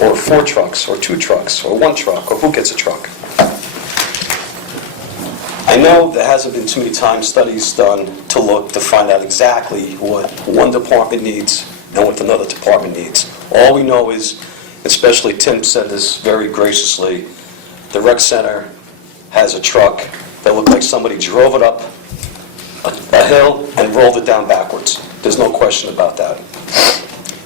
or 4 trucks, or 2 trucks, or 1 truck, or who gets a truck. I know there hasn't been too many studies done to find out exactly what one department needs and what another department needs. All we know is, especially Tim said this very graciously, the rec center has a truck that looked like somebody drove it up a hill and rolled it down backwards. There's no question about that.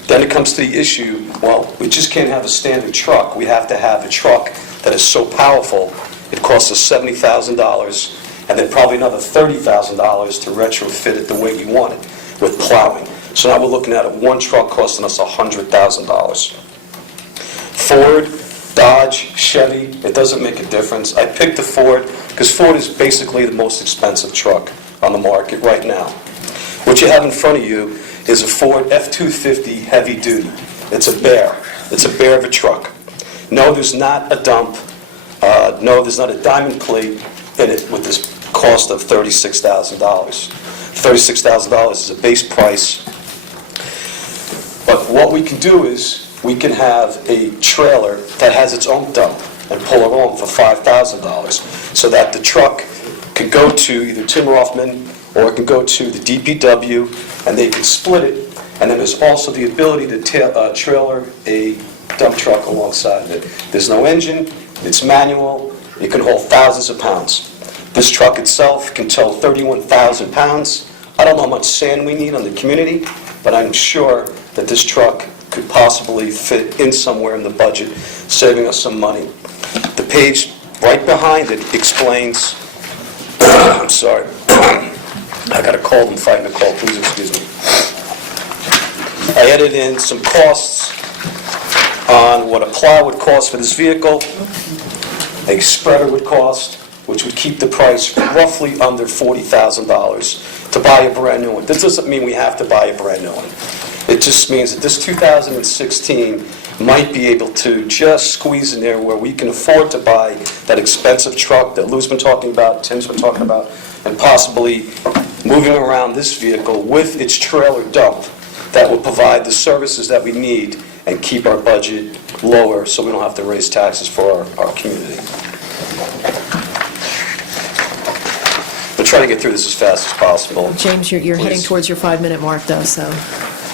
Then it comes to the issue, well, we just can't have a standard truck. We have to have a truck that is so powerful, it costs us $70,000, and then probably another $30,000 to retrofit it the way we want it, with plowing. So now we're looking at one truck costing us $100,000. Ford, Dodge, Chevy, it doesn't make a difference. I picked the Ford because Ford is basically the most expensive truck on the market right now. What you have in front of you is a Ford F-250 heavy duty. It's a bear. It's a bear of a truck. No, there's not a dump. No, there's not a diamond plate in it with this cost of $36,000. $36,000 is a base price. But what we can do is, we can have a trailer that has its own dump and pull it on for $5,000, so that the truck can go to either Tim Rothman or it can go to the DPW, and they can split it. And then there's also the ability to trailer a dump truck alongside of it. There's no engine, it's manual, it can hold thousands of pounds. This truck itself can tow 31,000 pounds. I don't know how much sand we need on the community, but I'm sure that this truck could possibly fit in somewhere in the budget, saving us some money. The page right behind it explains, I'm sorry, I got a cold, I'm fighting a cold, please excuse me. I added in some costs on what a plow would cost for this vehicle, a spreader would cost, which would keep the price roughly under $40,000 to buy a brand new one. This doesn't mean we have to buy a brand new one. It just means that this 2016 might be able to just squeeze in there where we can afford to buy that expensive truck that Lou's been talking about, Tim's been talking about, and possibly moving around this vehicle with its trailer dump that will provide the services that we need and keep our budget lower so we don't have to raise taxes for our community. We'll try to get through this as fast as possible. James, you're heading towards your 5-minute mark, though, so...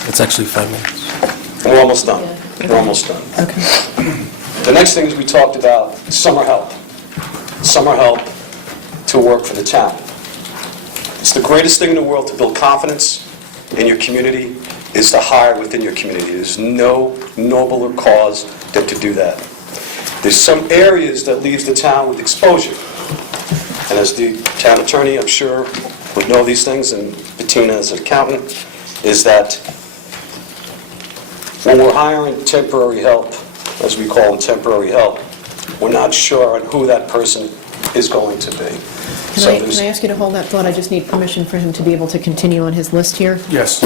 It's actually 5 minutes. We're almost done. We're almost done. Okay. The next thing is we talked about summer help. Summer help to work for the town. It's the greatest thing in the world to build confidence in your community, is to hire within your community. There's no nobler cause than to do that. There's some areas that leaves the town with exposure. And as the town attorney, I'm sure, would know these things, and Bettina as an accountant, is that when we're hiring temporary help, as we call them temporary help, we're not sure on who that person is going to be. Can I ask you to hold that thought? I just need permission for him to be able to continue on his list here. Yes.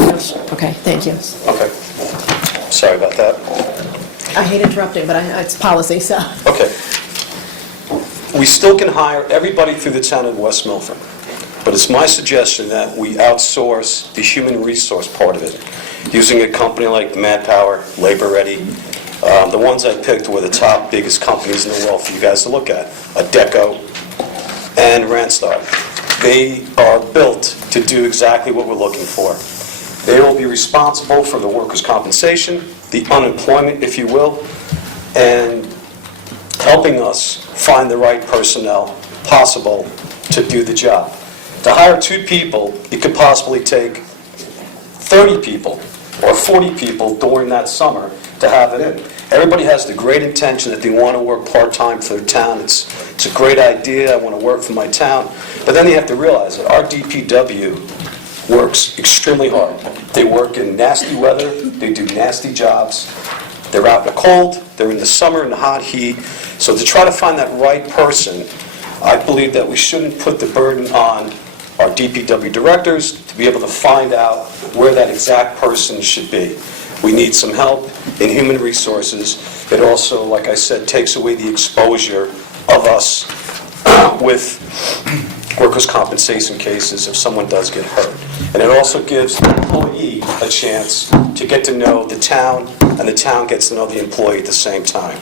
Okay, thank you. Okay. Sorry about that. I hate interrupting, but it's policy, so... Okay. We still can hire everybody through the town of West Milford, but it's my suggestion that we outsource the human resource part of it, using a company like Manpower, Labor Ready. The ones I picked were the top biggest companies in the world for you guys to look at, Adecco and Randstad. They are built to do exactly what we're looking for. They will be responsible for the workers' compensation, the unemployment, if you will, and helping us find the right personnel possible to do the job. To hire 2 people, it could possibly take 30 people or 40 people during that summer to have it in. Everybody has the great intention that they want to work part-time for their town. It's a great idea, I want to work for my town. But then they have to realize that our DPW works extremely hard. They work in nasty weather, they do nasty jobs. They're out in the cold, they're in the summer in the hot heat. So to try to find that right person, I believe that we shouldn't put the burden on our DPW directors to be able to find out where that exact person should be. We need some help in human resources. It also, like I said, takes away the exposure of us with workers' compensation cases if someone does get hurt. And it also gives the employee a chance to get to know the town, and the town gets to know the employee at the same time.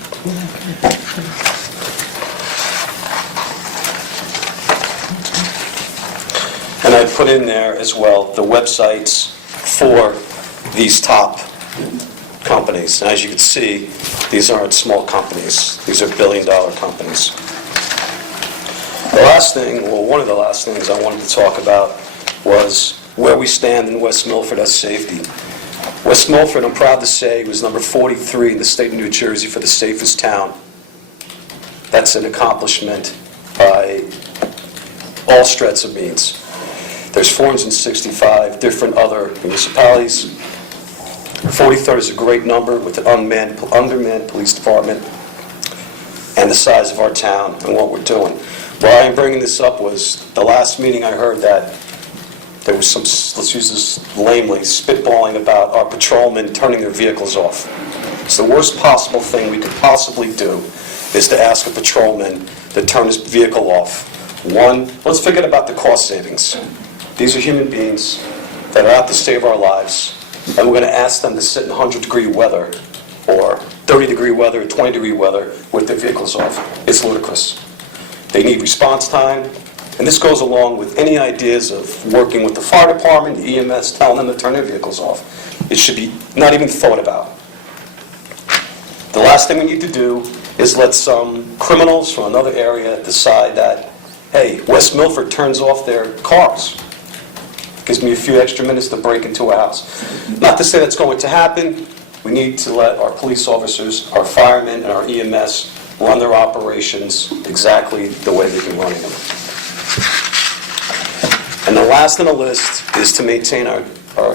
And I put in there as well the websites for these top companies. And as you can see, these aren't small companies. These are billion-dollar companies. The last thing, well, one of the last things I wanted to talk about was where we stand in West Milford as safety. West Milford, I'm proud to say, was number 43 in the state of New Jersey for the safest town. That's an accomplishment by all stretch of means. There's 465 different other municipalities. 43rd is a great number with an undermanned police department and the size of our town and what we're doing. Why I'm bringing this up was the last meeting I heard that there was some, let's use this lamely, spitballing about our patrolmen turning their vehicles off. It's the worst possible thing we could possibly do is to ask a patrolman to turn his vehicle off One, let's forget about the cost savings. These are human beings that are out to save our lives, and we're going to ask them to sit in 100-degree weather or 30-degree weather, 20-degree weather with their vehicles off. It's ludicrous. They need response time, and this goes along with any ideas of working with the fire department, the EMS, telling them to turn their vehicles off. It should be not even thought about. The last thing we need to do is let some criminals from another area decide that, hey, West Milford turns off their cars. Gives me a few extra minutes to break into a house. Not to say that's going to happen. We need to let our police officers, our firemen, and our EMS run their operations exactly the way they've been running them. And the last on the list is to maintain our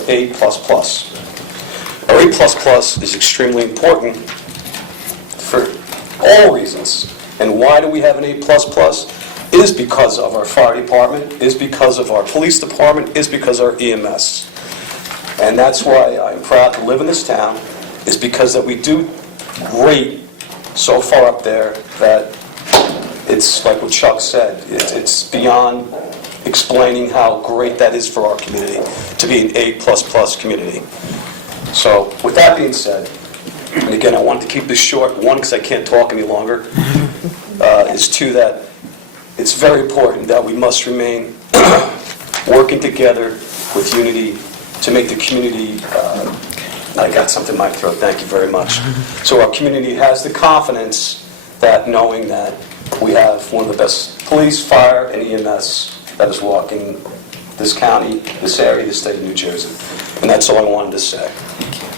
A++. Our A++ is extremely important for all reasons. And why do we have an A++? Is because of our fire department, is because of our police department, is because of our EMS. And that's why I'm proud to live in this town, is because that we do great so far up there that it's like what Chuck said, it's beyond explaining how great that is for our community, to be an A++ community. So with that being said, and again, I wanted to keep this short, one, because I can't talk any longer, is two, that it's very important that we must remain working together with unity to make the community, I got something in my throat, thank you very much. So our community has the confidence that knowing that we have one of the best police, fire, and EMS that is walking this county, this area, the state of New Jersey. And that's all I wanted to say.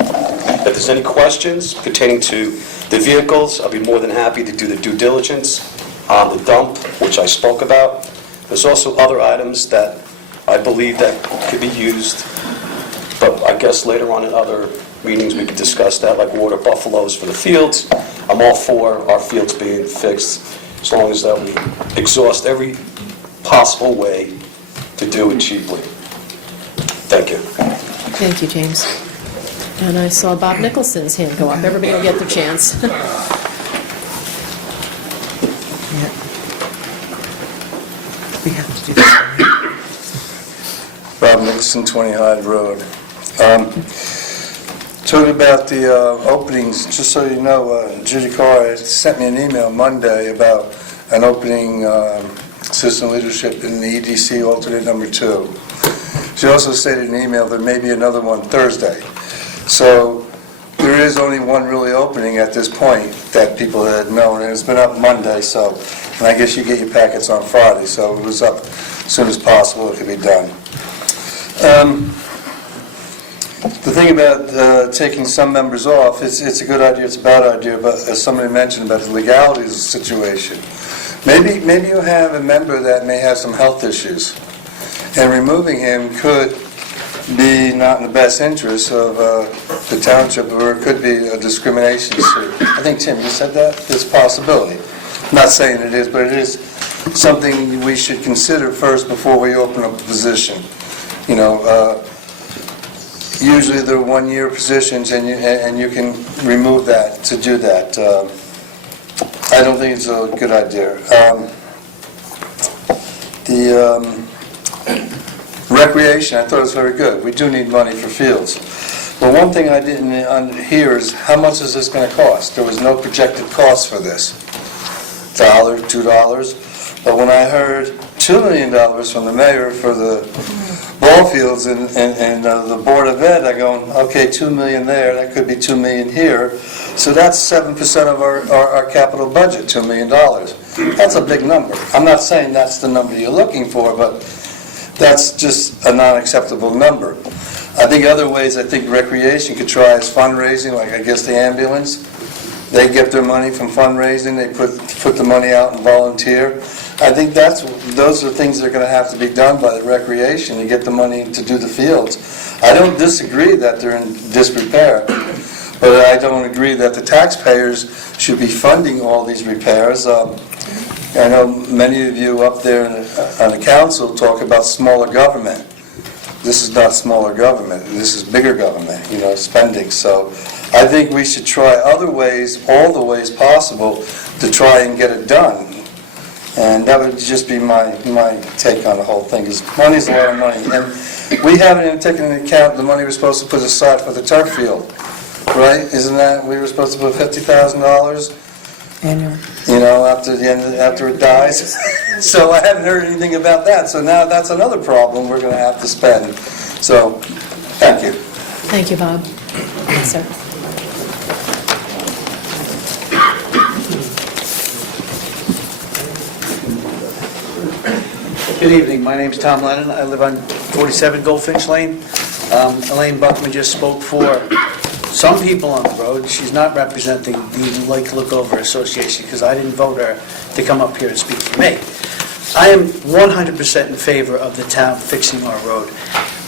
If there's any questions pertaining to the vehicles, I'll be more than happy to do the due diligence on the dump, which I spoke about. There's also other items that I believe that could be used, but I guess later on in other meetings we could discuss that, like water buffaloes for the fields. I'm all for our fields being fixed, as long as that we exhaust every possible way to do it cheaply. Thank you. Thank you, James. And I saw Bob Nicholson's hand go up. Everybody will get their chance. We have to do this. Bob Nicholson, 20 Hyde Road. Talking about the openings, just so you know, Judy Carr sent me an email Monday about an opening assistant leadership in the EDC alternate number 2. She also stated in an email there may be another one Thursday. So there is only one really opening at this point that people had known, and it's been up Monday, so, and I guess you get your packets on Friday, so it was up as soon as possible, it could be done. The thing about taking some members off, it's a good idea, it's a bad idea, but as somebody mentioned about the legalities of the situation, maybe you have a member that may have some health issues, and removing him could be not in the best interest of the township, or it could be a discrimination suit. I think, Tim, you said that? It's a possibility. I'm not saying it is, but it is something we should consider first before we open up a position. You know, usually they're one-year positions, and you can remove that to do that. I don't think it's a good idea. Recreation, I thought it was very good. We do need money for fields. But one thing I didn't hear is how much is this going to cost? There was no projected cost for this. $1, $2. But when I heard $2 million from the mayor for the ball fields and the Board of Ed, I go, okay, $2 million there, that could be $2 million here. So that's 7% of our capital budget, $2 million. That's a big number. I'm not saying that's the number you're looking for, but that's just a non-acceptable number. I think other ways, I think recreation could try is fundraising, like I guess the ambulance. They get their money from fundraising, they put the money out and volunteer. I think those are things that are going to have to be done by the recreation to get the money to do the fields. I don't disagree that they're in disrepair, but I don't agree that the taxpayers should be funding all these repairs. I know many of you up there on the council talk about smaller government. This is not smaller government. This is bigger government, spending. So I think we should try other ways, all the ways possible, to try and get it done. And that would just be my take on the whole thing, is money's a lot of money. And we haven't even taken into account the money we're supposed to put aside for the turf field, right? Isn't that, we were supposed to put $50,000? Annually. You know, after it dies. So I haven't heard anything about that, so now that's another problem we're going to have to spend. So, thank you. Thank you, Bob. Yes, sir. Good evening, my name's Tom Lennon, I live on 47 Goldfinch Lane. Elaine Buckman just spoke for some people on the road. She's not representing the Lake Lookover Association, because I didn't vote her to come up here and speak for me. I am 100% in favor of the town fixing our road.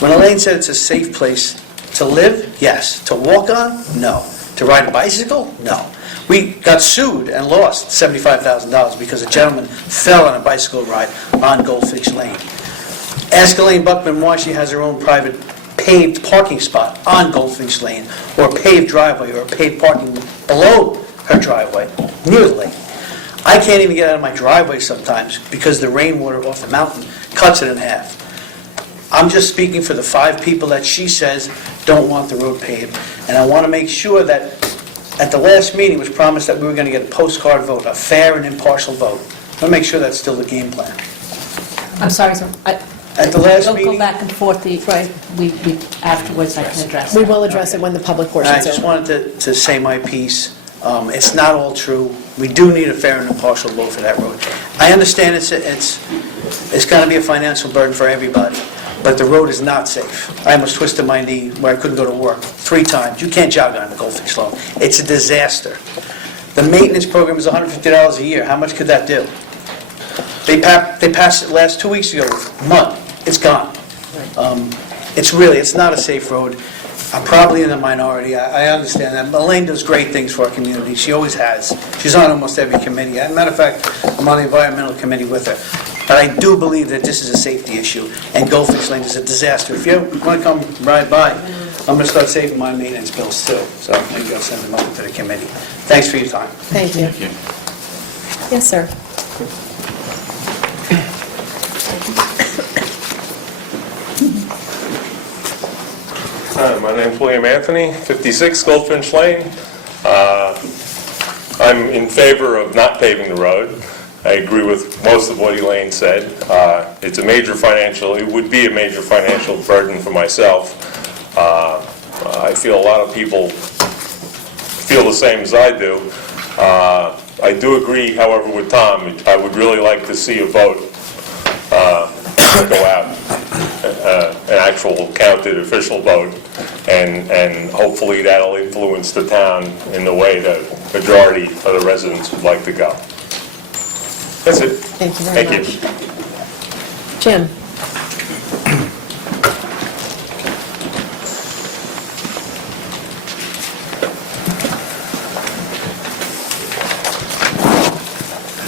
When Elaine said it's a safe place to live, yes. To walk on, no. To ride a bicycle, no. We got sued and lost $75,000 because a gentleman fell on a bicycle ride on Goldfinch Lane. Ask Elaine Buckman why she has her own private paved parking spot on Goldfinch Lane, or a paved driveway, or a paved parking below her driveway, near the lake. I can't even get out of my driveway sometimes because the rainwater off the mountain cuts it in half. I'm just speaking for the 5 people that she says don't want the road paved, and I want to make sure that at the last meeting, it was promised that we were going to get a postcard vote, a fair and impartial vote. I want to make sure that's still the game plan. I'm sorry, sir. At the last Don't meeting... go back and forth, afterwards I can address We that. will address it when the public I portion is just over. wanted to say my piece. It's not all true. We do need a fair and impartial vote for that road. I understand it's going to be a financial burden for everybody, but the road is not safe. I almost twisted my knee where I couldn't go to work 3 times. You can't jog on the Goldfinch Road. It's a disaster. The maintenance program is $150 a year. How much could that do? They passed it last 2 weeks ago with mud. It's gone. It's not a safe road. I'm probably in the minority. I understand that. Elaine does great things for our community. She always has. She's on almost every committee. As a matter of fact, I'm on the environmental committee with her. But I do believe that this is a safety issue, and Goldfinch Lane is a disaster. If you want to come ride by, I'm going to start saving my maintenance bills too. So maybe I'll send them over to the committee. Thanks for your time. Thank you. Yes, sir. Hi, my name's William Anthony, 56 Goldfinch Lane. I'm in favor of not paving the road. I agree with most of what Elaine said. It would be a major financial burden for myself. I feel a lot of people feel the same as I do. I do agree, however, with Tom. I would really like to see a vote go out, an actual counted official vote, and hopefully that'll influence the town in the way the majority of the residents would like to go. That's it. Thank you very much. Jim?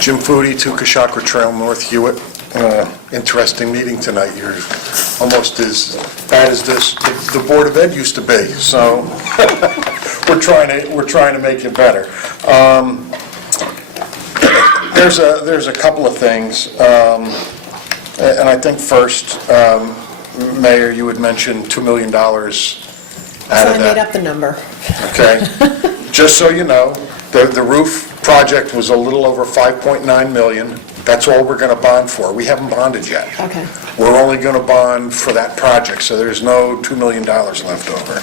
Jim Foodie, 2 Coshocra Trail, North Hewitt. Interesting meeting tonight. You're almost as bad as the Board of Ed used to be, so we're trying to make it better. There's a couple of things, and I think first, Mayor, you had mentioned $2 million out of that. So I made up the number. Okay. Just so you know, the roof project was a little over $5.9 million. That's all we're going to bond for. We haven't bonded yet. Okay. We're only going to bond for that project, so there's no $2 million left over.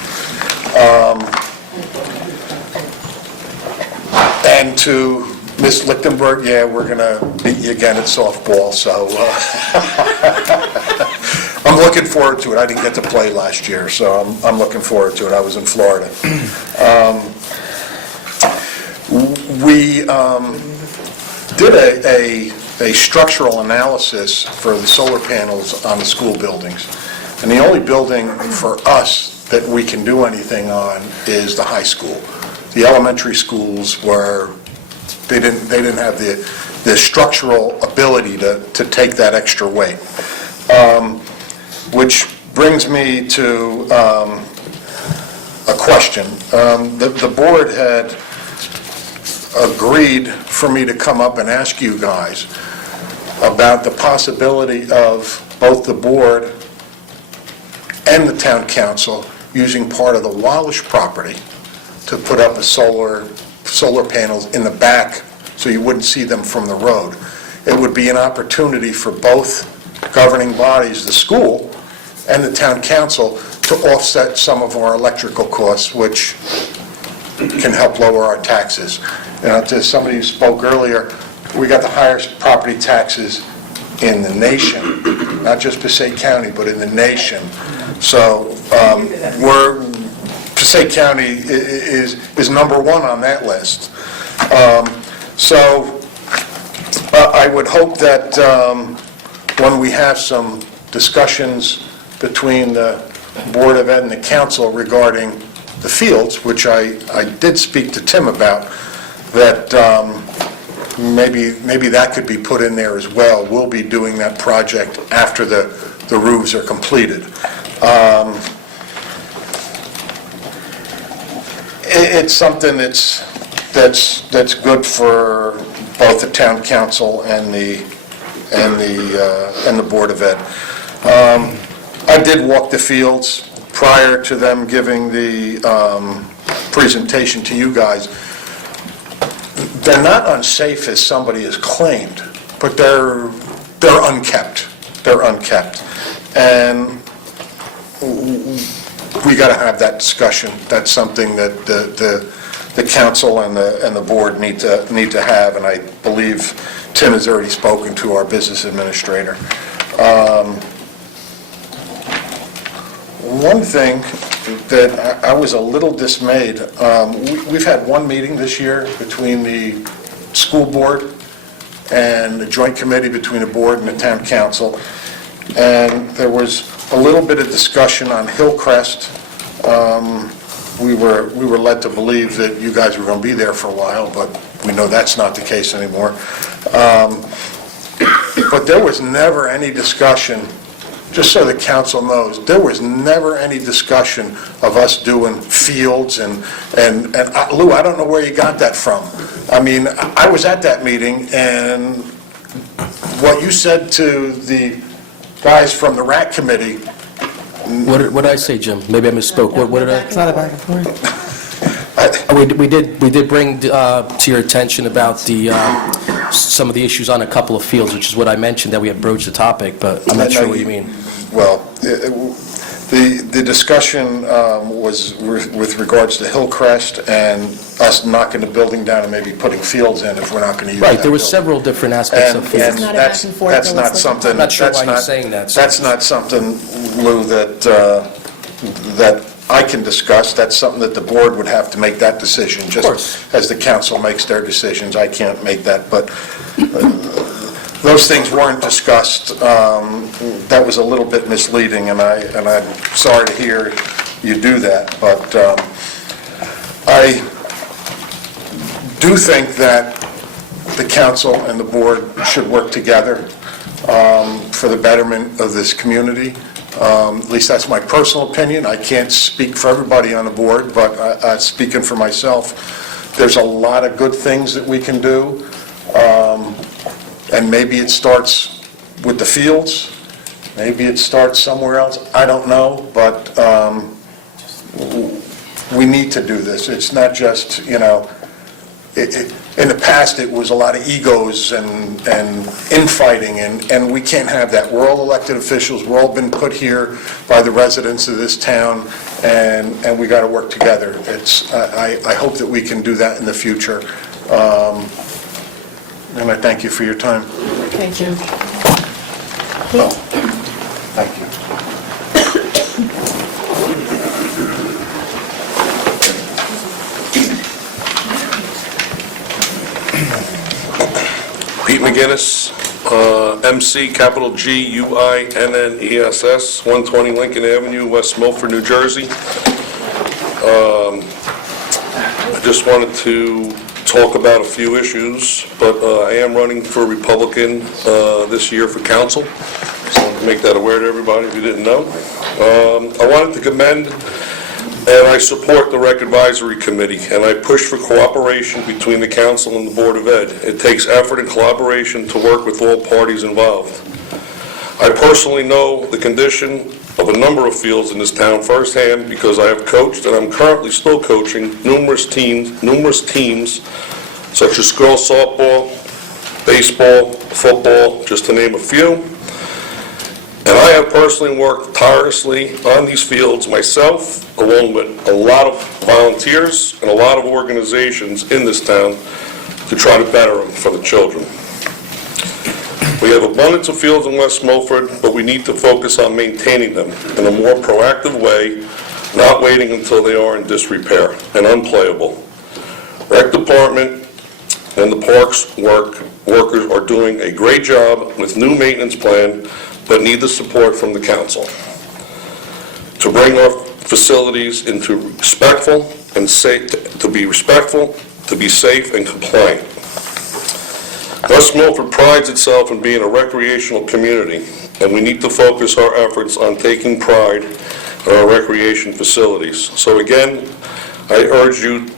And to Ms. Lichtenberg, yeah, we're going to beat you again at softball, so I'm looking forward to it. I didn't get to play last year, so I'm looking forward to it. I was in Florida. We did a structural analysis for the solar panels on the school buildings, and the only building for us that we can do anything on is the high school. The elementary schools they didn't have the structural ability to take that extra weight. Which brings me to a question. The board had agreed for me to come up and ask you guys about the possibility of both the board and the town council using part of the Wallish property to put up a solar panels in the back so you wouldn't see them from the road. It would be an opportunity for both governing bodies, the school and the town council, to offset some of our electrical costs, which can help lower our taxes. To somebody who spoke earlier, we got the highest property taxes in the nation, not just Passaic County, but in the nation. So Passaic County is number one on that list. I would hope that when we have some discussions between the Board of Ed and the council regarding the fields, which I did speak to Tim about, that maybe that could be put in there as well. We'll be doing that project after the roofs are completed. It's something that's good for both the town council and the Board of Ed. I did walk the fields prior to them giving the presentation to you guys. They're not unsafe as somebody has claimed, but they're unkept. They're unkept. And we got to have that discussion. That's something that the council and the board need to have, and I believe Tim has already spoken to our business administrator. One thing that I was a little dismayed, we've had one meeting this year between the school board and the joint committee between the board and the town council, and there was a little bit of discussion on Hillcrest. We were led to believe that you guys were going to be there for a while, but we know that's not the case anymore. But there was never any discussion, just so the council knows, there was never any discussion of us doing fields and Lou, I don't know where you got that from. I mean, I was at that meeting, and what you said to the guys from the RAC committee. What did I say, Jim? Maybe I misspoke. What did I? It's not a back and forth. We did bring to your attention about some of the issues on a couple of fields, which is what I mentioned, that we had broached the topic, but I'm not sure what you mean. Well, the discussion was with regards to Hillcrest and us knocking the building down and maybe putting fields in if we're not going to use that. Right, there were several different aspects of fields. This is not a back and forth, That's though, not let's something. I'm not sure why you're saying that. That's not something, Lou, that I can discuss. That's something that the board would have to make that decision, just as the council makes their decisions. I can't make that, but those things weren't discussed. That was a little bit misleading, and I'm sorry to hear you do that, but I do think that the council and the board should work together for the betterment of this community. At least that's my personal opinion. I can't speak for everybody on the board, but speaking for myself, there's a lot of good things that we can do, and maybe it starts with the fields, maybe it starts somewhere else, I don't know, but we need to do this. It's not just, in the past, it was a lot of egos and infighting, and we can't have that. We're all elected officials. We're all been put here by the residents of this town, and we got to work together. I hope that we can do that in the future. And I thank you for your time. Okay, Jim. Thank you. Pete McGinnis, MC, capital G-U-I-N-N-E-S-S, 120 Lincoln Avenue, West Milford, New Jersey. I just wanted to talk about a few issues, but I am running for Republican this year for council. So I want to make that aware to everybody if you didn't know. I wanted to commend and I support the Rec Advisory Committee, and I push for cooperation between the council and the Board of Ed. It takes effort and collaboration to work with all parties involved. I personally know the condition of a number of fields in this town firsthand because I have coached, and I'm currently still coaching, numerous teams such as girls softball, baseball, football, just to name a few. And I have personally worked tirelessly on these fields myself, along with a lot of volunteers and a lot of organizations in this town to try to better them for the children. We have abundance of fields in West Milford, but we need to focus on maintaining them in a more proactive way, not waiting until they are in disrepair and unplayable. Rec Department and the Parks workers are doing a great job with new maintenance plan, but need the support from the council to bring our facilities into respectful and safe, to be respectful, to be safe and compliant. West Milford prides itself in being a recreational community, and we need to focus our efforts on taking pride in our recreation facilities. So again, I urge you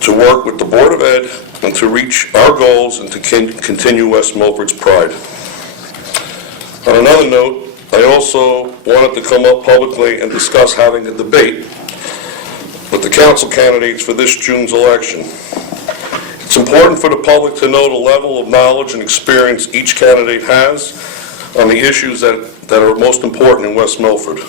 to work with the Board of Ed and to reach our goals and to continue West Milford's pride. On another note, I also wanted to come up publicly and discuss having a debate with the council candidates for this June's election. It's important for the public to know the level of knowledge and experience each candidate has on the issues that are most important in West Milford.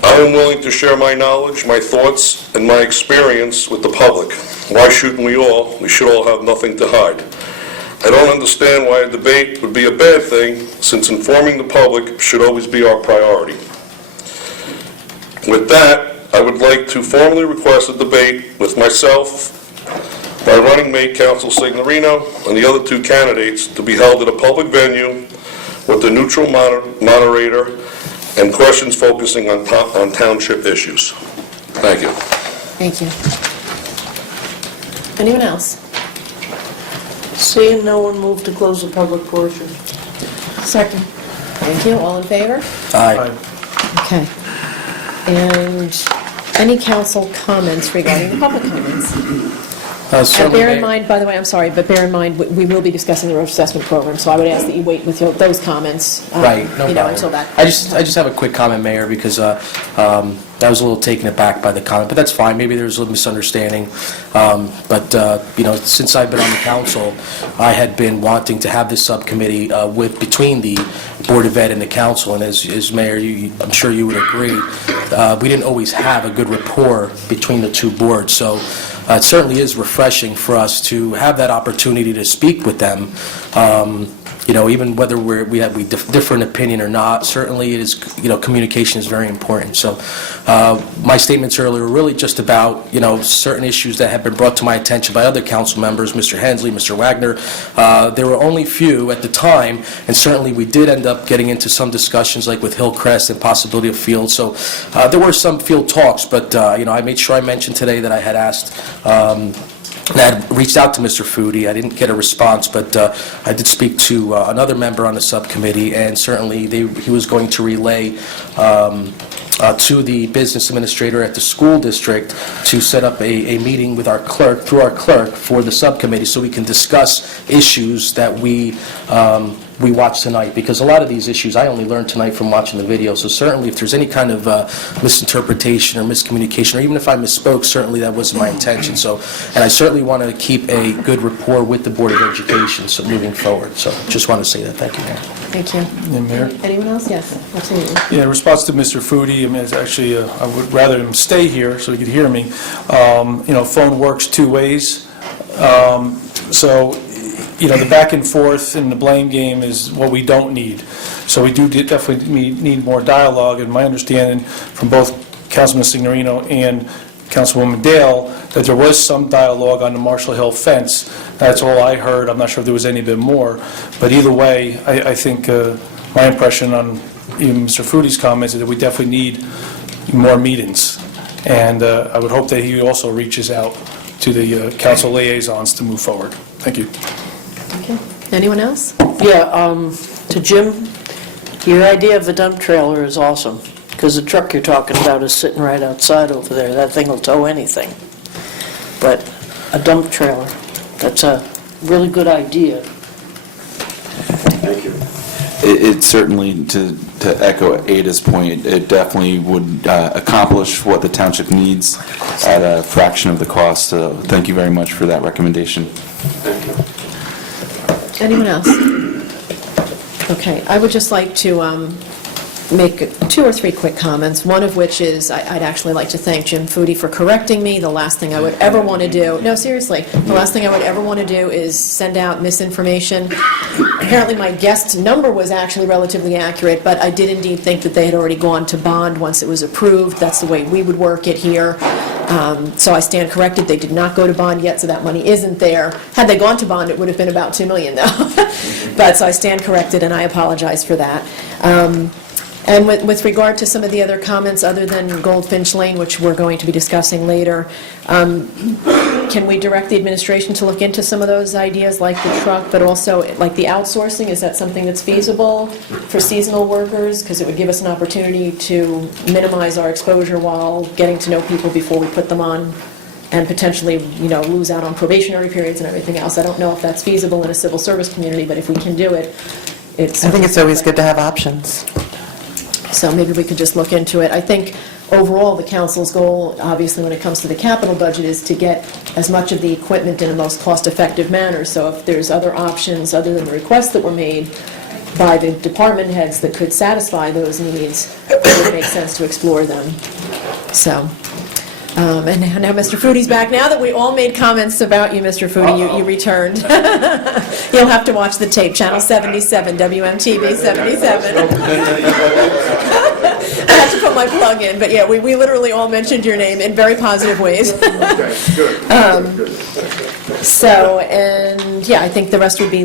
I am willing to share my knowledge, my thoughts, and my experience with the public. Why shouldn't we all? We should all have nothing to hide. I don't understand why a debate would be a bad thing, since informing the public should always be our priority. With that, I would like to formally request a debate with myself, my running mate, Council Signorino, and the other two candidates to be held at a public venue with a neutral moderator and questions focusing on township issues. Thank you. Thank you. Anyone else? Seeing no one, move to close the public portion. Second. Thank you. All in favor? Aye. Okay. And any council comments regarding the public comments? And Certainly, bear in Mayor. mind, by the way, I'm sorry, but bear in mind, we will be discussing the road assessment program, so I would ask that you wait with those comments. Right, no problem. Until that. I just have a quick comment, Mayor, because I was a little taken aback by the comment, but that's fine. Maybe there's a little misunderstanding. Since I've been on the council, I had been wanting to have this subcommittee between the Board of Ed and the council, and as Mayor, I'm sure you would agree, we didn't always have a good rapport between the two boards. So it certainly is refreshing for us to have that opportunity to speak with them. Even whether we have different opinion or not, certainly it is, communication is very important. So my statements earlier were really just about, certain issues that have been brought to my attention by other council members, Mr. Hensley, Mr. Wagner. There were only few at the time, and certainly we did end up getting into some discussions like with Hillcrest and possibility of field. So there were some field talks, but, I made sure I mentioned today that I had asked I had reached out to Mr. Foodie. I didn't get a response, but I did speak to another member on the subcommittee, and certainly he was going to relay to the business administrator at the school district to set up a meeting with our clerk, through our clerk, for the subcommittee so we can discuss issues that we watched tonight, because a lot of these issues I only learned tonight from watching the video. So certainly if there's any kind of misinterpretation or miscommunication, or even if I misspoke, certainly that wasn't my intention. So, and I certainly want to keep a good rapport with the Board of Education, so moving forward. So just want to say that. Thank you, Mayor. Thank you. Yeah, Mayor? Anyone else? Yes, absolutely. Yeah, in response to Mr. Foodie, it's actually, I would rather him stay here so he could hear me. Phone works two ways. The back and forth and the blame game is what we don't need. So we do definitely need more dialogue, and my understanding from both Councilman Signorino and Councilwoman Dale that there was some dialogue on the Marshall Hill fence. That's all I heard. I'm not sure if there was any bit more. But either way, I think my impression on even Mr. Foodie's comments is that we definitely need more meetings. And I would hope that he also reaches out to the council liaisons to move forward. Thank you. Okay. Anyone else? Yeah, to Jim, Your idea of a dump trailer is awesome, because the truck you're talking about is sitting right outside over there. That thing will tow anything. But a dump trailer, that's a really good idea. Thank you. It certainly, to echo Ada's point, it definitely would accomplish what the township needs at a fraction of the cost. So thank you very much for that recommendation. Thank you. Anyone else? Okay, I would just like to make 2 or 3 quick comments, one of which is I'd actually like to thank Jim Foodie for correcting me. The last thing I would ever want to do, no, seriously, the last thing I would ever want to do is send out misinformation. Apparently my guest number was actually relatively accurate, but I did indeed think that they had already gone to bond once it was approved. That's the way we would work it here. So I stand corrected. They did not go to bond yet, so that money isn't there. Had they gone to bond, it would have been about $2 million though. But so I stand corrected, and I apologize for that. And with regard to some of the other comments, other than Goldfinch Lane, which we're going to be discussing later, can we direct the administration to look into some of those ideas, like the truck, but also like the outsourcing? Is that something that's feasible for seasonal workers? Because it would give us an opportunity to minimize our exposure while getting to know people before we put them on, and potentially, lose out on probationary periods and everything else. I don't know if that's feasible in a civil service community, but if we can do it, it's... I think it's always good to have options. So maybe we could just look into it. I think overall, the council's goal, obviously when it comes to the capital budget, is to get as much of the equipment in a most cost-effective manner. So if there's other options other than the requests that were made by the department heads that could satisfy those needs, it would make sense to explore them. So, and now Mr. Foodie's back. Now that we all made comments about you, Mr. Foodie, you returned. You'll have to watch the tape, Channel 77, WMTV 77. I had to put my plug in, but yeah, we literally all mentioned your name in very positive ways. Okay, good. So, and yeah, I think the rest would be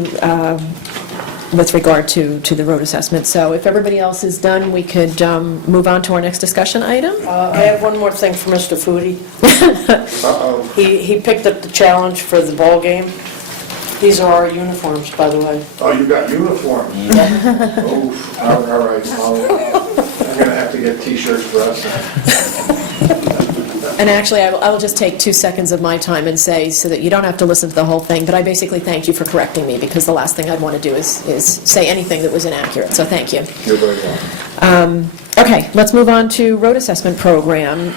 with regard to the road assessment. So if everybody else is done, we could move on to our next discussion item. I have one more thing for Mr. Foodie. He picked up the challenge for the ball game. These are our uniforms, by the way. Oh, you got uniforms? Oh, all right. I'm going to have to get T-shirts for us. And actually, I will just take 2 seconds of my time and say, so that you don't have to listen to the whole thing, but I basically thank you for correcting me, because the last thing I'd want to do is say anything that was inaccurate, so thank you. You're very welcome. Okay, let's move on to road assessment program,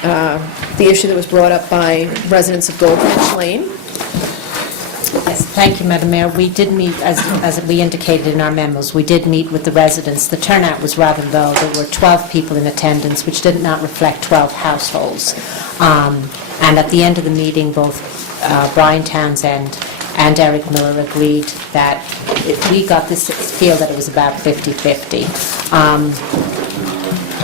the issue that was brought up by residents of Goldfinch Lane. Yes, thank you, Madam Mayor. We did meet, as we indicated in our memos, we did meet with the residents. The turnout was rather low. There were 12 people in attendance, which did not reflect 12 households. And at the end of the meeting, both Brian Townsend and Eric Miller agreed that we got this feel that it was about 50-50.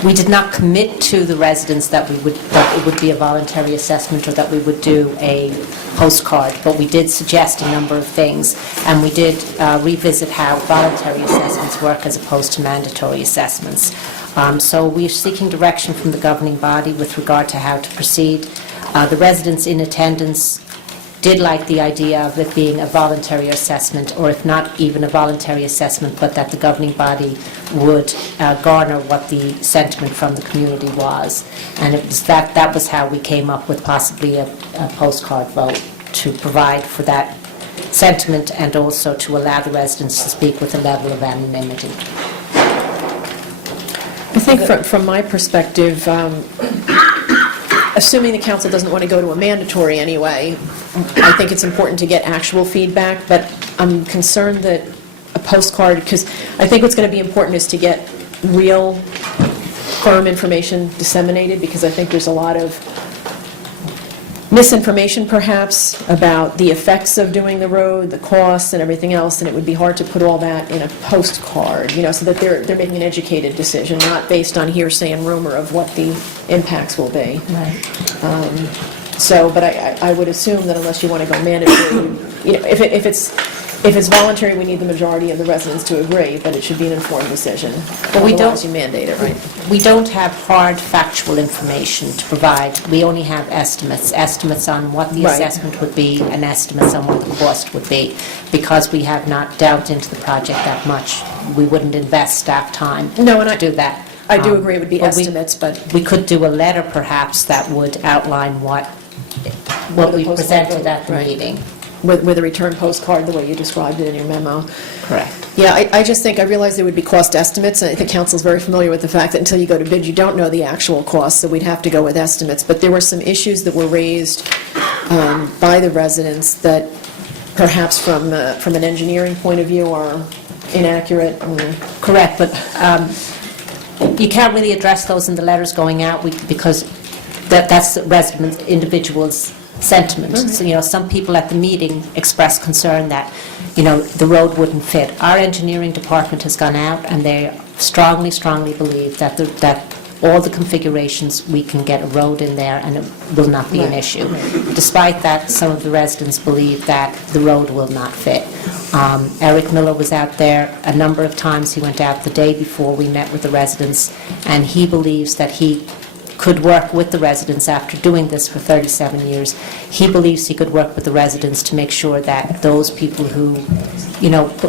We did not commit to the residents that it would be a voluntary assessment or that we would do a postcard, but we did suggest a number of things, and we did revisit how voluntary assessments work as opposed to mandatory assessments. So we're seeking direction from the governing body with regard to how to proceed. The residents in attendance did like the idea of it being a voluntary assessment, or if not even a voluntary assessment, but that the governing body would garner what the sentiment from the community was. And it was that was how we came up with possibly a postcard vote, to provide for that sentiment and also to allow the residents to speak with a level of anonymity. I think from my perspective, assuming the council doesn't want to go to a mandatory anyway, I think it's important to get actual feedback, but I'm concerned that a postcard, because I think what's going to be important is to get real, firm information disseminated, because I think there's a lot of misinformation perhaps about the effects of doing the road, the costs and everything else, and it would be hard to put all that in a postcard, so that they're making an educated decision, not based on hearsay and rumor of what the impacts will be. Right. But I would assume that unless you want to go mandatory, if it's if it's voluntary, we need the majority of the residents to agree, but it should be an informed decision. But we don't- Otherwise, you mandate it, right? We don't have hard factual information to provide. We only have estimates on what the Right. assessment would be and estimates on what the cost would be. Because we have not delved into the project that much, we wouldn't invest staff time No, and to do that. I do agree it would be But we- estimates, but... We could do a letter perhaps that would outline what With a we postcard presented vote, at the right. meeting. With a return postcard, the way you described it in your memo. Correct. Yeah, I just think, I realize there would be cost estimates, and I think council's very familiar with the fact that until you go to bid, you don't know the actual cost, so we'd have to go with estimates. But there were some issues that were raised by the residents that perhaps from an engineering point of view are inaccurate. Correct, but you can't really address those in the letters going out because that's the residents, individuals' sentiment. So, some people at the meeting expressed concern that, the road wouldn't fit. Our engineering department has gone out and they strongly, strongly believe that all the configurations, we can get a road in there and it will not be an issue. Despite that, some of the residents believe that the road will not fit. Eric Miller was out there a number of times. He went out the day before we met with the residents, and he believes that he could work with the residents after doing this for 37 years. He believes he could work with the residents to make sure that those people who,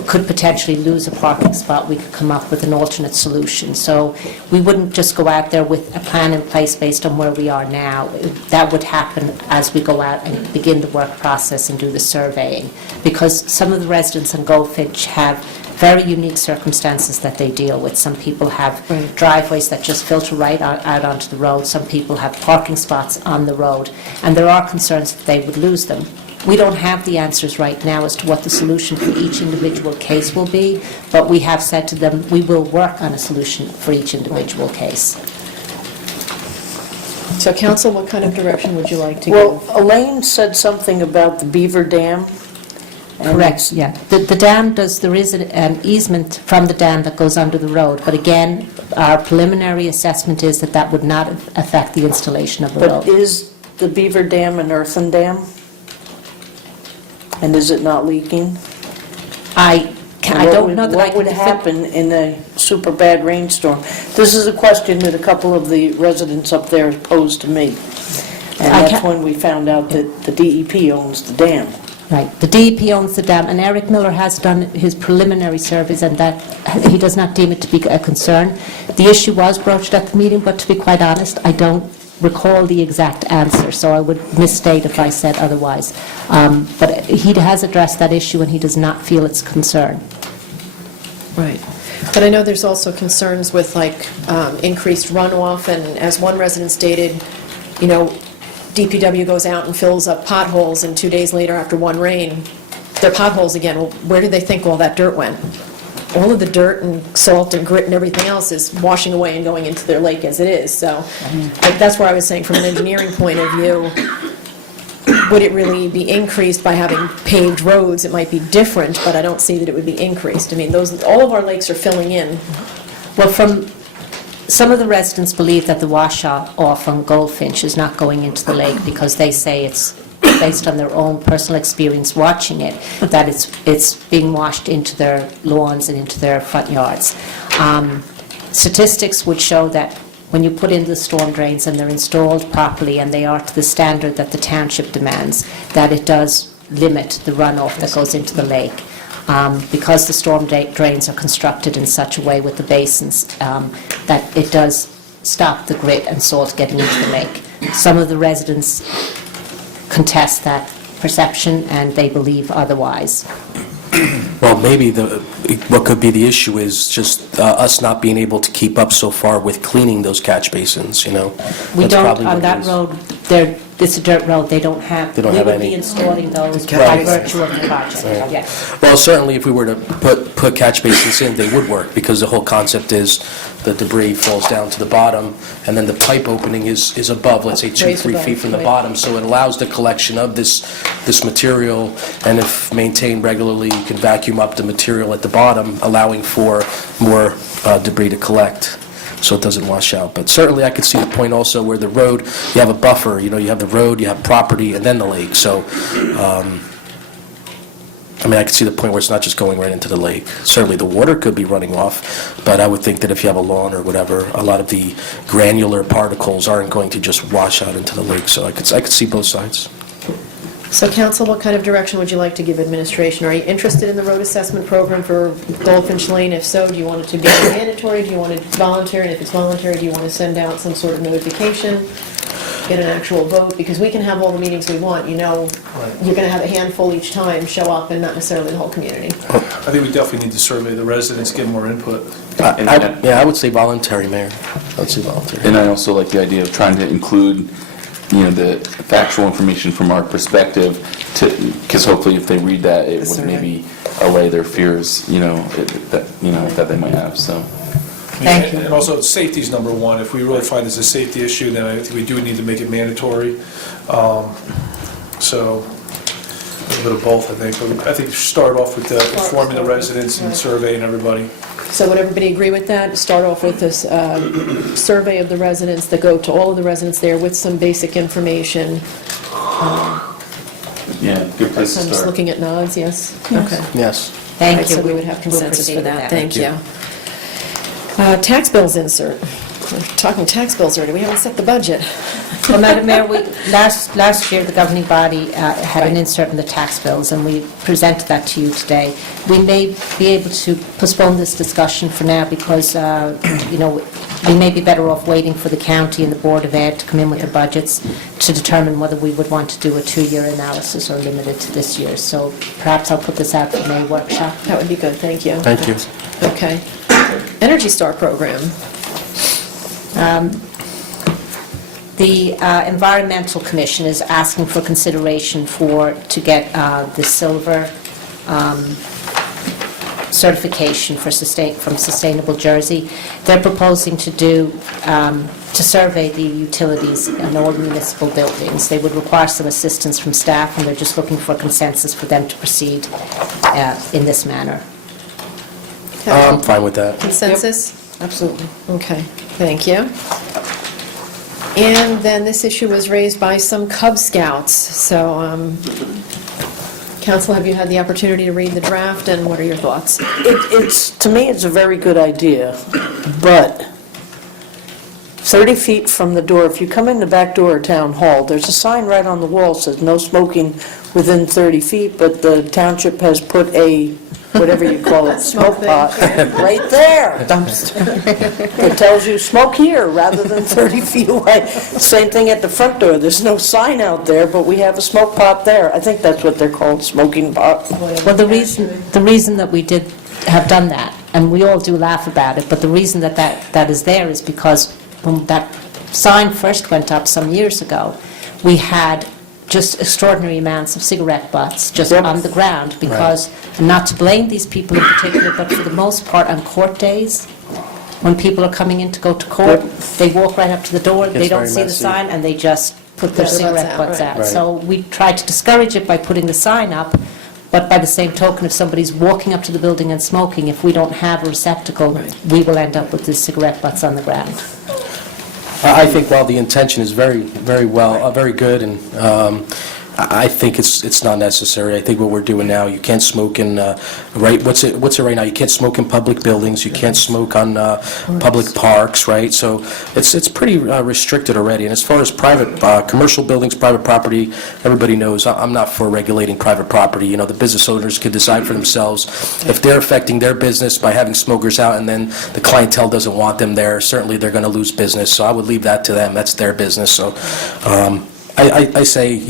could potentially lose a parking spot, we could come up with an alternate solution. So we wouldn't just go out there with a plan in place based on where we are now. That would happen as we go out and begin the work process and do the surveying. Because some of the residents in Goldfinch have very unique circumstances that they deal with. Some people have driveways that just filter right out onto the road. Some people have parking spots on the road, and there are concerns that they would lose them. We don't have the answers right now as to what the solution for each individual case will be, but we have said to them, we will work on a solution for each individual case. So council, what kind of direction would you like to go? Well, Elaine said something about the Beaver Dam. Correct, yeah. The dam there is an easement from the dam that goes under the road, but again, our preliminary assessment is that would not affect the installation of the road. But is the Beaver Dam an earthen dam? And is it not leaking? I don't know that I What would can happen in a super bad rainstorm? This is a question that a couple of the residents up there posed to me. And that's when we found out that the DEP owns the dam. Right. The DEP owns the dam, and Eric Miller has done his preliminary surveys, and that he does not deem it to be a concern. The issue was broached at the meeting, but to be quite honest, I don't recall the exact answer, so I would misstate if I said otherwise. But he has addressed that issue, and he does not feel it's a concern. Right. But I know there's also concerns with increased runoff, and as one resident stated, DPW goes out and fills up potholes, and 2 days later, after one rain, they're potholes again. Well, where do they think all that dirt went? All of the dirt and salt and grit and everything else is washing away and going into their lake as it is. So that's where I was saying, from an engineering point of view, would it really be increased by having paved roads? It might be different, but I don't see that it would be increased. I mean, all of our lakes are filling in. Well, some of the residents believe that the wash-off on Goldfinch is not going into the lake because they say it's based on their own personal experience watching it, that it's being washed into their lawns and into their front yards. Statistics would show that when you put in the storm drains and they're installed properly and they are to the standard that the township demands, that it does limit the runoff that goes into the lake. Because the storm drains are constructed in such a way with the basins that it does stop the grit and salt getting into the lake. Some of the residents contest that perception, and they believe otherwise. Well, maybe what could be the issue is just us not being able to keep up so far with cleaning those catch basins, We That's don't, probably on what it that is. road, it's a dirt road, they don't have, They don't we have would any. be installing those by Right. virtue of the project, Right. yes. Well, certainly if we were to put catch basins in, they would work, because the whole concept is the debris falls down to the bottom, and then the pipe opening is above, let's say 2-3 feet from the bottom, so it allows the collection of this material, and if maintained regularly, you can vacuum up the material at the bottom, allowing for more debris to collect, so it doesn't wash out. But certainly I could see the point also where the road, you have a buffer, you have the road, you have property, and then the lake, so I mean, I could see the point where it's not just going right into the lake. Certainly, the water could be running off, but I would think that if you have a lawn or whatever, a lot of the granular particles aren't going to just wash out into the lake, so I could see both sides. So council, what kind of direction would you like to give administration? Are you interested in the road assessment program for Goldfinch Lane? If so, do you want it to be mandatory? Do you want it voluntary? And if it's voluntary, do you want to send out some sort of notification? Get an actual vote? Because we can have all the meetings we want, you know, you're going to have a handful each time show up and not necessarily the whole community. I think we definitely need to survey the residents, get more input. Yeah, I would say voluntary, Mayor. I would say voluntary. And I also like the idea of trying to include, the factual information from our perspective, because hopefully if they read that, it would maybe allay their fears, that they might have, so. Thank you. And also, safety is number one. If we really find it's a safety issue, then I think we do need to make it mandatory. So, a little bit of both, I think. But I think start off with informing the residents and surveying everybody. So would everybody agree with that? Start off with this survey of the residents that go to all of the residents there with some basic information. Yeah, good place to I'm just start. looking at nods, yes? Yes. Okay. Yes. Thank Okay, you. so we would have We'll consensus proceed for with that. that. Thank you. Tax bills insert. We're talking tax bills already. We haven't set the budget. Well, Madam Mayor, last year, the governing body had an insert in the tax bills, and we presented that to you today. We may be able to postpone this discussion for now because, we may be better off waiting for the county and the Board of Ed to come in with their budgets to determine whether we would want to do a 2-year analysis or limit it to this year. So perhaps I'll put this out for May workshop. That would be good, thank you. Thank you. Okay. Energy Star program. The Environmental Commission is asking for consideration to get the silver certification from Sustainable Jersey. They're proposing to survey the utilities in all municipal buildings. They would require some assistance from staff, and they're just looking for consensus for them to proceed in this manner. I'm fine with that. Consensus? Absolutely. Okay, thank you. And then this issue was raised by some Cub Scouts. So, Council, have you had the opportunity to read the draft, and what are your thoughts? To me, it's a very good idea, but 30 feet from the door, if you come in the back door of Town Hall, there's a sign right on the wall that says no smoking within 30 feet, but the township has put a, whatever you call it, smoke pot, right there. It tells you smoke here rather than 30 feet away. Same thing at the front door. There's no sign out there, but we have a smoke pot there. I think that's what they're called, smoking pot. Well, the reason that we did have done that, and we all do laugh about it, but the reason that is there is because when that sign first went up some years ago, we had just extraordinary amounts of cigarette butts just on the ground because, and not to blame these people in particular, but for the most part on court days, when people are coming in to go to court, they walk right up to the door, they don't see the sign, and they just put their cigarette butts out. So we tried to discourage it by putting the sign up, but by the same token, if somebody's walking up to the building and smoking, if we don't have a receptacle, we will end up with the cigarette butts on the ground. I think while the intention is very, very well, very good, and I think it's not necessary. I think what we're doing now, you can't smoke in, what's it right now? You can't smoke in public buildings, you can't smoke on public parks, right? So it's pretty restricted already. And as far as private, commercial buildings, private property, everybody knows I'm not for regulating private property. The business owners can decide for themselves. If they're affecting their business by having smokers out and then the clientele doesn't want them there, certainly they're going to lose business. So I would leave that to them. That's their business. So I say,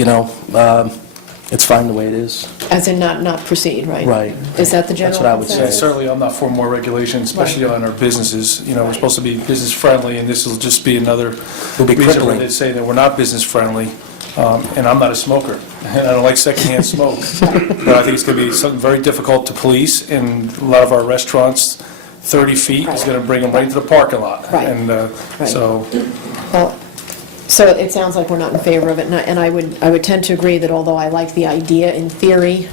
it's fine the way it is. As in not proceed, right? Right. Is that the general? That's what I would say. Certainly, I'm not for more regulation, especially on our businesses. We're supposed to be business-friendly, and this will just be another reason where crippling. they say that we're not business-friendly. And I'm not a smoker, and I don't like secondhand smoke. But I think it's going to be something very difficult to police, and a lot of our restaurants, 30 feet is going to bring them right into the parking lot. Right. And so... Well, so it sounds like we're not in favor of it, and I would tend to agree that although I like the idea in theory,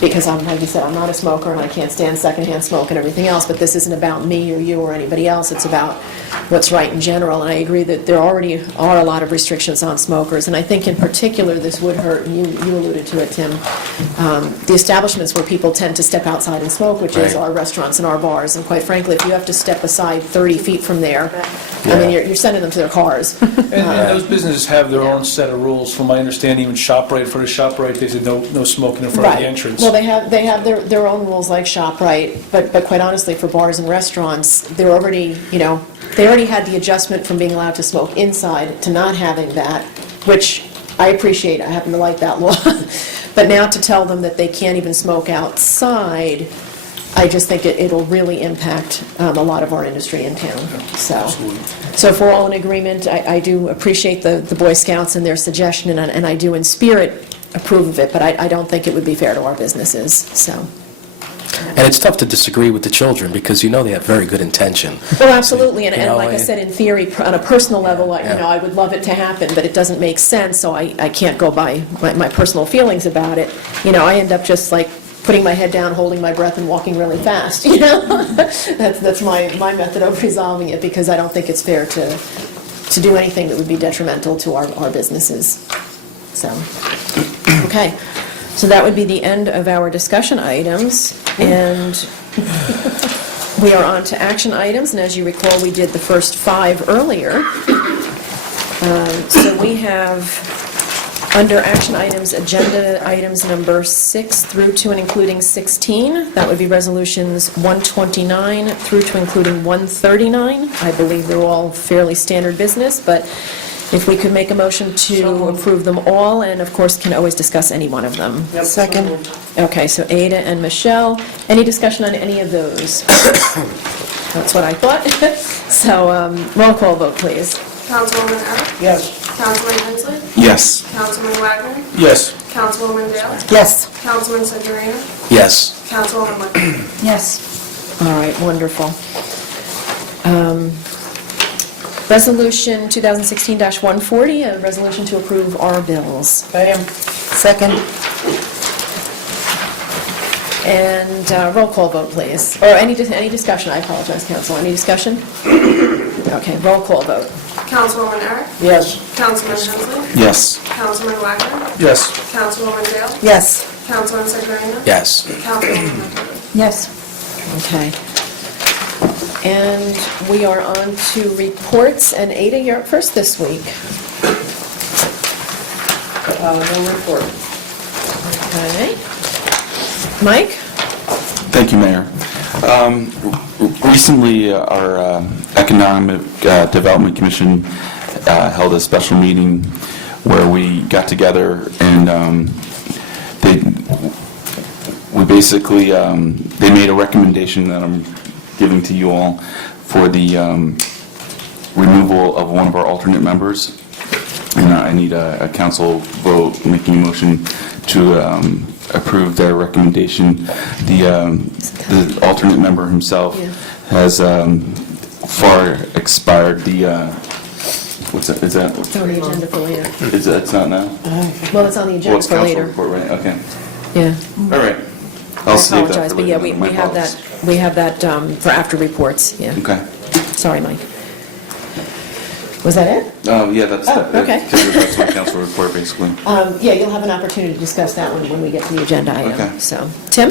because like you said, I'm not a smoker and I can't stand secondhand smoke and everything else, but this isn't about me or you or anybody else, it's about what's right in general, and I agree that there already are a lot of restrictions on smokers, and I think in particular this would hurt, and you alluded to it, Tim, the establishments where people tend to step outside and smoke, which is Right. our restaurants and our bars, and quite frankly, if you have to step aside 30 feet from there, I mean, you're sending them to their cars. And those businesses have their own set of rules. From my understanding, even ShopRite, for the ShopRite, they said no smoking in front of the entrance. Well, they have their own rules like ShopRite, but quite honestly, for bars and restaurants, they're already, they already had the adjustment from being allowed to smoke inside to not having that, which I appreciate. I happen to like that law. But now to tell them that they can't even smoke outside, I just think it'll really impact a lot of our industry in town. So if we're all in agreement, I do appreciate the Boy Scouts and their suggestion, and I do in spirit approve of it, but I don't think it would be fair to our businesses, so. And it's tough to disagree with the children, because they have very good intention. Well, absolutely, and like I I- said, in theory, on a personal level, I would love it to happen, but it doesn't make sense, so I can't go by my personal feelings about it. I end up just like putting my head down, holding my breath, and walking really fast, That's my method of resolving it, because I don't think it's fair to do anything that would be detrimental to our businesses. So, okay. So that would be the end of our discussion items, and we are on to action items, and as you recall, we did the first 5 earlier. So we have, under action items, agenda items number 6 through to and including 16. That would be resolutions 129 through to including 139. I believe they're all fairly standard business, but if we could make a motion to approve them all, and of course can always discuss any one of them. Second. Okay, so Ada and Michelle, any discussion on any of those? That's what I thought. So, roll call vote, please. Councilwoman Earl? Yes. Councilman Hensley? Yes. Councilman Wagner? Yes. Councilwoman Dale? Yes. Councilman Sedorino? Yes. Councilwoman Lichtenberg? Yes. All right, wonderful. Resolution 2016-140, a resolution to approve our bills. Second. And roll call vote, please. Or any discussion, I apologize, council. Any discussion? Okay, roll call vote. Councilwoman Earl? Yes. Councilman Hensley? Yes. Councilman Wagner? Yes. Councilwoman Dale? Yes. Councilman Sedorino? Yes. Councilwoman Lichtenberg? Yes. Okay. And we are on to reports, and Ada, you're up first this week. No report. Okay. Mike? Thank you, Mayor. Recently, our Economic Development Commission held a special meeting where we got together and they made a recommendation that I'm giving to you all for the removal of one of our alternate members. And I need a council vote making a motion to approve their recommendation. The alternate member himself has far expired the, what's that, is that? It's on the agenda for later. It's not now? Well, it's on the Well, agenda it's for council later. report, right? Okay. Yeah. All right. I I'll save that apologize, for but yeah, later. we have that, for after reports, yeah. Okay. Sorry, Mike. Was that it? Yeah, that's okay. that's my council report, basically. Yeah, you'll have an opportunity to discuss that one when we get to the agenda item. Okay. So, Tim?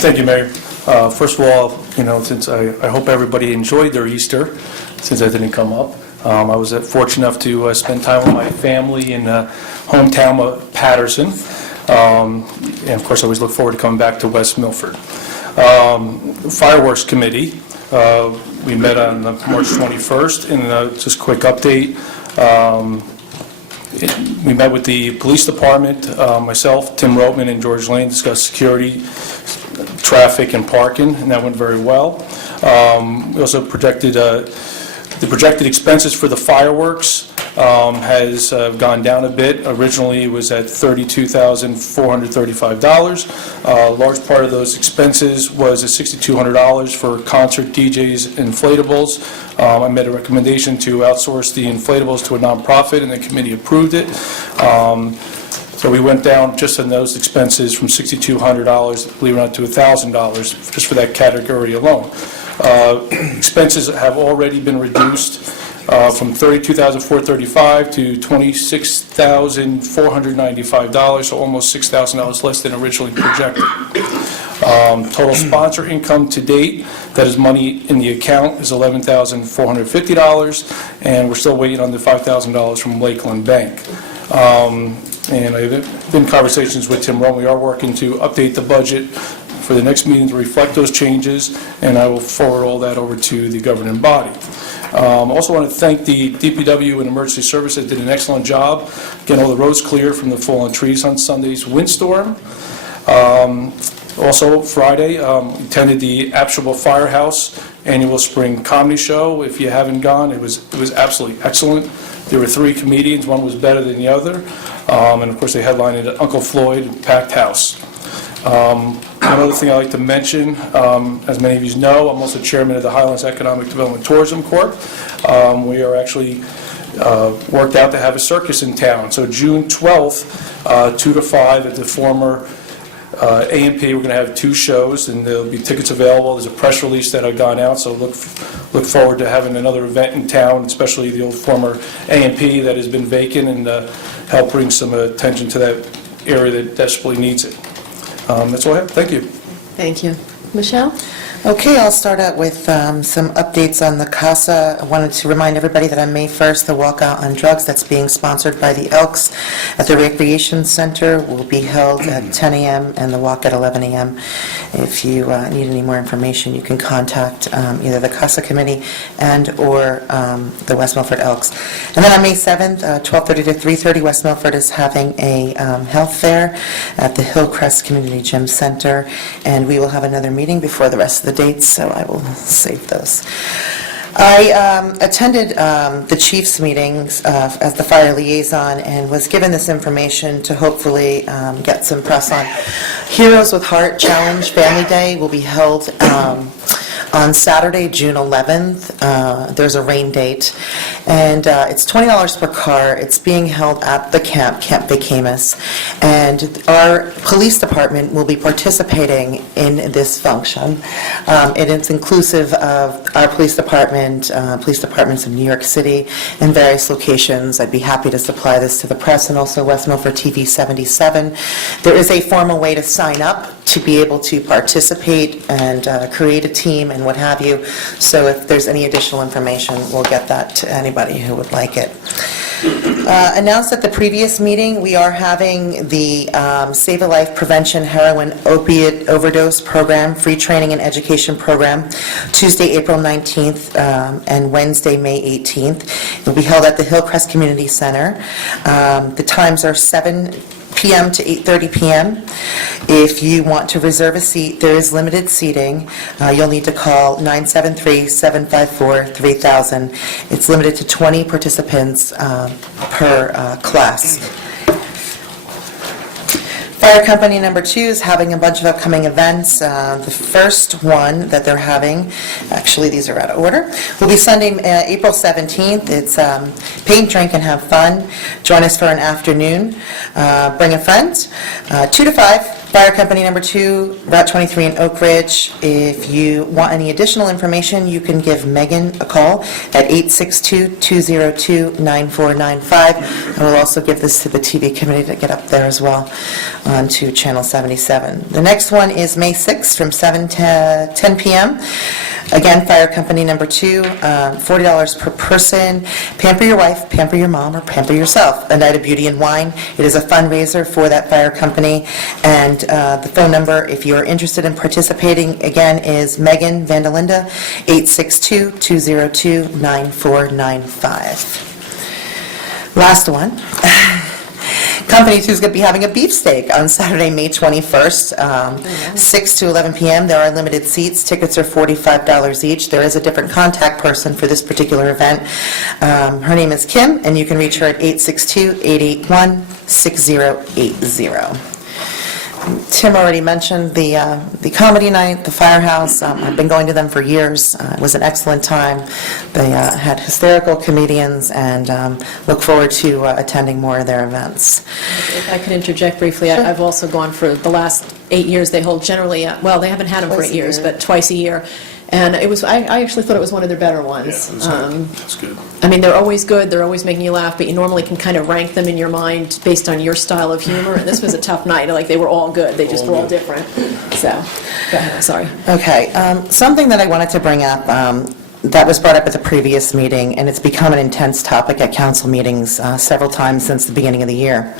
Thank you, Mayor. First of all, since I hope everybody enjoyed their Easter, since I didn't come up. I was fortunate enough to spend time with my family in hometown of Patterson. And of course, I always look forward to coming back to West Milford. Fireworks Committee, we met on March 21st, and just a quick update. We met with the police department, myself, Tim Rotman, and George Lane, discussed security, traffic, and parking, and that went very well. We also projected the projected expenses for the fireworks has gone down a bit. Originally, it was at $32,435. A large part of those expenses was at $6,200 for concert DJs, inflatables. I made a recommendation to outsource the inflatables to a nonprofit, and the committee approved it. So we went down just on those expenses from $6,200, believe it or not, to $1,000 just for that category alone. Expenses have already been reduced from $32,435 to $26,495, so almost $6,000 less than originally projected. Total sponsor income to date, that is money in the account, is $11,450, and we're still waiting on the $5,000 from Lakeland Bank. And I've been in conversations with Tim Rohn. We are working to update the budget for the next meeting to reflect those changes, and I will forward all that over to the governing body. Also want to thank the DPW and Emergency Services that did an excellent job getting all the roads cleared from the fallen trees on Sunday's windstorm. Also, Friday, attended the Apshable Firehouse annual spring comedy show. If you haven't gone, it was absolutely excellent. There were 3 comedians, one was better than the other, and of course they headlined at Uncle Floyd, packed house. Another thing I'd like to mention, as many of you know, I'm also chairman of the Highlands Economic Development Tourism Corp. We are actually worked out to have a circus in town. So June 12th, 2 to 5 at the former A&P, we're going to have 2 shows, and there'll be tickets available. There's a press release that I've gone out, so look forward to having another event in town, especially the old former A&P that has been vacant, and help bring some attention to that area that desperately needs it. That's all I have. Thank you. Thank you. Michelle? Okay, I'll start out with some updates on the CASA. I wanted to remind everybody that on May 1st, the Walkout on Drugs that's being sponsored by the Elks at the Recreation Center will be held at 10 a.m. and the walk at 11 a.m. If you need any more information, you can contact either the CASA committee and or the West Milford Elks. And then on May 7th, 12:30 to 3:30, West Milford is having a health fair at the Hillcrest Community Gym Center, and we will have another meeting before the rest of the dates, so I will save those. I attended the chief's meetings as the fire liaison and was given this information to hopefully get some press on. Heroes with Heart Challenge Family Day will be held on Saturday, June 11th. There's a rain date, and it's $20 per car. It's being held at the Camp Vacamus, and our police department will be participating in this function. It is inclusive of our police departments in New York City and various locations. I'd be happy to supply this to the press and also West Milford TV 77. There is a formal way to sign up to be able to participate and create a team and what have you. So if there's any additional information, we'll get that to anybody who would like it. Announced at the previous meeting, we are having the Save a Life Prevention Heroin Opiate Overdose Program, free training and education program, Tuesday, April 19th and Wednesday, May 18th. It will be held at the Hillcrest Community Center. The times are 7 p.m. to 8:30 p.m. If you want to reserve a seat, there is limited seating. You'll need to call 973-754-3000. It's limited to 20 participants per class. Fire Company number 2 is having a bunch of upcoming events. The first one that they're having, actually these are out of order, will be Sunday, April 17th. It's paint, drink, and have fun. Join us for an afternoon. Bring a friend. 2 to 5. Fire Company number 2, Route 23 in Oak Ridge. If you want any additional information, you can give Megan a call at 862-202-9495. And we'll also give this to the TV committee to get up there as well onto Channel 77. The next one is May 6th from 7 to 10 p.m. Again, Fire Company number 2, $40 per person. Pamper your wife, pamper your mom, or pamper yourself. A night of beauty and wine. It is a fundraiser for that fire company. And the phone number, if you are interested in participating, again, is Megan Vandelinda, 862-202-9495. Last one. Company 2 is going to be having a beefsteak on Saturday, May 21st, 6 to 11 p.m. There are limited seats. Tickets are $45 each. There is a different contact person for this particular event. Her name is Kim, and you can reach her at 862-881-6080. Tim already mentioned the comedy night, the Firehouse. I've been going to them for years. It was an excellent time. They had hysterical comedians, and look forward to attending more of their events. If I could interject briefly, I've also gone for the last 8 years. They hold generally, well, they haven't had them for 8 years, but twice a year. And I actually thought it was one of their better ones. That's good. I mean, they're always good, they're always making you laugh, but you normally can kind of rank them in your mind based on your style of humor, and this was a tough night, like, they were all good, they just were all different. So, go ahead, I'm sorry. Okay, something that I wanted to bring up, that was brought up at the previous meeting, and it's become an intense topic at council meetings several times since the beginning of the year.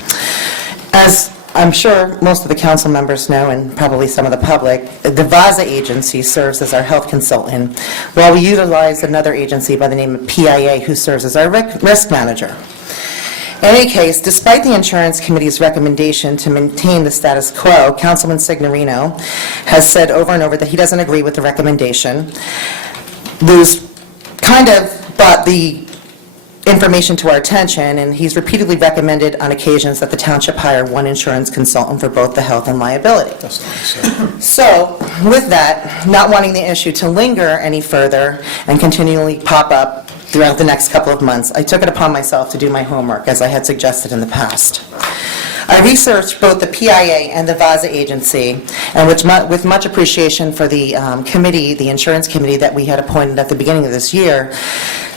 As I'm sure most of the council members know, and probably some of the public, the VAZA agency serves as our health consultant, while we utilize another agency by the name of PIA, who serves as our risk manager. In any case, despite the Insurance Committee's recommendation to maintain the status quo, Councilman Signorino has said over and over that he doesn't agree with the recommendation. Lou's kind of brought the information to our attention, and he's repeatedly recommended on occasions that the township hire one insurance consultant for both the health and liability. So, with that, not wanting the issue to linger any further and continually pop up throughout the next couple of months, I took it upon myself to do my homework, as I had suggested in the past. I researched both the PIA and the VAZA agency, and with much appreciation for the committee, the insurance committee that we had appointed at the beginning of this year,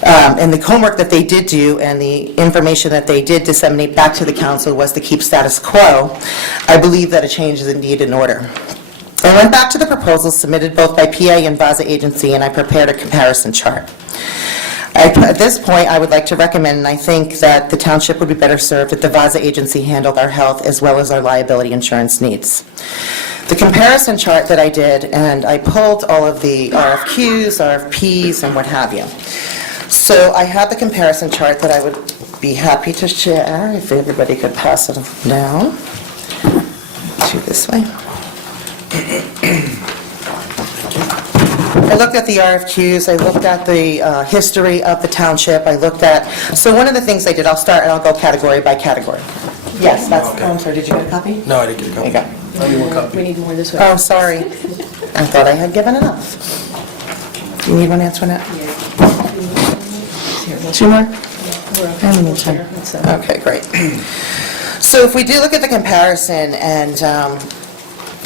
and the homework that they did do and the information that they did disseminate back to the council was to keep status quo, I believe that a change is indeed in order. I went back to the proposals submitted both by PIA and VAZA agency, and I prepared a comparison chart. At this point, I would like to recommend, and I think that the township would be better served if the VAZA agency handled our health as well as our liability insurance needs. The comparison chart that I did, and I pulled all of the RFQs, RFPs, and what have you. So I have the comparison chart that I would be happy to share, if everybody could pass it down to this way. I looked at the RFQs, I looked at the history of the township, so one of the things I did, I'll start and I'll go category by category. Yes, that's, Okay. I'm sorry, did you get a copy? No, I didn't get a copy. There you go. We need more this way. Oh, sorry. I thought I had given enough. Do you need one, Antoinette? Two more? I only need 10. Okay, great. So if we do look at the comparison, and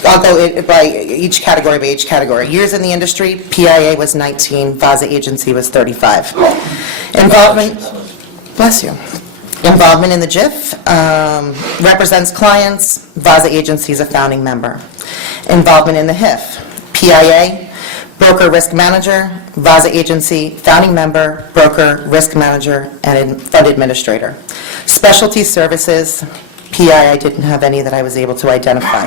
I'll go by each category. Years in the industry, PIA was 19, VAZA agency was 35. Involvement, bless you. Involvement in the JIF, represents clients, VAZA agency is a founding member. Involvement in the HIF, PIA, broker risk manager, VAZA agency, founding member, broker, risk manager, and fund administrator. Specialty services, PIA didn't have any that I was able to identify.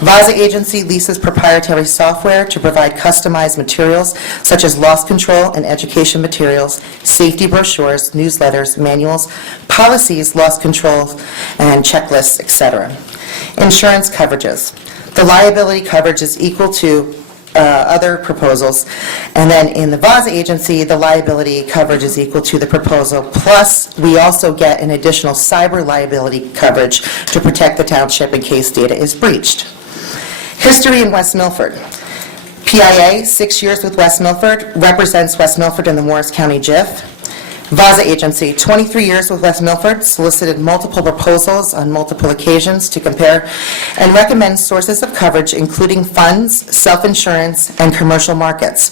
VAZA agency leases proprietary software to provide customized materials such as loss control and education materials, safety brochures, newsletters, manuals, policies, loss control, and checklists, etc. Insurance coverages. The liability coverage is equal to other proposals, and then in the VAZA agency, the liability coverage is equal to the proposal, plus we also get an additional cyber liability coverage to protect the township in case data is breached. History in West Milford. PIA, 6 years with West Milford, represents West Milford in the Morris County JIF. VAZA agency, 23 years with West Milford, solicited multiple proposals on multiple occasions to compare and recommend sources of coverage including funds, self-insurance, and commercial markets.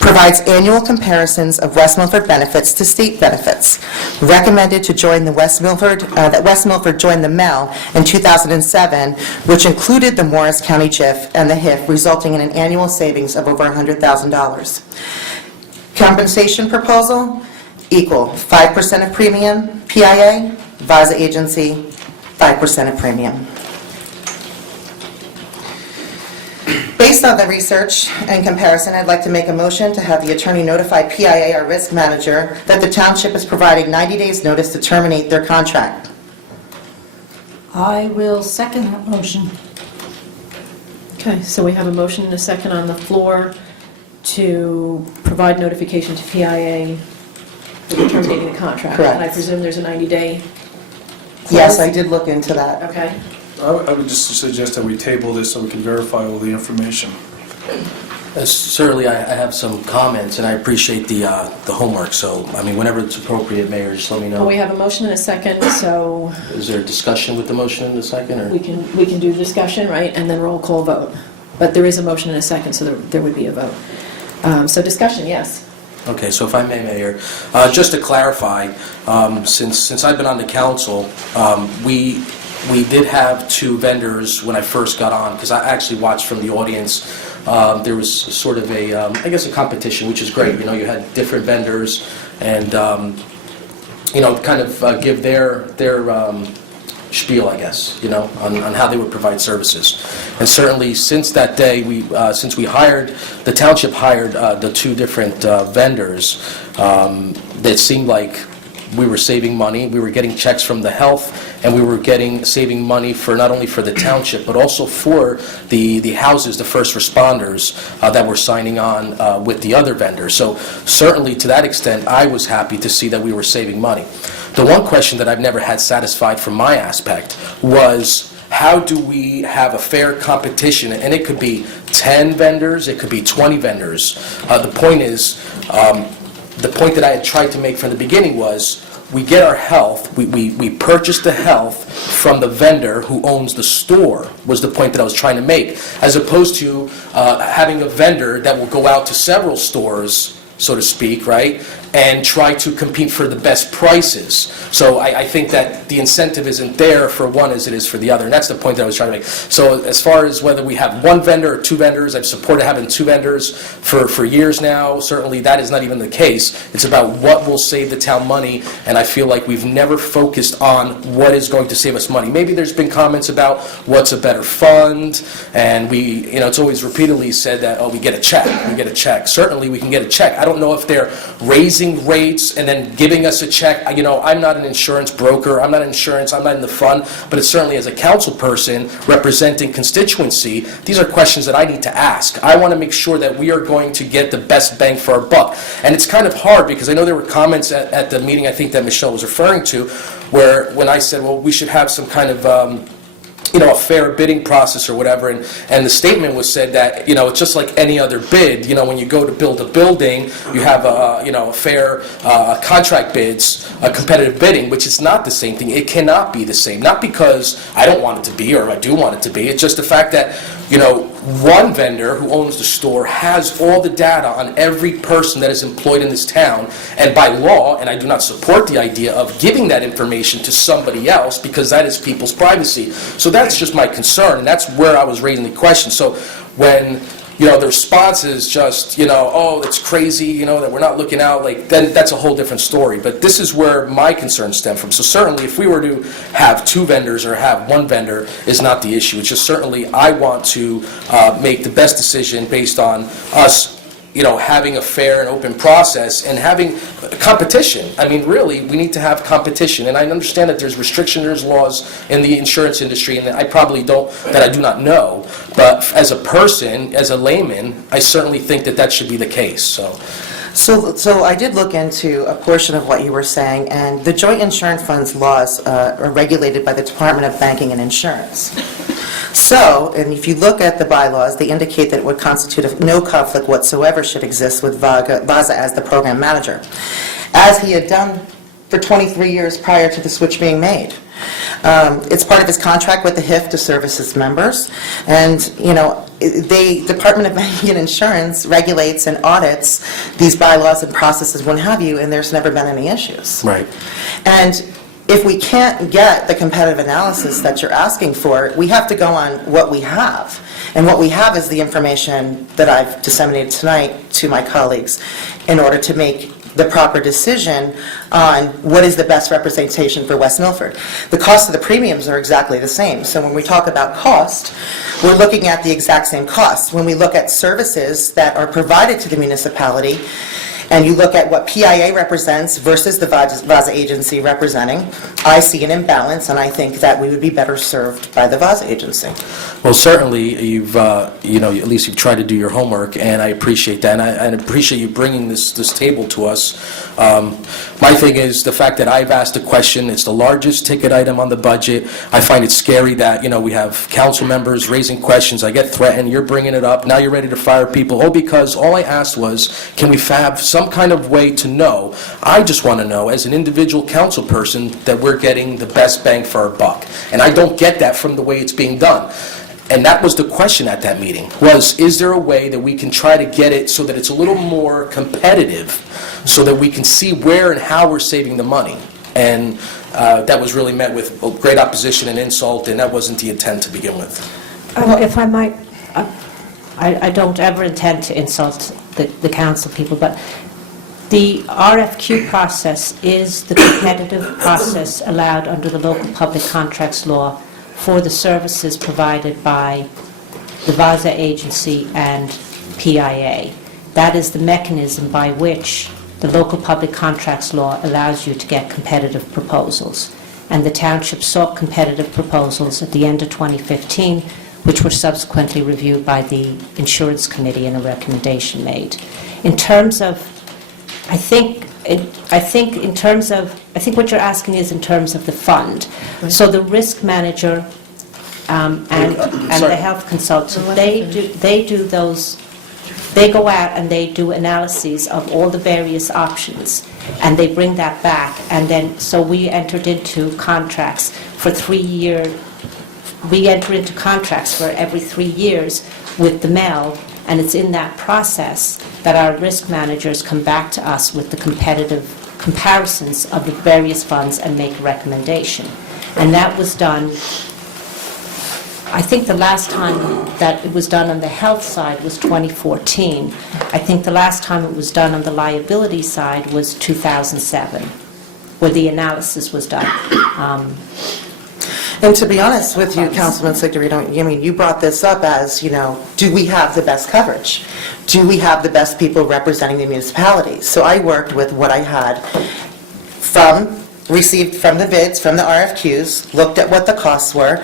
Provides annual comparisons of West Milford benefits to state benefits. Recommended to join the that West Milford join the MEL in 2007, which included the Morris County JIF and the HIF, resulting in an annual savings of over $100,000. Compensation proposal, equal 5% of premium, PIA, VAZA agency, 5% of premium. Based on the research and comparison, I'd like to make a motion to have the attorney notify PIA, our risk manager, that the township is providing 90 days' notice to terminate their contract. I will second that motion. Okay, so we have a motion and a second on the floor to provide notification to PIA for terminating the contract. Correct. And I presume there's a 90-day? Yes, I did look into that. Okay. I would just suggest that we table this so we can verify all the information. Certainly, I have some comments, and I appreciate the homework, so, I mean, whenever it's appropriate, Mayor, just let me know. Well, we have a motion and a second, so Is there a discussion with the motion in a second, or? we can do discussion, right, and then roll call vote. But there is a motion and a second, so there would be a vote. So discussion, yes. Okay, so if I may, Mayor, just to clarify, since I've been on the council, we did have two vendors when I first got on, because I actually watched from the audience. There was sort of a, I guess, a competition, which is great. You know, you had different vendors and, you know, kind of give their spiel, I guess, you know, on how they would provide services. And certainly since that day, since we hired, the township hired the two different vendors, that seemed like we were saving money, we were getting checks from the health, and we were saving money for not only for the township, but also for the houses, the first responders that were signing on with the other vendors. So certainly to that extent, I was happy to see that we were saving money. The one question that I've never had satisfied from my aspect was, how do we have a fair competition? And it could be 10 vendors, it could be 20 vendors. The point is, the point that I had tried to make from the beginning was, we get our health, we purchase the health from the vendor who owns the store, was the point that I was trying to make, as opposed to having a vendor that will go out to several stores, so to speak, right, and try to compete for the best prices. So I think that the incentive isn't there for one as it is for the other, and that's the point that I was trying to make. So as far as whether we have one vendor or two vendors, I've supported having two vendors for years now. Certainly that is not even the case. It's about what will save the town money, and I feel like we've never focused on what is going to save us money. Maybe there's been comments about what's a better fund, and we, you know, it's always repeatedly said that, oh, we get a check, we get a check. Certainly we can get a check. I don't know if they're raising rates and then giving us a check. You know, I'm not an insurance broker, I'm not insurance, I'm not in the fund, but it's certainly as a council person representing constituency, these are questions that I need to ask. I want to make sure that we are going to get the best bang for our buck. And it's kind of hard because I know there were comments at the meeting I think that Michelle was referring to, where when I said, well, we should have some kind of you know, a fair bidding process or whatever, and the statement was said that, you know, it's just like any other bid. You know, when you go to build a building, you have a, you know, a fair contract bids, a competitive bidding, which is not the same thing. It cannot be the same. Not because I don't want it to be or I do want it to be. It's just the fact that, you know, one vendor who owns the store has all the data on every person that is employed in this town, and by law, and I do not support the idea of giving that information to somebody else because that is people's privacy. So that's just my concern, and that's where I was raising the question. So when, you know, the response is just, you know, oh, that's crazy, you know, that we're not looking out, like, then that's a whole different story. But this is where my concerns stem from. So certainly if we were to have two vendors or have one vendor is not the issue. It's just certainly I want to make the best decision based on us, you know, having a fair and open process and having competition. I mean, really, we need to have competition. And I understand that there's restrictions, there's laws in the insurance industry, and that I do not know. But as a person, as a layman, I certainly think that that should be the case, So I did look into a portion of what you were saying, and the joint insurance funds laws are regulated by the Department of Banking and Insurance. So, and if you look at the bylaws, they indicate that it would constitute no conflict whatsoever should exist with Vaza as the program manager, as he had done for 23 years prior to the switch being made. It's part of his contract with the HIF to service his members, and, you know, the Department of Banking and Insurance regulates and audits these bylaws and processes, what have you, and there's never been any issues. Right. And if we can't get the competitive analysis that you're asking for, we have to go on what we have. And what we have is the information that I've disseminated tonight to my colleagues in order to make the proper decision on what is the best representation for West Milford. The cost of the premiums are exactly the same. So when we talk about cost, we're looking at the exact same cost. When we look at services that are provided to the municipality, and you look at what PIA represents versus the Vaza agency representing, I see an imbalance, and I think that we would be better served by the Vaza agency. Well, certainly, you've, you know, at least you've tried to do your homework, and I appreciate that, and I appreciate you bringing this table to us. My thing is the fact that I've asked a question, it's the largest ticket item on the budget. I find it scary that, you know, we have council members raising questions, I get threatened, you're bringing it up, now you're ready to fire people, because all I asked was, can we have some kind of way to know? I just want to know, as an individual council person, that we're getting the best bang for our buck. And I don't get that from the way it's being done. And that was the question at that meeting, was, is there a way that we can try to get it so that it's a little more competitive, so that we can see where and how we're saving the money? And that was really met with great opposition and insult, and that wasn't the intent to begin with. If I might, I don't ever intend to insult the council people, but the RFQ process is the competitive process allowed under the local public contracts law for the services provided by the VASA agency and PIA. That is the mechanism by which the local public contracts law allows you to get competitive proposals. And the township sought competitive proposals at the end of 2015, which were subsequently reviewed by the insurance committee and a recommendation made. In terms of, I think what you're asking is in terms of the fund. So the risk manager and the health consultant, they go out and they do analyses of all the various options, and they bring that back, and then, so we entered into contracts for 3 year. We enter into contracts for every 3 years with the MEL, and it's in that process that our risk managers come back to us with the competitive comparisons of the various funds and make a recommendation. And that was done, I think the last time that it was done on the health side was 2014. I think the last time it was done on the liability side was 2007, where the analysis was done. And to be honest with you, Councilman Signorino, I mean, you brought this up as, do we have the best coverage? Do we have the best people representing the municipalities? So I worked with what I had received from the bids, from the RFQs, looked at what the costs were,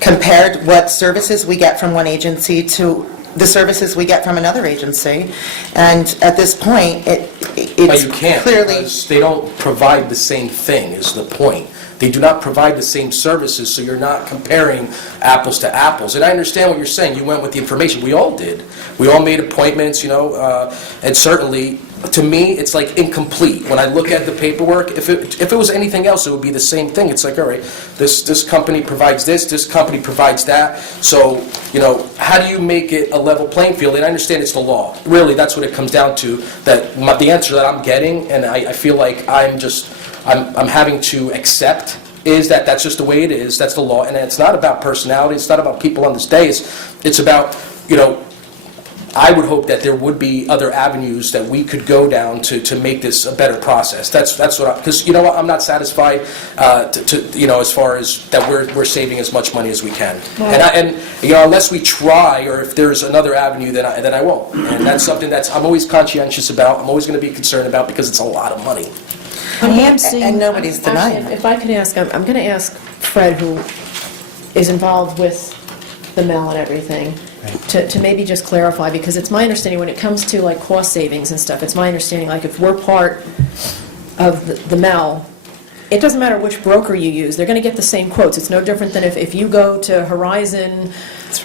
compared what services we get from one agency to the services we get from another agency, and at this point, But it's you can't, clearly... because they don't provide the same thing, is the point. They do not provide the same services, so you're not comparing apples to apples. And I understand what you're saying. You went with the information. We all did. We all made appointments, and certainly, to me, it's like incomplete. When I look at the paperwork, if it was anything else, it would be the same thing. It's like, all right, this company provides this company provides that. So, how do you make it a level playing field? And I understand it's the law. Really, that's what it comes down to. The answer that I'm getting, and I feel like I'm having to accept, is that that's just the way it is. That's the law, and it's not about personality. It's not about people on this day. It's about, I would hope that there would be other avenues that we could go down to make this a better process. That's what because I'm not satisfied as far as that we're saving as much money as we can. And unless we try, or if there's another avenue, then I won't. And that's something I'm always conscientious about. I'm always going to be concerned about, because it's a lot of money. And nobody's denying Actually, it. if I could ask, I'm going to ask Fred, who is involved with the MEL and everything, to maybe just clarify, because it's my understanding when it comes to like cost savings and stuff, it's my understanding like if we're part of the MEL, it doesn't matter which broker you use, they're going to get the same quotes. It's no different than if you go to Horizon,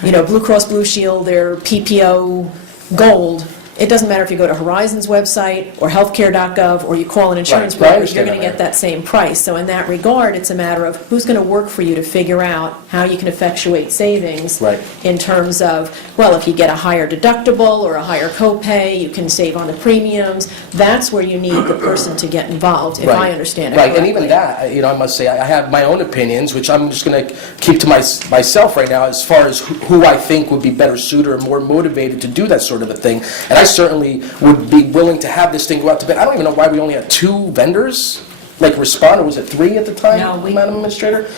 Blue Cross Blue Shield, their PPO Gold. It doesn't matter if you go to Horizon's website or healthcare.gov or you call an insurance Right, I broker, you're understand going to that, get that same price. So in that regard, it's a matter of who's going to work for you to figure out how you can effectuate savings in terms of, well, if you get a higher deductible or a higher copay, you can save on the premiums. That's where you need the person to get involved, if I understand it correctly. And even that, I must say, I have my own opinions, which I'm just going to keep to myself right now, as far as who I think would be better suited or more motivated to do that sort of a thing. And I certainly would be willing to have this thing go out to bid. I don't even know why we only had 2 vendors respond, or was it 3 at the time, Madam Administrator?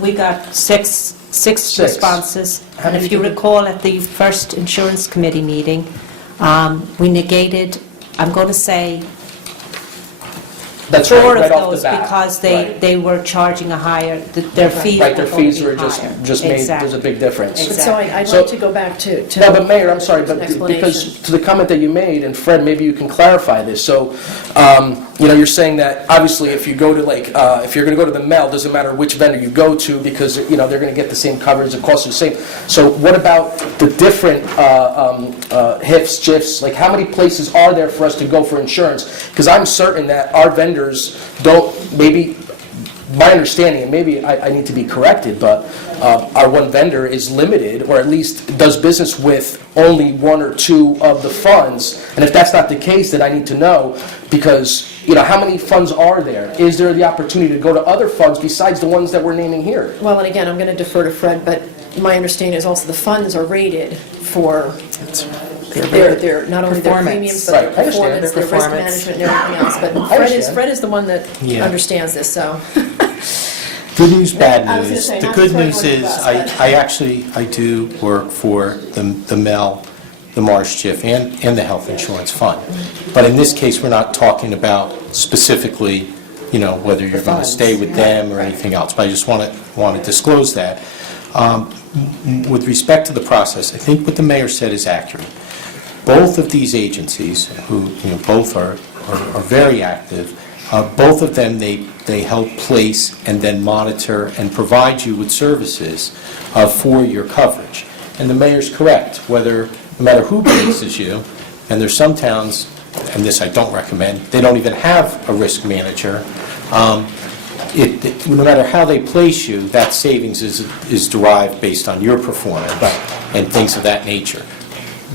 We got six responses. And if you recall, at the first insurance committee meeting, we negated, I'm going to say, That's 4 right of off the those bat. because they were charging a higher, their fees Right, their were going fees to were be higher. just made, there's a big difference. So I'd like to go back to No, but Mayor, I'm sorry, but explanation. because to the comment that you made, and Fred, maybe you can clarify this. So, you're saying that obviously if you go to if you're going to go to the MEL, doesn't matter which vendor you go to, because they're going to get the same coverage, the cost is the same. So what about the different HIFs, JIFs? Like, how many places are there for us to go for insurance? Because I'm certain that our vendors don't maybe my understanding, and maybe I need to be corrected, but our one vendor is limited, or at least does business with only one or two of the funds. And if that's not the case, then I need to know, because, how many funds are there? Is there the opportunity to go to other funds besides the ones that we're naming here? Well, and again, I'm going to defer to Fred, but my understanding is also the funds are rated for their not only their premiums, but their performance, their risk management and everything else. But Fred is the one that understands this, so. Good news, bad I was gonna news. say, The not good to throw news you under is, the bus, I do work for the MEL, the Marsh Jiff, and the Health Insurance Fund. But in this case, we're not talking about specifically, whether you're going to stay with them or anything else. But I just want to disclose that. With respect to the process, I think what the mayor said is accurate. Both of these agencies, who both are very active, both of them, they help place and then monitor and provide you with services for your coverage. And the mayor's correct, no matter who places you, and there's some towns, and this I don't recommend, they don't even have a risk manager. No matter how they place you, that savings is derived based on your performance and things of that nature.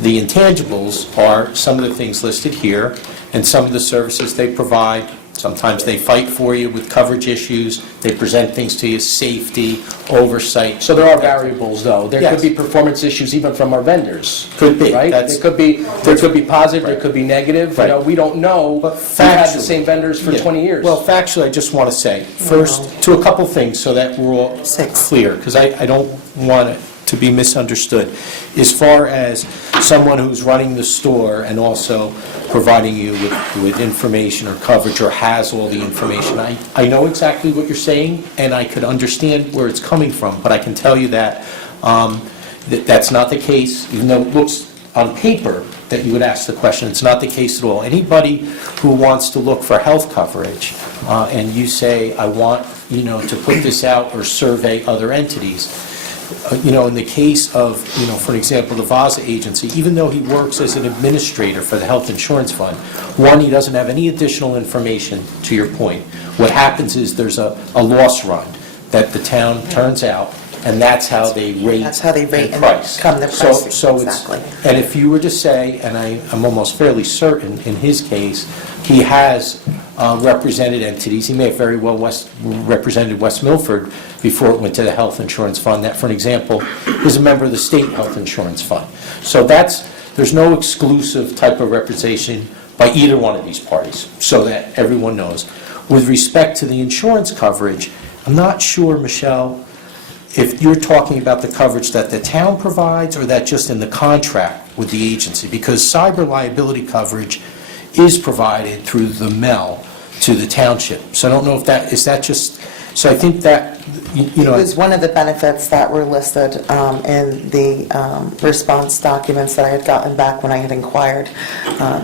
The intangibles are some of the things listed here and some of the services they provide. Sometimes they fight for you with coverage issues. They present things to you, safety, oversight. So there are variables, though. There Yes. could be performance issues even from our vendors. Could be. Right? There could be positive, there could be negative. Right. We don't know. But We've had the factually- same vendors for 20 years. Well, factually, I just want to say, first, to a couple things so that we're all clear, because I don't want it to be misunderstood. As far as someone who's running the store and also providing you with information or coverage or has all the information, I know exactly what you're saying, and I could understand where it's coming from, but I can tell you that that's not the case, even though it looks on paper that you would ask the question. It's not the case at all. Anybody who wants to look for health coverage and you say, I want to put this out or survey other entities, in the case of, for example, the VASA agency, even though he works as an administrator for the Health Insurance Fund, one, he doesn't have any additional information, to your point. What happens is there's a loss run that the town turns out, and that's how they rate and price. Come the pricing, So exactly. and if you were to say, and I'm almost fairly certain in his case, he has represented entities, he may have very well represented West Milford before it went to the Health Insurance Fund, that, for an example, is a member of the State Health Insurance Fund. So there's no exclusive type of representation by either one of these parties, so that everyone knows. With respect to the insurance coverage, I'm not sure, Michelle, if you're talking about the coverage that the town provides or that just in the contract with the agency, because cyber liability coverage is provided through the MEL to the township. So I don't know if is that just, so I think that, It was one of the benefits that were listed in the response documents that I had gotten back when I had inquired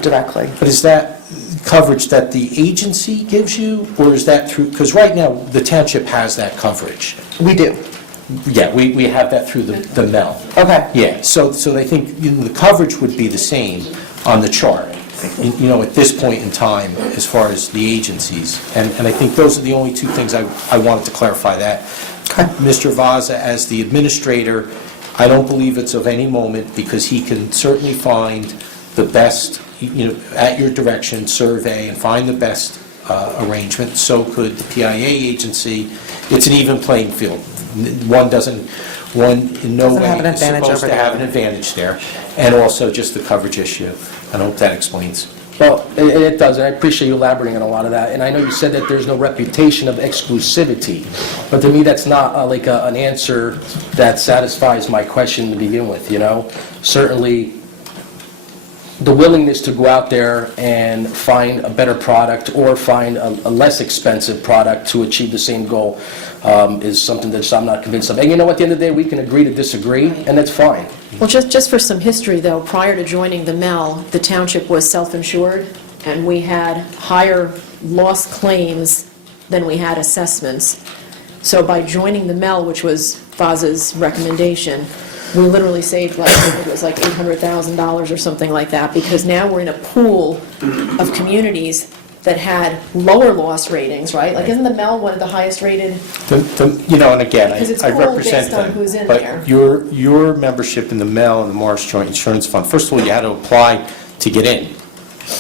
directly. But is that coverage that the agency gives you, or is that through, because right now, the township has that coverage. We do. Yeah, we have that through the MEL. Okay. Yeah, so I think the coverage would be the same on the chart, at this point in time, as far as the agencies. And I think those are the only two things I wanted to clarify that. Mr. Vaza, as the administrator, I don't believe it's of any moment, because he can certainly find the best, at your direction, survey and find the best arrangement. So could the PIA agency. It's an even playing field. One in no Doesn't way have an is advantage supposed over to have there. an advantage there. And also just the coverage issue. I hope that explains. Well, it does, and I appreciate you elaborating on a lot of that. And I know you said that there's no reputation of exclusivity, but to me, that's not an answer that satisfies my question to begin with, Certainly, the willingness to go out there and find a better product or find a less expensive product to achieve the same goal is something that I'm not convinced of. And at the end of the day, we can agree to disagree, and that's fine. Well, just for some history, though, prior to joining the MEL, the township was self-insured, and we had higher loss claims than we had assessments. So by joining the MEL, which was Vaza's recommendation, we literally saved it was like $800,000 or something like that, because now we're in a pool of communities that had lower loss ratings, right? Like, isn't the Mel one of the highest rated? You know, and again, Because it's I polled represent based on them. who's in there. But your membership in the Mel and the Morris Joint Insurance Fund, first of all, you had to apply to get in.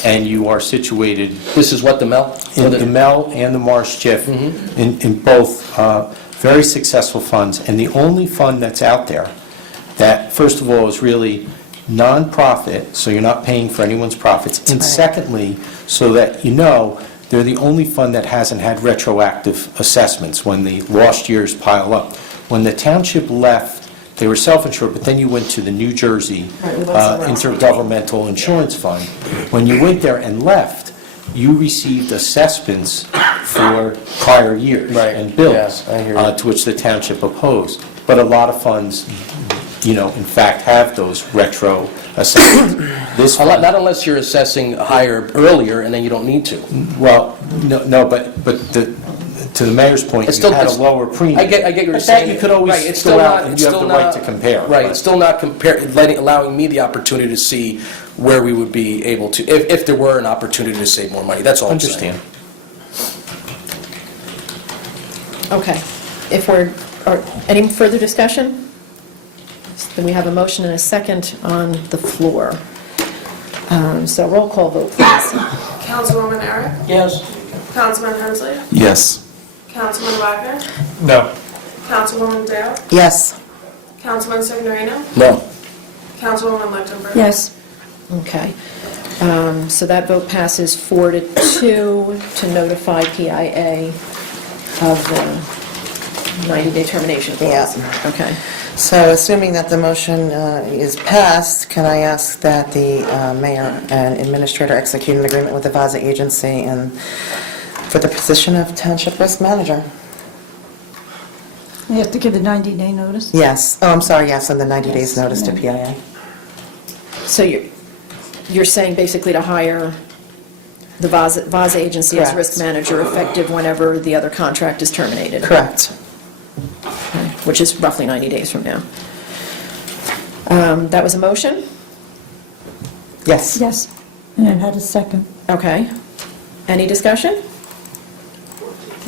And you are situated. This is what, the Mel? In the Mel and the Morris JIF, in both very successful funds. And the only fund that's out there that, first of all, is really nonprofit, so you're not paying for anyone's profits. And secondly, so that you know, they're the only fund that hasn't had retroactive assessments when the lost years pile up. When the township left, they were self-insured, but then you went to the New Jersey Intergovernmental Insurance Fund. When you went there and left, you received assessments for prior years and bills, to which the township opposed. But a lot of funds, you know, in fact, have those retro assessments. Not unless you're assessing higher earlier, and then you don't need to. Well, no, but to the mayor's point, you had a lower premium. I get what you're But saying. that you could always go out and you have the right to compare. Right, it's still not allowing me the opportunity to see where we would be able to, if there were an opportunity to save more money, that's all I'm saying. Okay. Any further discussion? Then we have a motion and a second on the floor. So roll call vote, please. Councilwoman Eric? Yes. Councilman Hensley? Yes. Councilman Wagner? No. Councilwoman Dale? Yes. Councilman Signorino? No. Councilwoman Lichtenberg? Yes. Okay. So that vote passes 4-2 to notify PIA of the 90-day termination clause. Yeah. Okay. So assuming that the motion is passed, can I ask that the mayor and administrator execute an agreement with the VASA agency and for the position of township risk manager? You have to give a 90-day notice? Yes. Oh, I'm sorry, yes, and the 90 days notice to PIA. So you're saying basically to hire the VASA agency as Correct. risk manager effective whenever the other contract is terminated? Correct. Okay, which is roughly 90 days from now. That was a motion? Yes. Yes. And it had a second. Okay. Any discussion?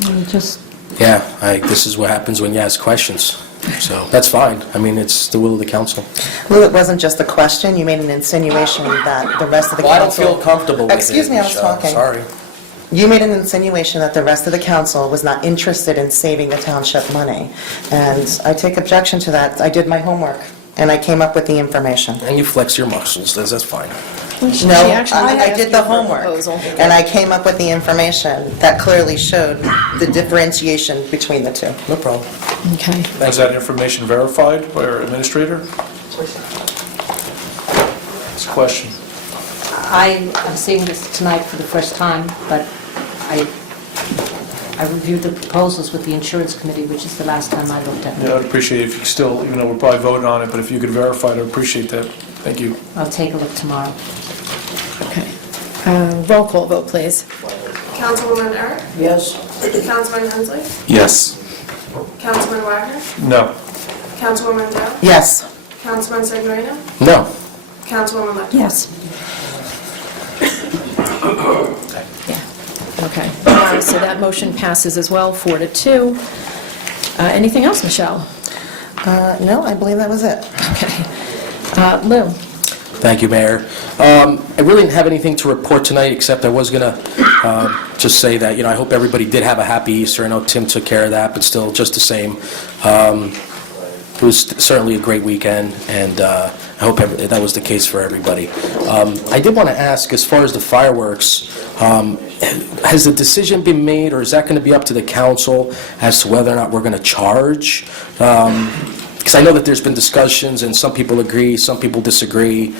You just, Yeah, this is what happens when you ask questions, so that's fine. I mean, it's the will of the council. Lou, it wasn't just a question, you made an insinuation that the rest of the council... Well, I don't feel comfortable with it, Excuse me, I was Michelle. talking. Sorry. You made an insinuation that the rest of the council was not interested in saving the township money, and I take objection to that. I did my homework, and I came up with the information. And you flex your muscles, that's fine. No, I did the homework, and I came up with the information that clearly showed the differentiation between the two. No problem. Okay. Is that information verified by our administrator? It's a question. I'm seeing this tonight for the first time, but I reviewed the proposals with the insurance committee, which is the last time I looked at Yeah, them. I'd appreciate it if you still, even though we're probably voting on it, but if you could verify it, I'd appreciate that. Thank you. I'll take a look tomorrow. Okay. Roll call vote, please. Councilwoman Eric? Yes. Councilman Hensley? Yes. Councilman Wagner? No. Councilwoman Dale? Yes. Councilman Signorino? No. Councilwoman Lichtenberg? yes. Okay. So that motion passes as well, 4-2. Anything else, Michelle? No, I believe that was it. Okay. Lou? Thank you, Mayor. I really didn't have anything to report tonight, except I was going to just say that, I hope everybody did have a happy Easter. I know Tim took care of that, but still, just the same. It was certainly a great weekend, and I hope that was the case for everybody. I did want to ask, as far as the fireworks, has the decision been made, or is that going to be up to the council as to whether or not we're going to charge? Because I know that there's been discussions, and some people agree, some people disagree.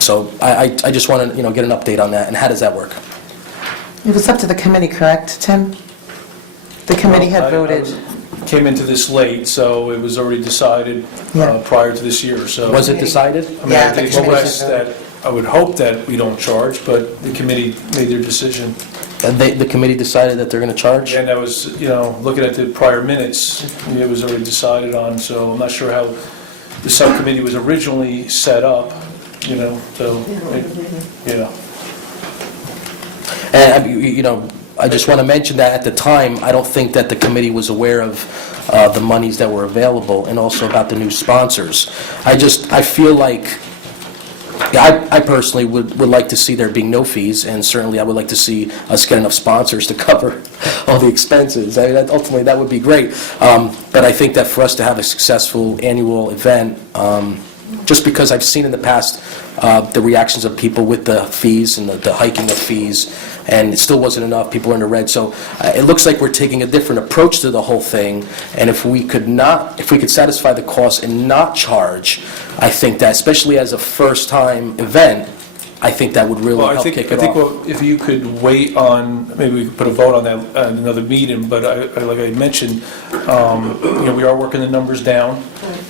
So I just want to, get an update on that, and how does that work? It was up to the committee, correct, Tim? The committee had voted. Came into this late, so it was already decided prior to this year, so... Was it decided? I mean, Yeah, I the did committee express did that I would hope that we don't charge, but the committee made their decision. And the committee decided that they're going to charge? And I was, looking at the prior minutes, it was already decided on, so I'm not sure how the subcommittee was originally set up, so, And, I just want to mention that at the time, I don't think that the committee was aware of the monies that were available and also about the new sponsors. I feel like, I personally would like to see there being no fees, and certainly I would like to see us get enough sponsors to cover all the expenses. Ultimately, that would be great. But I think that for us to have a successful annual event, just because I've seen in the past the reactions of people with the fees and the hiking of fees, and it still wasn't enough, people were in the red. So it looks like we're taking a different approach to the whole thing, and if we could satisfy the cost and not charge, I think that, especially as a first-time event, I think that would really help kick it off. I think if you could wait on, maybe we could put a vote on that at another meeting, but like I mentioned, we are working the numbers down.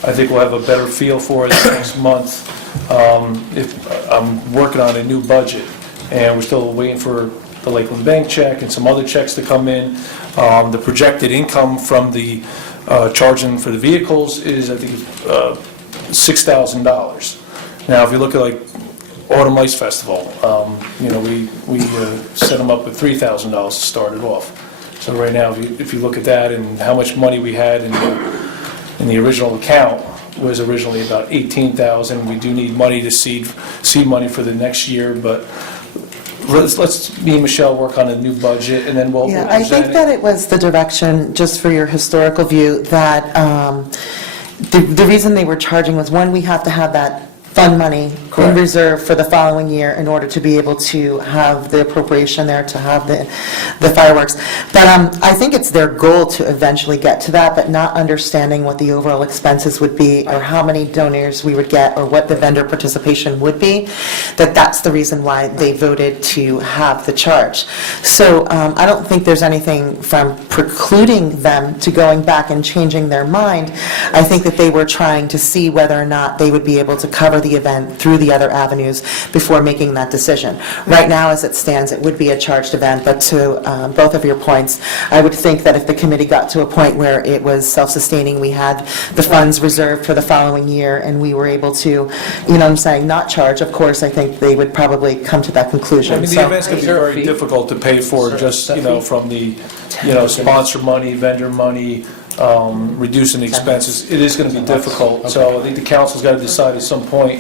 I think we'll have a better feel for it next month. I'm working on a new budget, and we're still waiting for the Lakeland Bank check and some other checks to come in. The projected income from the charging for the vehicles is, I think, $6,000. Now, if you look at like Autumn Ice Festival, we set them up with $3,000 to start it off. So right now, if you look at that and how much money we had in the original account was originally about $18,000. We do need money to seed money for the next year, but let's me and Michelle work on a new budget, and then we'll Yeah, I think that it was the direction, just for your historical view, that the reason they were charging was, one, we have to have that fund money in reserve for the following year in order to be able to have the appropriation there to have the fireworks. But I think it's their goal to eventually get to that, but not understanding what the overall expenses would be, or how many donors we would get, or what the vendor participation would be, that's the reason why they voted to have the charge. So I don't think there's anything from precluding them to going back and changing their mind. I think that they were trying to see whether or not they would be able to cover the event through the other avenues before making that decision. Right now, as it stands, it would be a charged event, but to both of your points, I would think that if the committee got to a point where it was self-sustaining, we had the funds reserved for the following year, and we were able to, not charge, of course, I think they would probably come to that conclusion. I mean, the event's going to be very difficult to pay for, just, from the, sponsor money, vendor money, reducing the expenses. It is going to be difficult, so I think the council's got to decide at some point,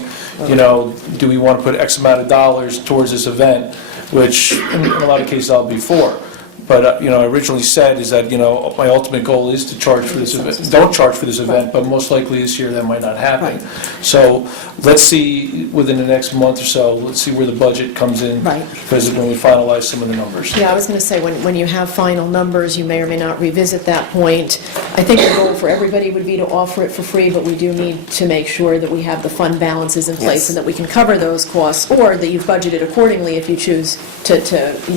do we want to put X amount of dollars towards this event, which in a lot of cases I'll be for. But, I originally said is that, my ultimate goal is to charge for this event. Don't charge for this event, but most likely this year that might not happen. So let's see, within the next month or so, let's see where the budget comes in. Because when we finalize some of the numbers. Yeah, I was going to say, when you have final numbers, you may or may not revisit that point. I think the goal for everybody would be to offer it for free, but we do need to make sure that we have the fund balances in place and that we can cover those costs, or that you've budgeted accordingly if you choose to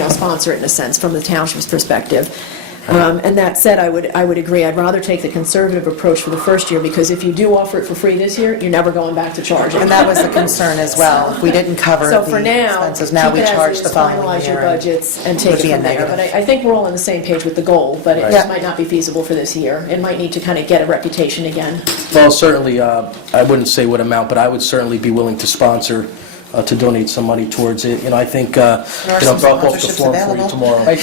sponsor it in a sense from the township's perspective. And that said, I would agree. I'd rather take the conservative approach for the first year, because if you do offer it for free this year, you're never going back to charging. And that was the concern as well. If we didn't cover the expenses, now we charge the following year. Finalize your budgets and take it from there. But I think we're all on the same page with the goal, but it just might not be feasible for this year. It might need to kind of get a reputation again. Well, certainly, I wouldn't say what amount, but I would certainly be willing to sponsor, to donate some money towards it. I think, I'll drop off the form for you tomorrow. I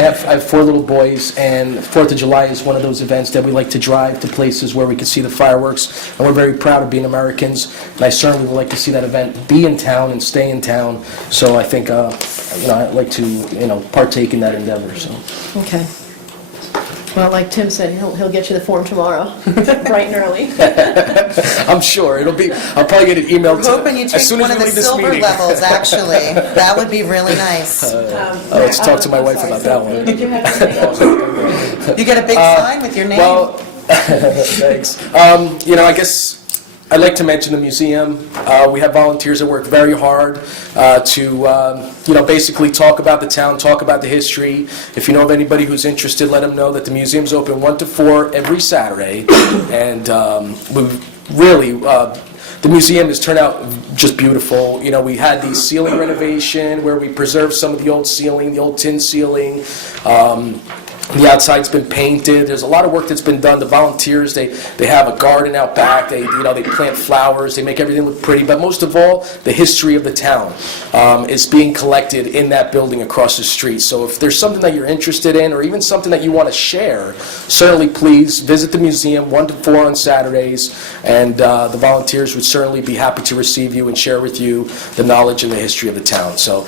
have 4 little boys, and 4th of July is one of those events that we like to drive to places where we can see the fireworks, and we're very proud of being Americans, and I certainly would like to see that event be in town and stay in town. So I think, I'd like to, partake in that endeavor, so. Okay. Well, like Tim said, he'll get you the form tomorrow, bright and early. I'm sure. I'll probably get an email We're hoping you take one of the silver levels, actually. That would be really nice. Let's talk to my wife about that one. Did you have anything? You get a big sign with your name? Well, thanks. I guess I'd like to mention the museum. We have volunteers that work very hard to, basically talk about the town, talk about the history. If you know of anybody who's interested, let them know that the museum's open 1 to 4 every Saturday. And the museum has turned out just beautiful. We had the ceiling renovation where we preserved some of the old ceiling, the old tin ceiling. The outside's been painted. There's a lot of work that's been done. The volunteers, they have a garden out back. They plant flowers. They make everything look pretty. But most of all, the history of the town is being collected in that building across the street. So if there's something that you're interested in, or even something that you want to share, certainly please visit the museum 1 to 4 on Saturdays, and the volunteers would certainly be happy to receive you and share with you the knowledge and the history of the town. So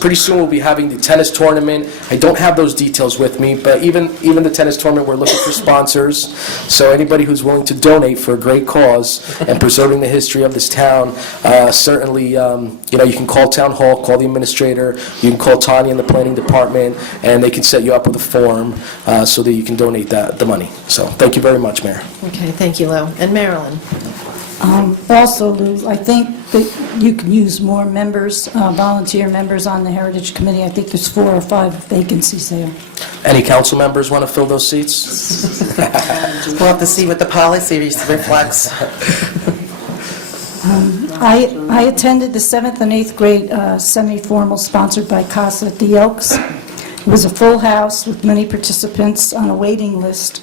pretty soon we'll be having the tennis tournament. I don't have those details with me, but even the tennis tournament, we're looking for sponsors. So anybody who's willing to donate for a great cause and preserving the history of this town, certainly, you can call Town Hall, call the administrator, you can call Tanya in the planning department, and they can set you up with a form so that you can donate the money. So thank you very much, Mayor. Okay, thank you, Lou. And Marilyn? Also, Lou, I think that you can use more members, volunteer members on the Heritage Committee. I think there's 4 or 5 vacancies there. Any council members want to fill those seats? We'll have to see what the policy reflects. I attended the 7th and 8th grade semi-formal sponsored by CASA at the Elks. It was a full house with many participants on a waiting list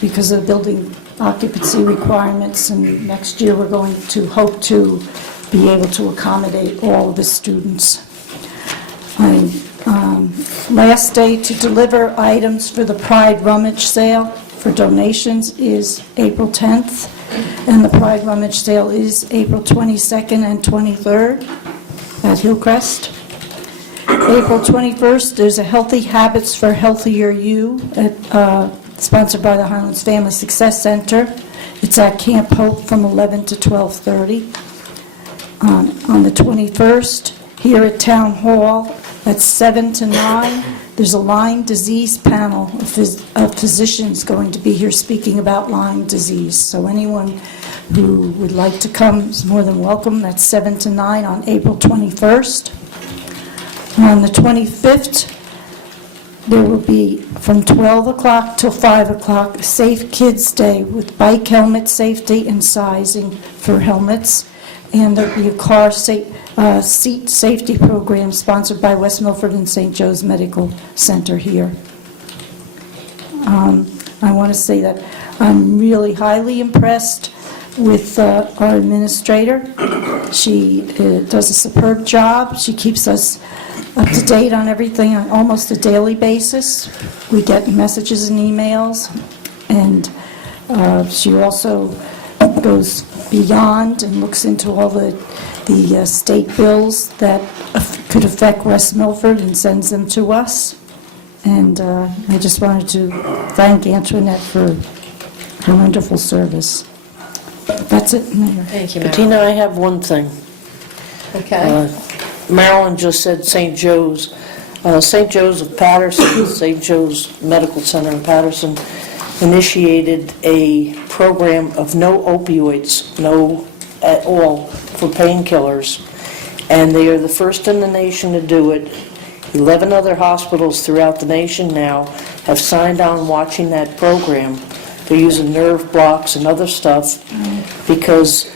because of building occupancy requirements, and next year we're going to hope to be able to accommodate all of the students. Last day to deliver items for the Pride Rummage Sale for donations is April 10th, and the Pride Rummage Sale is April 22nd and 23rd at Hillcrest. April 21st, there's a Healthy Habits for Healthier You sponsored by the Highlands Family Success Center. It's at Camp Hope from 11 to 12:30. On the 21st, here at Town Hall, at 7 to 9, there's a Lyme disease panel of physicians going to be here speaking about Lyme disease. So anyone who would like to come is more than welcome. That's 7 to 9 on April 21st. On the 25th, there will be from 12 o'clock till 5 o'clock, Safe Kids Day with bike helmet safety and sizing for helmets. And there'll be a car seat safety program sponsored by West Milford and St. Joe's Medical Center here. I want to say that I'm really highly impressed with our administrator. She does a superb job. She keeps us up to date on everything on almost a daily basis. We get messages and emails, and she also goes beyond and looks into all the state bills that could affect West Milford and sends them to us. And I just wanted to thank Antoinette for her wonderful service. That's it, Mayor. Thank you, Marilyn. Bettina, I have one thing. Okay. Marilyn just said St. Joe's. St. Joe's of Patterson, St. Joe's Medical Center in Patterson, initiated a program of no opioids, no at all, for painkillers. And they are the first in the nation to do it. 11 other hospitals throughout the nation now have signed on watching that program. They're using nerve blocks and other stuff because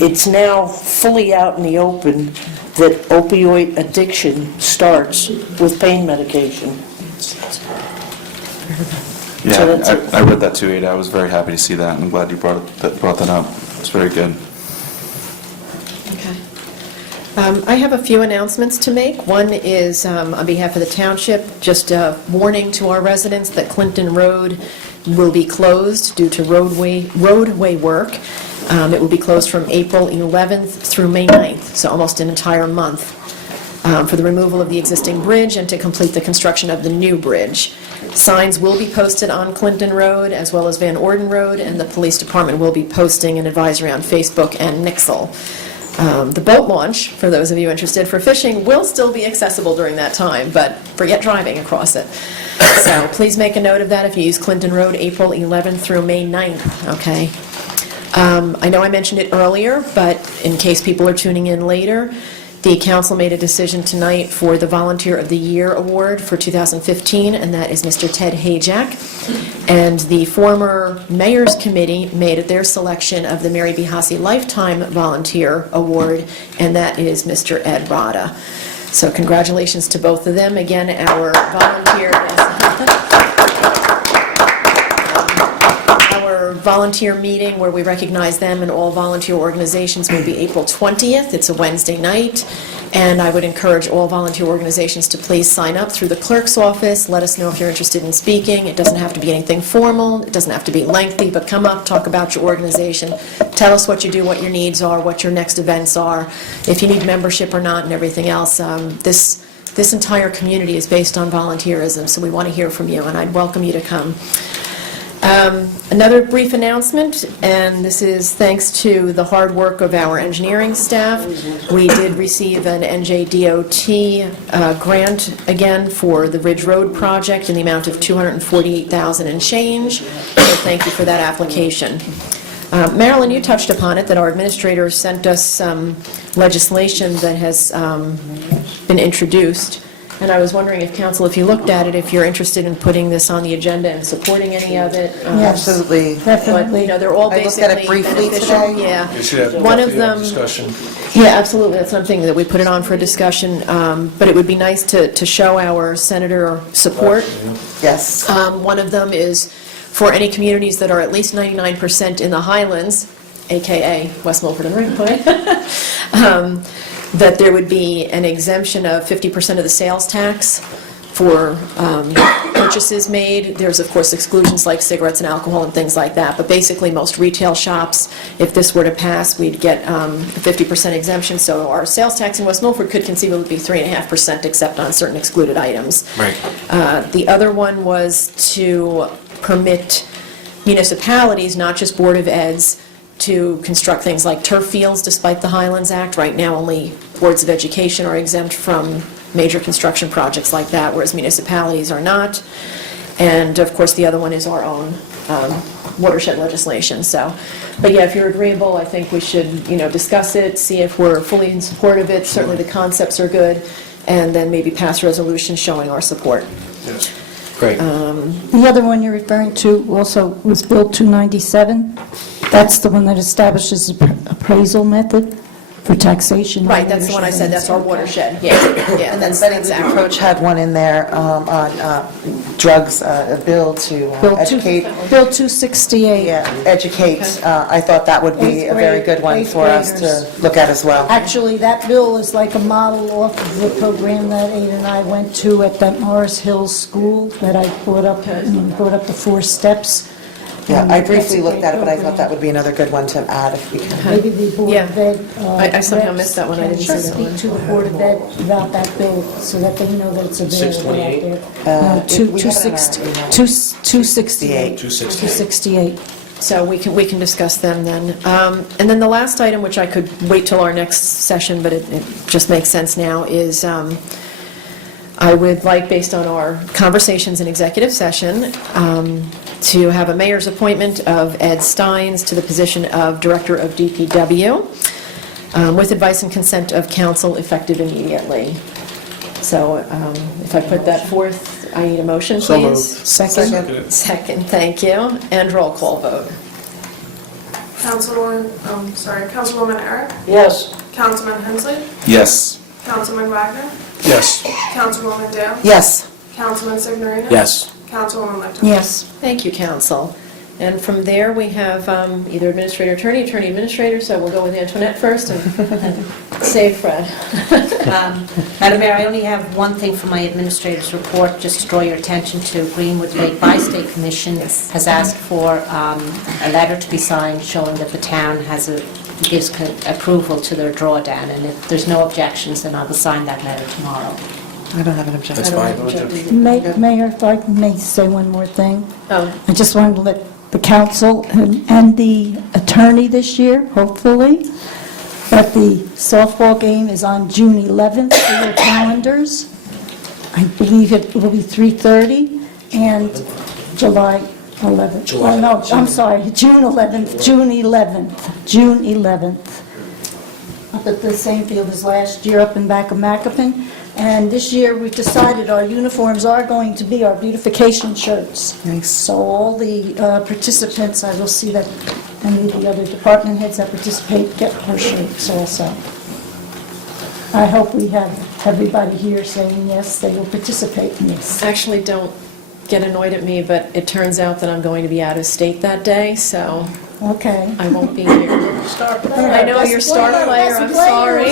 it's now fully out in the open that opioid addiction starts with pain medication. Yeah, I read that too, Ada. I was very happy to see that, and I'm glad you brought that up. It's very good. Okay. I have a few announcements to make. One is on behalf of the township, just a warning to our residents that Clinton Road will be closed due to roadway work. It will be closed from April 11th through May 9th, so almost an entire month, for the removal of the existing bridge and to complete the construction of the new bridge. Signs will be posted on Clinton Road as well as Van Orden Road, and the police department will be posting an advisory on Facebook and Nixle. The boat launch, for those of you interested for fishing, will still be accessible during that time, but forget driving across it. So please make a note of that if you use Clinton Road, April 11th through May 9th, okay? I know I mentioned it earlier, but in case people are tuning in later, the council made a decision tonight for the Volunteer of the Year Award for 2015, and that is Mr. Ted Hajak. And the former Mayor's Committee made it their selection of the Mary B. Hasse Lifetime Volunteer Award, and that is Mr. Ed Rada. So congratulations to both of them. Again, our volunteer... volunteer meeting where we recognize them and all volunteer organizations will be April 20th. It's a Wednesday night, and I would encourage all volunteer organizations to please sign up through the clerk's office. Let us know if you're interested in speaking. It doesn't have to be anything formal. It doesn't have to be lengthy, but come up, talk about your organization. Tell us what you do, what your needs are, what your next events are, if you need membership or not, and everything else. This entire community is based on volunteerism, so we want to hear from you, and I'd welcome you to come. Another brief announcement, and this is thanks to the hard work of our engineering staff. We did receive an NJDOT grant again for the Ridge Road project in the amount of $248,000 and change, so thank you for that application. Marilyn, you touched upon it, that our administrator sent us some legislation that has been introduced, and I was wondering if council, if you looked at it, if you're interested in putting this on the agenda and supporting any of it. Absolutely. But, you know, they're all I looked basically at it briefly beneficial. today. Yeah. You should have One of definitely have them. discussion. Yeah, absolutely, that's something that we put it on for a discussion, but it would be nice to show our senator support. Yes. One of them is for any communities that are at least 99% in the Highlands, AKA West Milford and Ridgeway, that there would be an exemption of 50% of the sales tax for purchases made. There's, of course, exclusions like cigarettes and alcohol and things like that, but basically most retail shops, if this were to pass, we'd get a 50% exemption, so our sales tax in West Milford could conceivably be 3.5% except on certain excluded items. Right. The other one was to permit municipalities, not just Board of Eds, to construct things like turf fields despite the Highlands Act. Right now, only boards of education are exempt from major construction projects like that, whereas municipalities are not. And of course, the other one is our own watershed legislation. So, but yeah, if you're agreeable, I think we should, discuss it, see if we're fully in support of it. Certainly the concepts are good, and then maybe pass a resolution showing our support. Yes. Great. The other one you're referring to also was Bill 297. That's the one that establishes the appraisal method for taxation. Right, that's the one I said, that's our watershed, yeah, And then that's Betty Lou exactly. Croce had one in there on drugs, a bill to educate. Bill 268. Yeah, educate. I thought that would be a very good one for us to look at as well. Actually, that bill is like a model off of the program that Ada and I went to at that Morris Hills School that I brought up the 4 steps. Yeah, I That's a briefly looked great at it, but I thought program. that would be another good one to add if we can. Maybe the Board of Ed. I somehow reps missed that one. I didn't see can that one. speak to the Board of Ed about that bill so that they know that it's available out 628? there. No, We have it in our email. 268. 268. So we can discuss them then. And then the last item, which I could wait till our next session, but it just makes sense now, is I would like, based on our conversations in executive session, to have a mayor's appointment of Ed Steins to the position of Director of DPW, with advice and consent of council effective immediately. So if I put that forth, I need a motion, So moved. please. Second. Second, thank you. And roll call vote. Councilwoman Eric, Yes. Councilman Hensley, Yes. Councilman Wagner, Yes. Councilwoman Dale, Yes. Councilman Signorino. Yes. Councilwoman Licton. Yes. Thank you, council. And from there, we have either administrator, attorney, administrator, so we'll go with Antoinette first and save Fred. Madam Mayor, I only have one thing from my administrator's report, just to draw your attention to Greenwood Lake Bi-State Commission has asked for a letter to be signed showing that the town gives approval to their drawdown, and if there's no objections, then I will sign that letter tomorrow. I don't have an objection. That's fine. Mayor, if I may say one more thing. Oh. I just wanted to let the council and the attorney this year, hopefully, that the softball game is on June 11th for your calendars. I believe it will be 3:30, and July 11th. Oh, no, I'm sorry, June 11th. Up at the same field as last year, up in back of Macapan. And this year, we've decided our uniforms are going to be our beautification shirts. Nice. So all the participants, I will see that any of the other department heads that participate get our shirts also. I hope we have everybody here saying yes, they will participate in this. Actually, don't get annoyed at me, but it turns out that I'm going to be out of state that day, so Okay. I won't be here. I know you're star player, I'm sorry.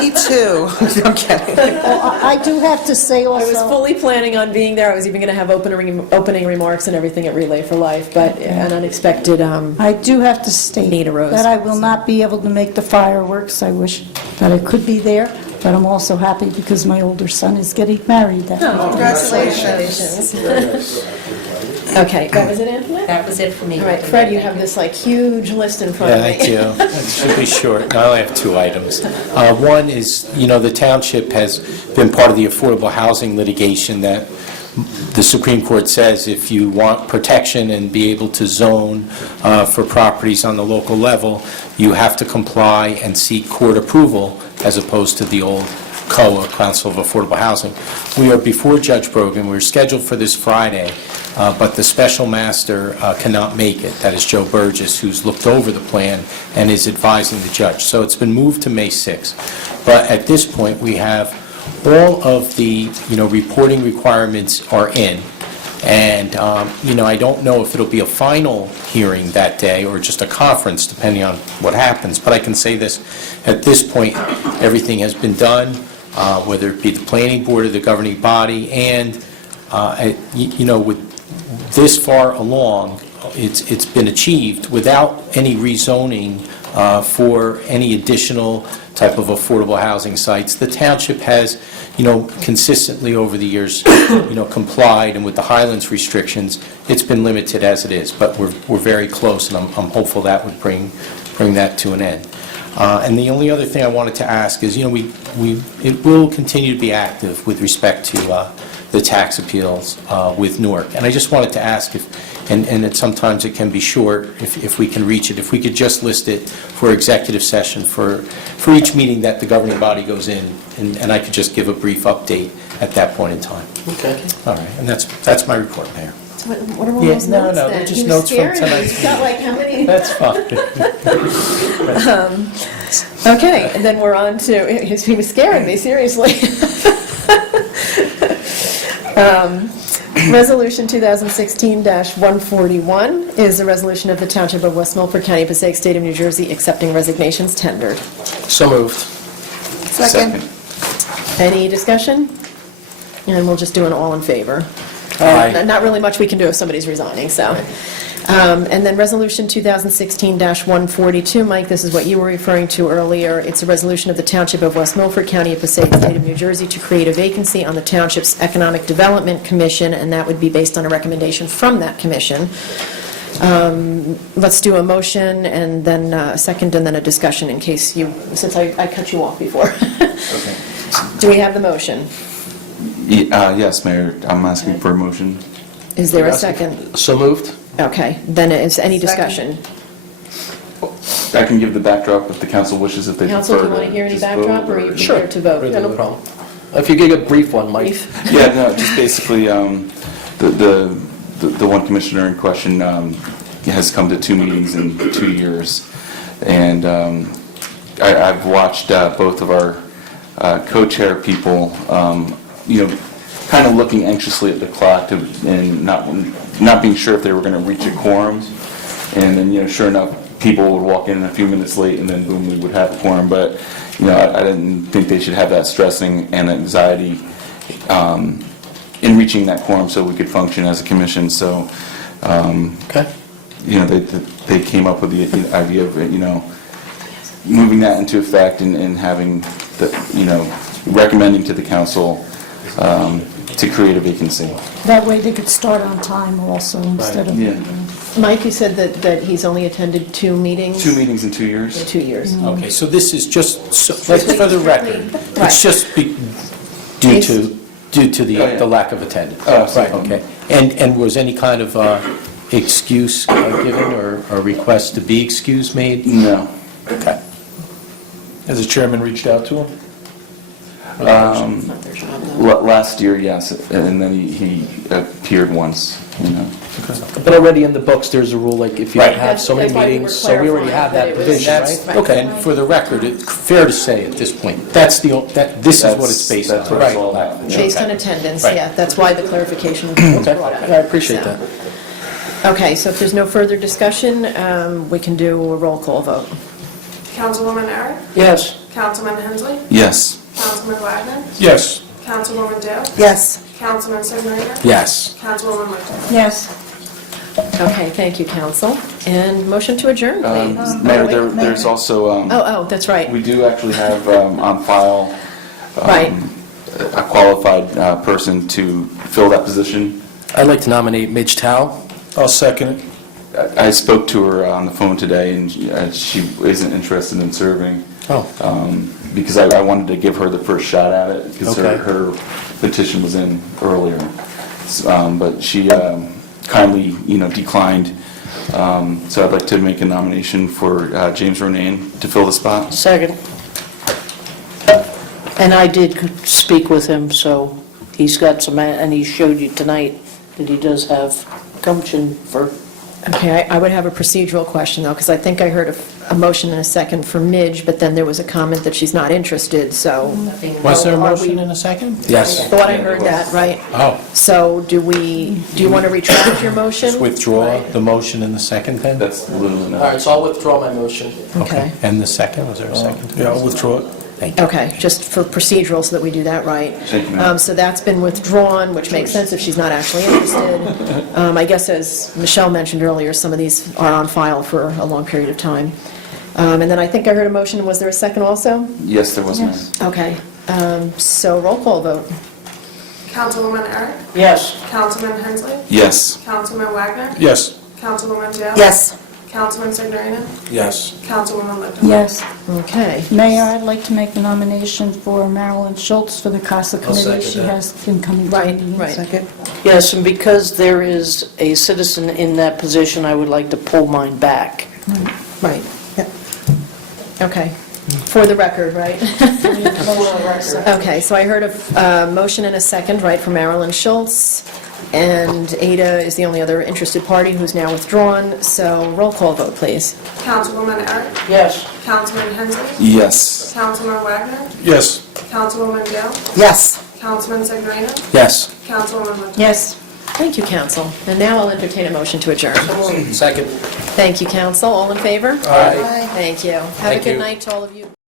Me too. I'm kidding. I do have to say I was also, fully planning on being there. I was even going to have opening remarks and everything at Relay for Life, but an unexpected I do have to state need arose. that I will not be able to make the fireworks. I wish that I could be there, but I'm also happy because my older son is getting married that weekend. Congratulations. Okay, that was it, Anthony? That was it for me. All right, Fred, you have this like huge list in front of me. Yeah, I do. It should be short. I only have 2 items. One is, the township has been part of the affordable housing litigation that the Supreme Court says if you want protection and be able to zone for properties on the local level, you have to comply and seek court approval as opposed to the old COA, Council of Affordable Housing. We are before Judge Brogan. We're scheduled for this Friday, but the special master cannot make it. That is Joe Burgess, who's looked over the plan and is advising the judge. So it's been moved to May 6th. But at this point, we have all of the, reporting requirements are in. And, I don't know if it'll be a final hearing that day or just a conference, depending on what happens. But I can say this, at this point, everything has been done, whether it be the planning board or the governing body. And, with this far along, it's been achieved without any rezoning for any additional type of affordable housing sites. The township has, consistently over the years, complied, and with the Highlands restrictions, it's been limited as it is, but we're very close, and I'm hopeful that would bring that to an end. And the only other thing I wanted to ask is, it will continue to be active with respect to the tax appeals with Newark. And I just wanted to ask if, and that sometimes it can be short, if we can reach it, if we could just list it for executive session for each meeting that the governing body goes in, and I could just give a brief update at that point in time. Okay. All right, and that's my report, Mayor. So what are all Yeah, those no, notes no, then? they're just You notes from scared me. tonight's You've got like how many? That's fine. Okay, and then we're on to, he was scaring me, seriously. Resolution 2016-141 is a resolution of the Township of West Milford, County of Passaic, State of New Jersey, accepting resignations tendered. So moved. Second. Any discussion? And we'll just do an all in favor. Aye. Not really much we can do if somebody's resigning, so. And then Resolution 2016-142, Mike, this is what you were referring to earlier. It's a resolution of the Township of West Milford, County of Passaic, State of New Jersey, to create a vacancy on the Township's Economic Development Commission, and that would be based on a recommendation from that commission. Let's do a motion, and then a second, and then a discussion in case you, since I cut you off before. Okay. Do we have the motion? Yes, Mayor, I'm asking for a motion. Is there a second? So moved. Okay, then is any discussion? I can give the backdrop if the council wishes, if they prefer. Council, do you want to hear any just backdrop, vote, or are you Sure. prepared to vote? Yeah, no problem. If you give a brief one, Mike. Yeah, no, just basically, the one commissioner in question has come to 2 meetings in 2 years. And I've watched both of our co-chair people, kind of looking anxiously at the clock and not being sure if they were going to reach a quorum. And then, sure enough, people would walk in a few minutes late, and then boom, we would have a quorum. But, I didn't think they should have that stressing and anxiety in reaching that quorum so we could function as a commission. So, Okay. they came up with the idea of, moving that into effect and having the, recommending to the council to create a vacancy. That way they could start on time also instead of... Yeah. Mike, you said that he's only attended 2 meetings? 2 meetings in 2 years. 2 years. Okay, so this is just, for the record, it's just due to the lack of attendance. Oh, Right, okay. And was any kind of excuse given or request to be excused made? No. Okay. Has the chairman reached out to him? Last year, yes, and then he appeared once. you know. But already in the books, there's a rule, like, if you Right. have so many That's why we were meetings, so we already have that clarifying that it was- provision, right? Okay, and for the record, it's fair to say at this point, this is what it's based on. That's what it's all about. Based on attendance, Right. yeah, that's why the clarification was Okay, brought up. I appreciate So- that. Okay, so if there's no further discussion, we can do a roll call vote. Councilwoman Eric, Yes. Councilman Hensley, Yes. Councilman Wagner, Yes. Councilwoman Dale, Yes. Councilman Signorina, Yes. Councilwoman Lichtenstein. Yes. Okay, thank you, council. And motion to adjourn, please. Mayor, wait, there's also, Oh, that's right. we do actually have on file Right. a qualified person to fill that position. I'd like to nominate Midge Tao. I'll second it. I spoke to her on the phone today, and she isn't interested in serving. Oh. Because I wanted to give her the first shot at it, because Okay. her petition was in earlier. But she kindly, declined. So I'd like to make a nomination for James Ronayne to fill the spot. Second. And I did speak with him, so he's got some, and he showed you tonight that he does have gumption for... Okay, I would have a procedural question, though, because I think I heard a motion and a second for Midge, but then there was a comment that she's not interested, so... Was there a Are motion we- in a second? Yes. I thought I heard that, right? Oh, So do you want to retract your motion? just withdraw the motion in the second then? That's literally All enough. right, so I'll withdraw my motion. Okay. And the second, was there a second? Yeah, I'll withdraw it. Thank you. Okay, just for procedural, so that we do that right. Thank you, ma'am. So that's been withdrawn, which makes sense if she's not actually interested. I guess, as Michelle mentioned earlier, some of these are on file for a long period of time. And then I think I heard a motion, was there a second also? Yes, there was, ma'am. Okay, so roll call vote. Councilwoman Eric, Yes. Councilman Hensley, Yes. Councilman Wagner, Yes. Councilwoman Dale. Yes. Councilman Signorina, Yes. Councilwoman Lichtenstein. Yes. Okay. Mayor, I'd like to make the nomination for Marilyn Schultz for the CASA committee. second She that. has been coming to the Right, meetings. right. Second. Yes, and because there is a citizen in that position, I would like to pull mine back. Right. Okay. For the record, right? Okay, so I heard a motion and a second, right, for Marilyn Schultz, and Ada is the only other interested party who's now withdrawn, so roll call vote, please. Councilwoman Eric, Yes. Councilman Hensley, Yes. Councilman Wagner, Yes. Councilwoman Dale, Yes. Councilman Signorina, Yes. Councilwoman Lichtenstein. Yes. Thank you, council. And now I'll entertain a motion to adjourn. Second. Thank you, council. All in favor? Aye. Thank you. Have a Thank good you. night to all of you.